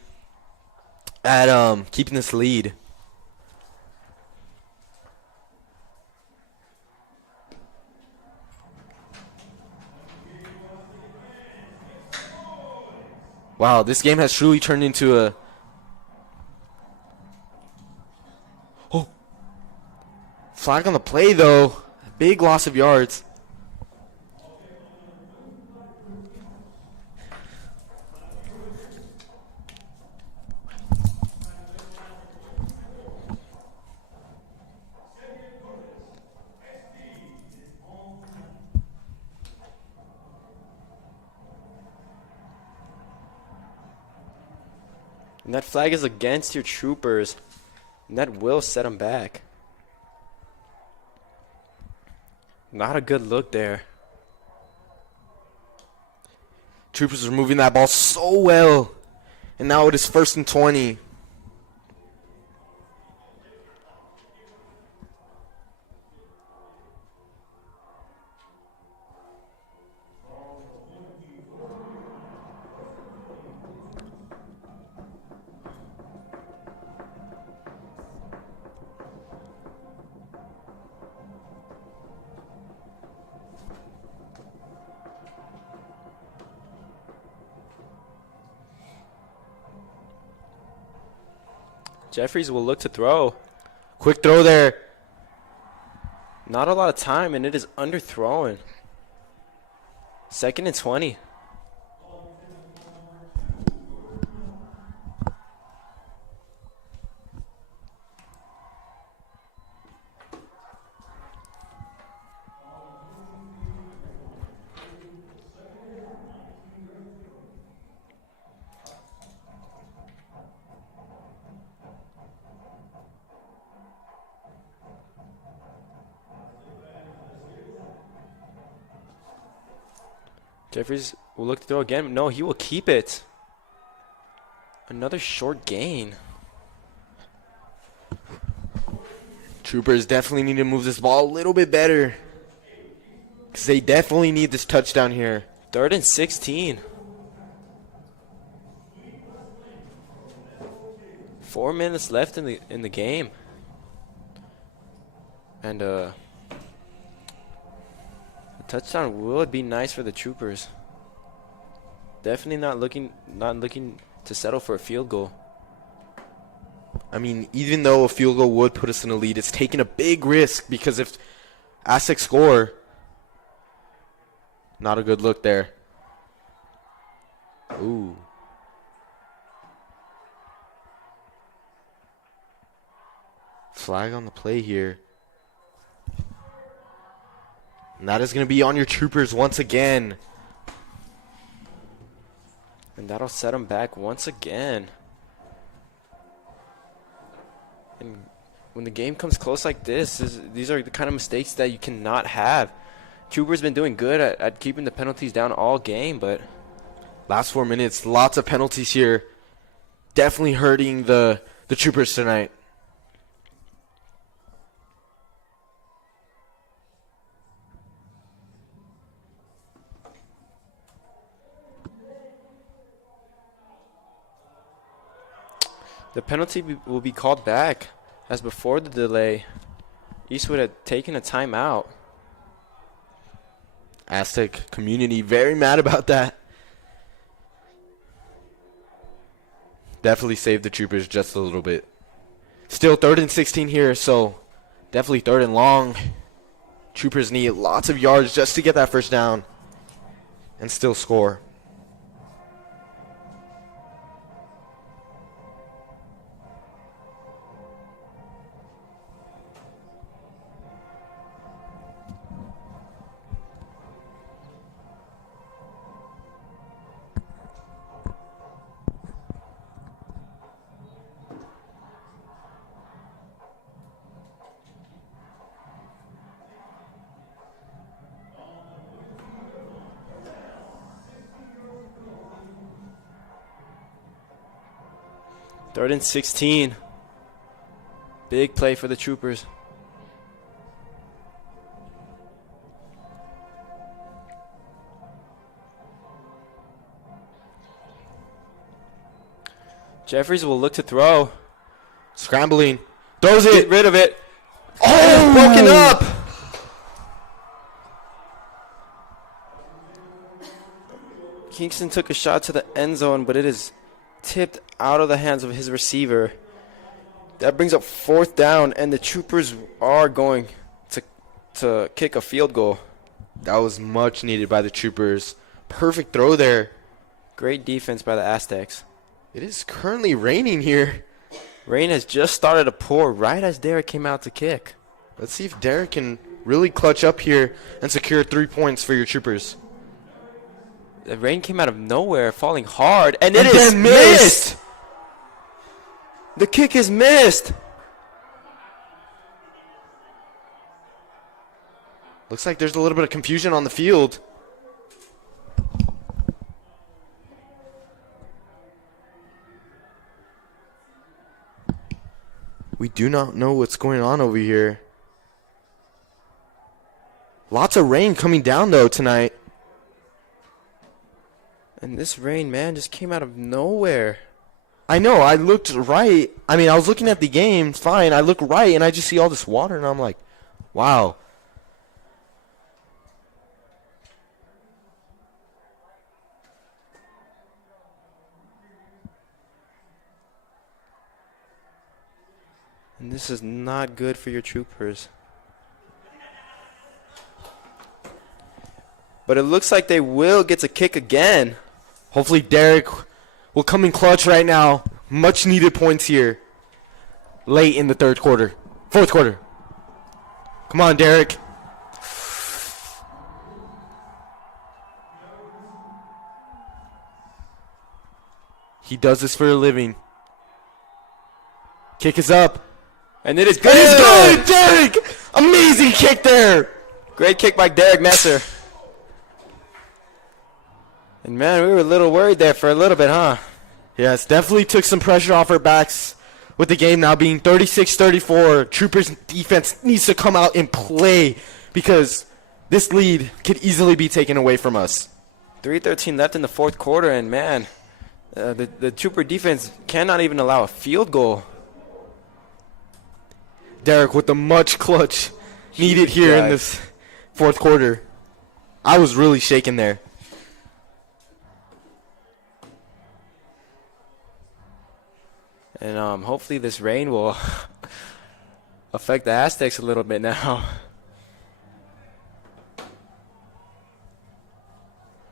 at keeping this lead. Wow, this game has truly turned into a... Oh. Flag on the play, though. Big loss of yards. And that flag is against your Troopers. And that will set them back. Not a good look there. Troopers are moving that ball so well. And now it is 1st and 20. Jeffries will look to throw. Quick throw there. Not a lot of time, and it is underthrown. 2nd and 20. Jeffries will look to throw again. No, he will keep it. Another short gain. Troopers definitely need to move this ball a little bit better. Because they definitely need this touchdown here. 3rd and 16. 4 minutes left in the game. And a touchdown would be nice for the Troopers. Definitely not looking to settle for a field goal. I mean, even though a field goal would put us in a lead, it's taking a big risk because if Aztecs score, not a good look there. Ooh. Flag on the play here. And that is going to be on your Troopers once again. And that'll set them back once again. And when the game comes close like this, these are the kind of mistakes that you cannot have. Troopers been doing good at keeping the penalties down all game, but last 4 minutes, lots of penalties here. Definitely hurting the Troopers tonight. the penalty will be called back, as before the delay, Eastwood had taken a timeout. Aztec community very mad about that. Definitely saved the Troopers just a little bit. Still 3rd and 16 here, so definitely 3rd and long. Troopers need lots of yards just to get that first down. and still score. Third and 16. Big play for the Troopers. Jeffries will look to throw. Scrambling. Throws Get it. rid of it. Oh! Broken up. Kingston took a shot to the end zone, but it is tipped out of the hands of his receiver. That brings up 4th down, and the Troopers are going to kick a field goal. That was much needed by the Troopers. Perfect throw there. Great defense by the Aztecs. It is currently raining here. Rain has just started to pour right as Derek came out to kick. Let's see if Derek can really clutch up here and secure 3 points for your Troopers. The rain came out of nowhere, falling hard, and it is then missed. The kick is missed. Looks like there's a little bit of confusion on the field. We do not know what's going on over here. Lots of rain coming down, though, tonight. And this rain, man, just came out of nowhere. I know, I looked right. I mean, I was looking at the game, fine. I look right, and I just see all this water, and I'm like, wow. And this is not good for your Troopers. But it looks like they will get to kick again. Hopefully Derek will come in clutch right now. Much needed points here. Late in the 4th quarter. Come on, Derek. He does this for a living. Kick is up. And it is good. It is good, Derek! Amazing kick there. Great kick by Derek Messer. And man, we were a little worried there for a little bit, huh? Yes, definitely took some pressure off our backs with the game now being 36-34. Troopers defense needs to come out and play because this lead could easily be taken away from us. 3:13 left in the 4th quarter, and man, the Trooper defense cannot even allow a field goal. Derek with the much clutch needed here in this 4th quarter. I was really shaking there. And hopefully this rain will affect the Aztecs a little bit now.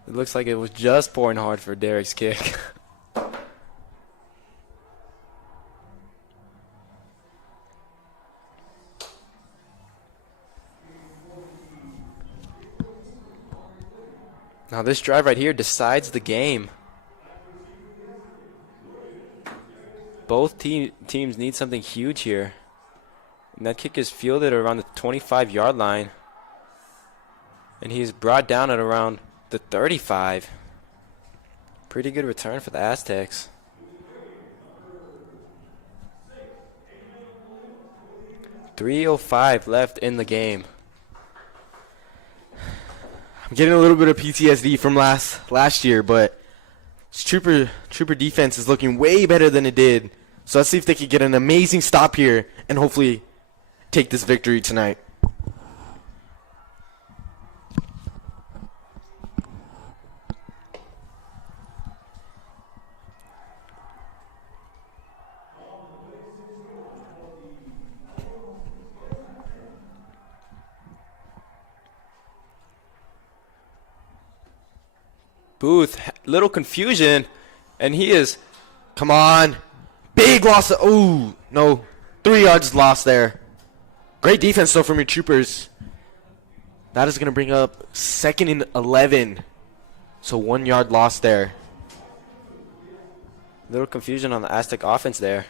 It looks like it was just pouring hard for Derek's kick. Now this drive right here decides the game. Both teams need something huge here. And that kick is fielded around the 25-yard line. And he's brought down at around the 35. Pretty good return for the Aztecs. .305 left in the game. I'm getting a little bit of PTSD from last year, but Trooper defense is looking way better than it did. So let's see if they can get an amazing stop here and hopefully take this victory tonight. Booth, little confusion, and he is. Come on. Big loss. Oh, no. 3 yards lost there. Great defense, though, from your troopers. That is going to bring up 2nd and 11. So 1 yard lost there. Little confusion on the Aztec offense there.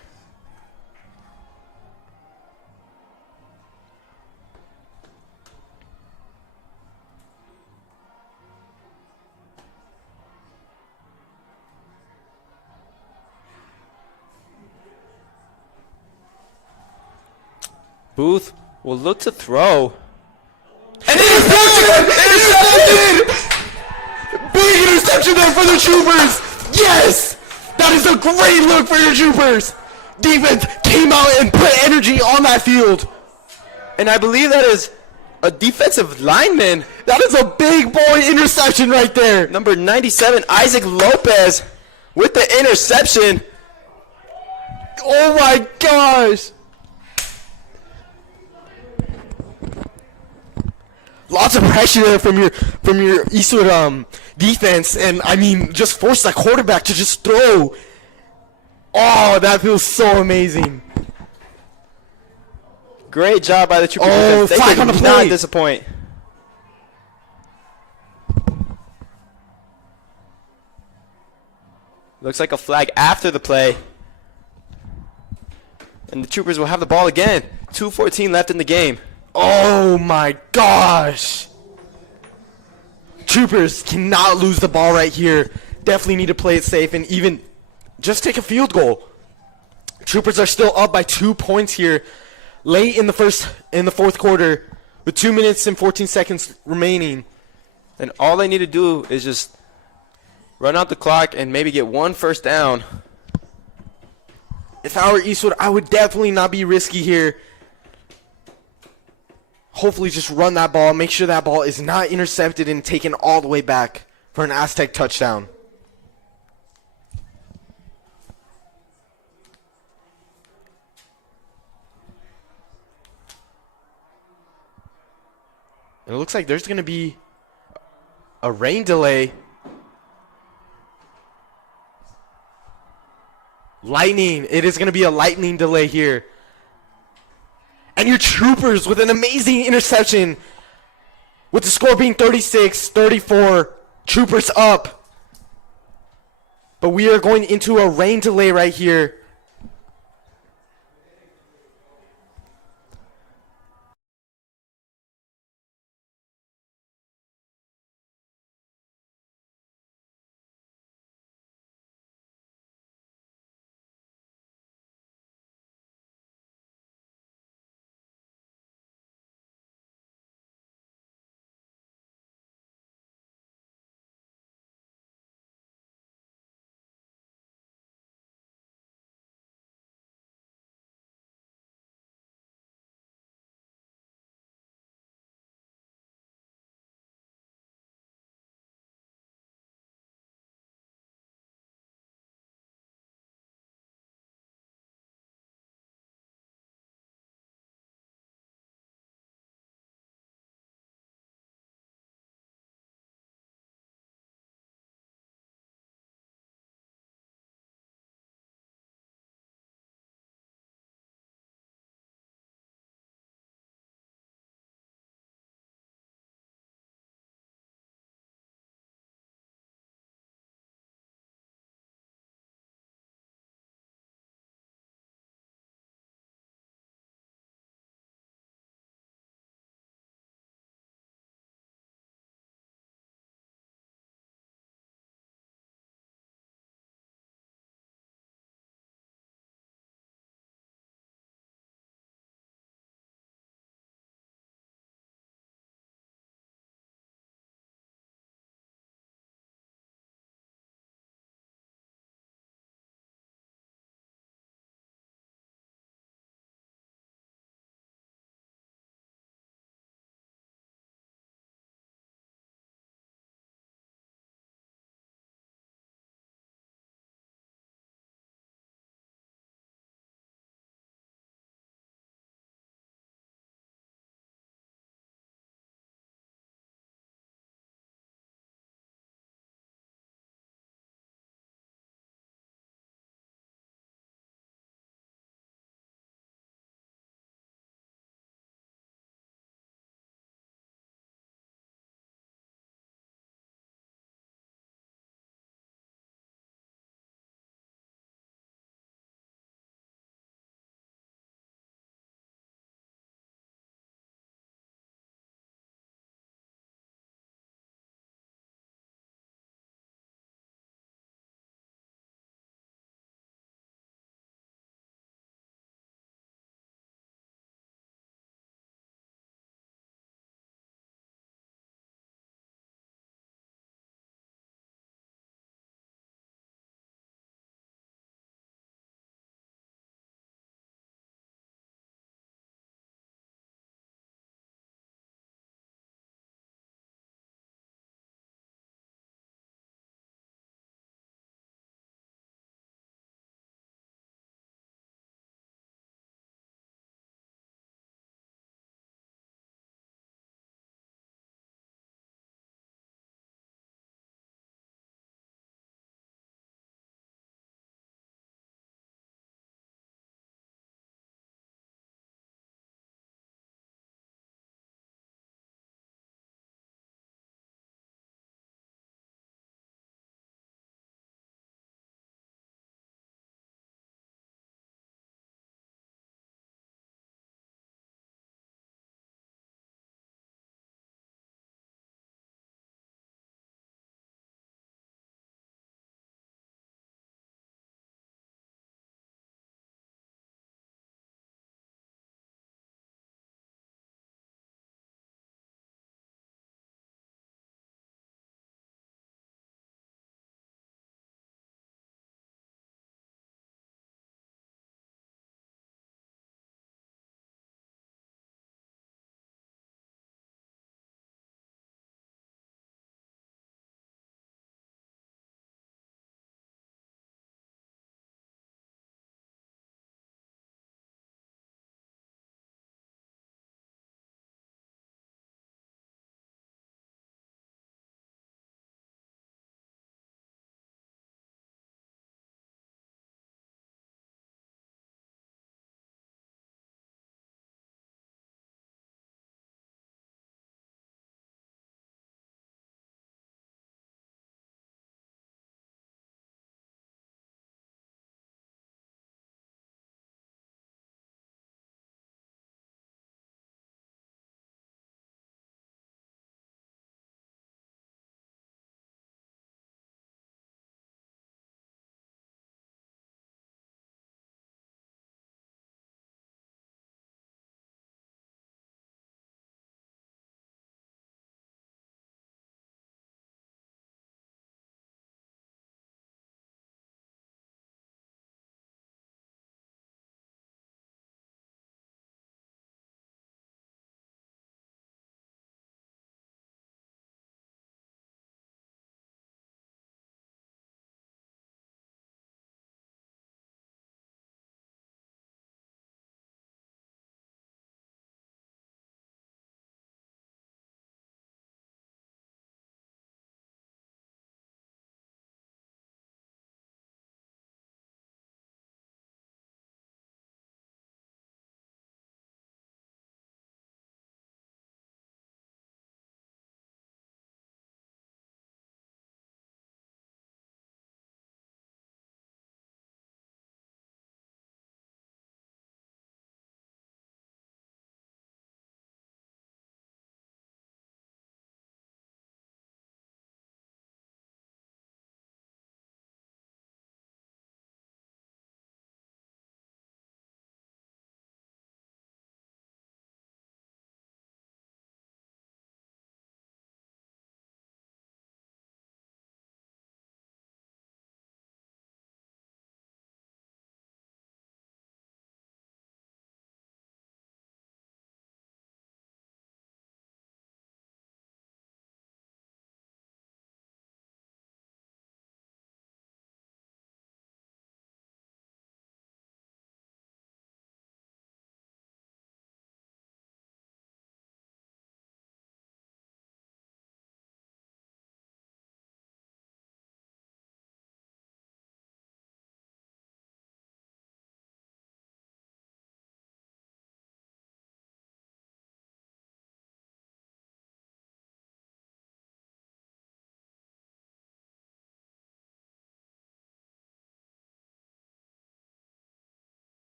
Booth will look to throw. And interception! Big interception there for the troopers! Yes! That is a great look for your troopers! Defense came out and put energy on that field. And I believe that is a defensive lineman. That is a big boy interception right there. Number 97, Isaac Lopez, with the interception. Oh my gosh! Lots of pressure there from your Eastwood defense, and I mean just force that quarterback to just throw. Oh, that feels so amazing. Great job by the Troopers. Oh, They flag on the did not play. disappoint. Looks like a flag after the play. And the Troopers will have the ball again. 2:14 left in the game. Oh my gosh. Troopers cannot lose the ball right here. Definitely need to play it safe and even just take a field goal. Troopers are still up by 2 points here late in the fourth quarter with 2 minutes and 14 seconds remaining. And all they need to do is just run out the clock and maybe get 1 first down. If I were Eastwood, I would definitely not be risky here. Hopefully just run that ball, make sure that ball is not intercepted and taken all the way back for an Aztec touchdown. And it looks like there's going to be a rain delay. Lightning. It is going to be a lightning delay here. And your Troopers with an amazing interception. With the score being 36-34. Troopers up. But we are going into a rain delay right here.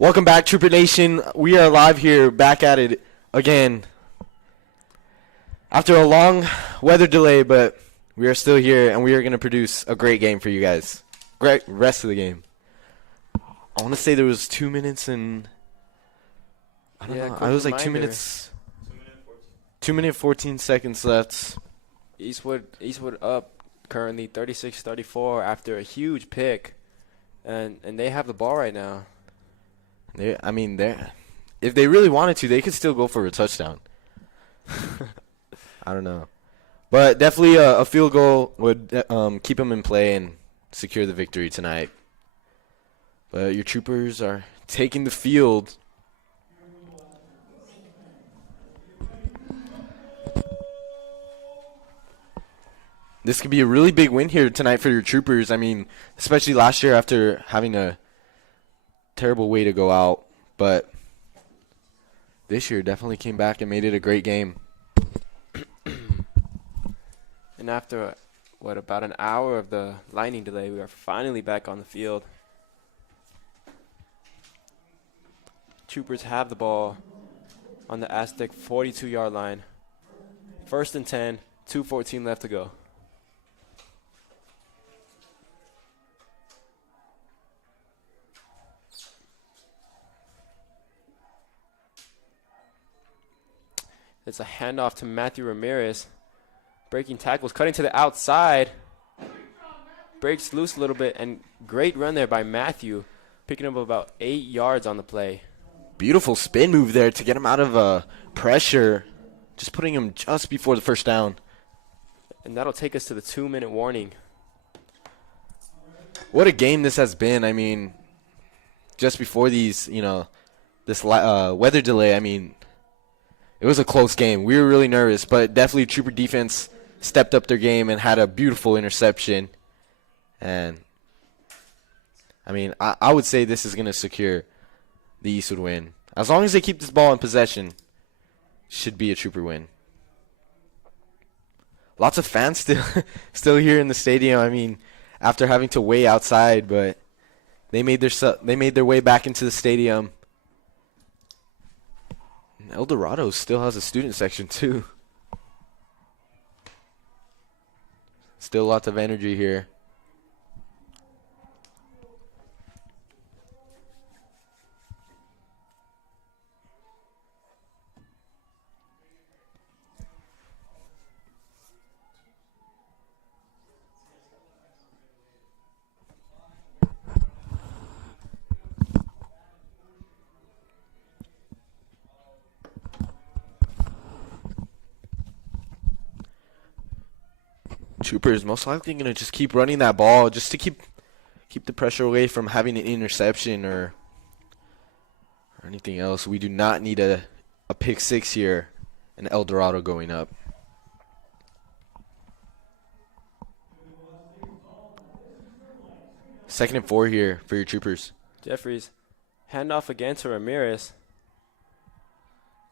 Welcome back, Trooper Nation. We are live here, back at it again. After a long weather delay, but we are still here, and we are going to produce a great game for you guys. Great rest of the game. I want to say there was 2 minutes and... I don't know. quick I was like 2 reminder. minutes... 2 minute 14 seconds left. Eastwood up currently 36-34 after a huge pick, and they have the ball right now. They if they really wanted to, they could still go for a touchdown. I don't know. But definitely a field goal would keep them in play and secure the victory tonight. But your Troopers are taking the field. This could be a really big win here tonight for your Troopers. I mean, especially last year after having a terrible way to go out. But this year definitely came back and made it a great game. And after, about an hour of the lightning delay, we are finally back on the field. Troopers have the ball on the Aztec 42-yard line. 1st and 10, 2:14 left to go. It's a handoff to Matthew Ramirez. Breaking tackles, cutting to the outside. Breaks loose a little bit, and great run there by Matthew, picking up about 8 yards on the play. Beautiful spin move there to get him out of pressure. Just putting him just before the first down. And that'll take us to the 2-minute warning. What a game this has been. I mean, just before these, this weather delay, I mean, it was a close game. We were really nervous, but definitely Trooper defense stepped up their game and had a beautiful interception. And, I mean, I would say this is going to secure the Eastwood win. As long as they keep this ball in possession, should be a Trooper win. Lots of fans still here in the stadium. I mean, after having to wait outside, but they made their way back into the stadium. El Dorado still has a student section too. Still lots of energy here. Troopers most likely going to just keep running that ball just to keep the pressure away from having an interception or anything else. We do not need a pick six here and El Dorado going up. Second and 4 here for your Troopers. Jeffries, handoff again to Ramirez.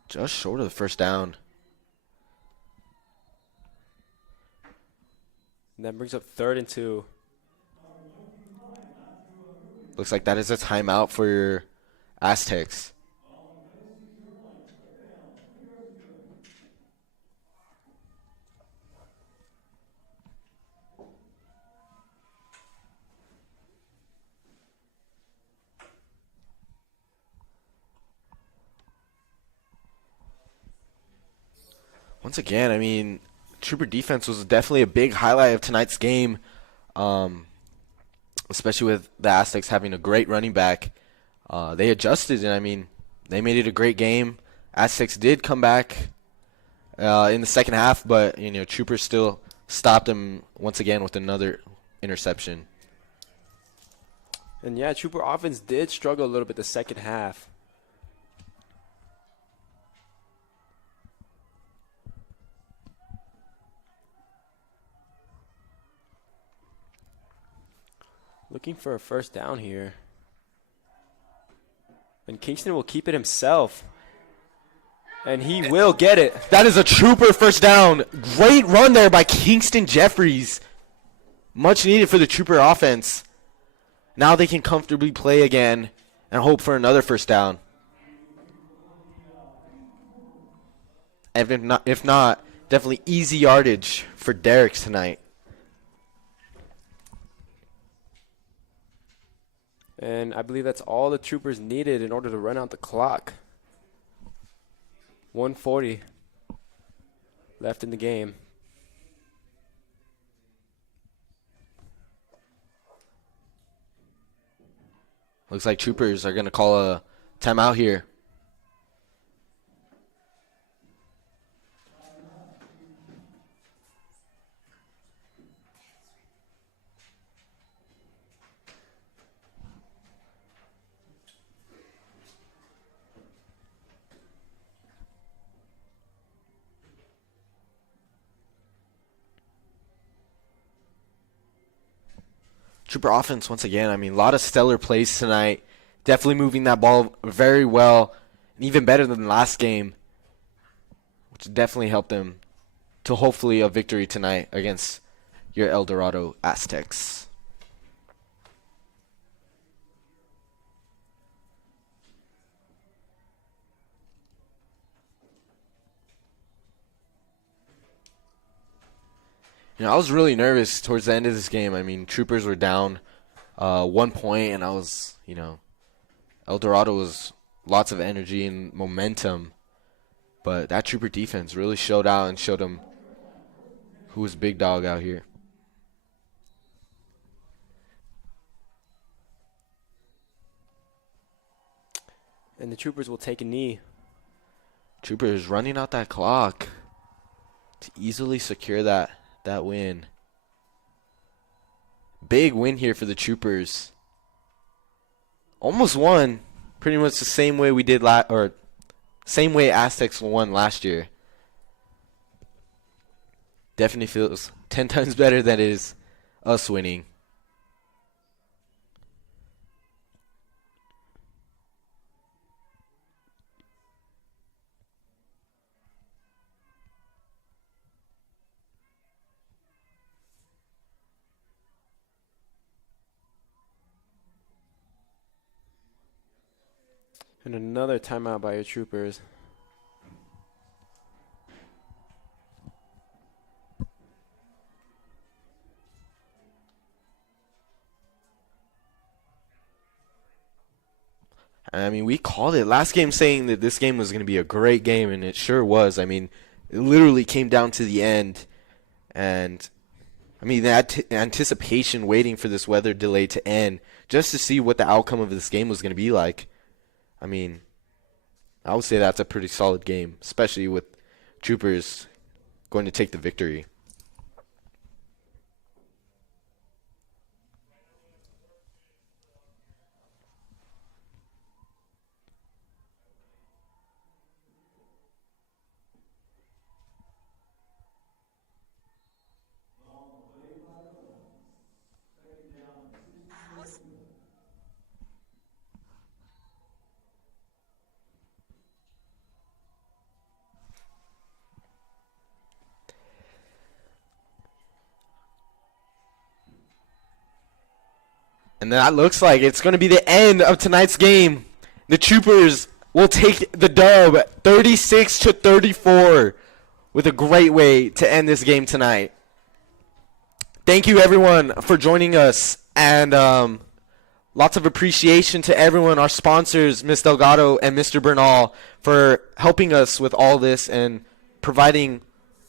Just short of the first down. And that brings up 3rd and 2. Looks like that is a timeout for your Aztecs. Once again, I mean, Trooper defense was definitely a big highlight of tonight's game, especially with the Aztecs having a great running back. They adjusted, and I mean, they made it a great game. Aztecs did come back in the second half, but Troopers still stopped them once again with another interception. And yeah, Trooper offense did struggle a little bit the second half. Looking for a first down here. And Kingston will keep it himself. And he will get it. That is a Trooper first down. Great run there by Kingston Jeffries. Much needed for the Trooper offense. Now they can comfortably play again. and hope for another first down. And if not, definitely easy yardage for Derek tonight. And I believe that's all the Troopers needed in order to run out the clock. 1:40 left in the game. Looks like Troopers are going to call a timeout here. Trooper offense, once again, I mean, a lot of stellar plays tonight. Definitely moving that ball very well, and even better than last game, which definitely helped them to hopefully a victory tonight against your El Dorado Aztecs. I was really nervous towards the end of this game. I mean, Troopers were down 1 point, and I was, El Dorado was lots of energy and momentum. But that Trooper defense really showed out and showed them who was big dog out here. And the Troopers will take a knee. Troopers running out that clock to easily secure that win. Big win here for the Troopers. Almost won. Pretty much the same way we did same way Aztecs won last year. Definitely feels 10 times better than it is us winning. And another timeout by your Troopers. I mean, we called it last game saying that this game was going to be a great game, and it sure was. I mean, it literally came down to the end. And, I mean, that anticipation waiting for this weather delay to end just to see what the outcome of this game was going to be like. I mean, I would say that's a pretty solid game, especially with Troopers going to take the victory. And that looks like it's going to be the end of tonight's game. The Troopers will take the dub 36-34 with a great way to end this game tonight. Thank you, everyone, for joining us. And lots of appreciation to everyone, our sponsors, Ms. Delgado and Mr. Bernal, for helping us with all this and providing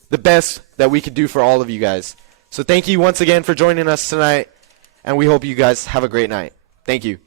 the best that we could do for all of you guys. So thank you once again for joining us tonight. And we hope you guys have a great night. Thank you.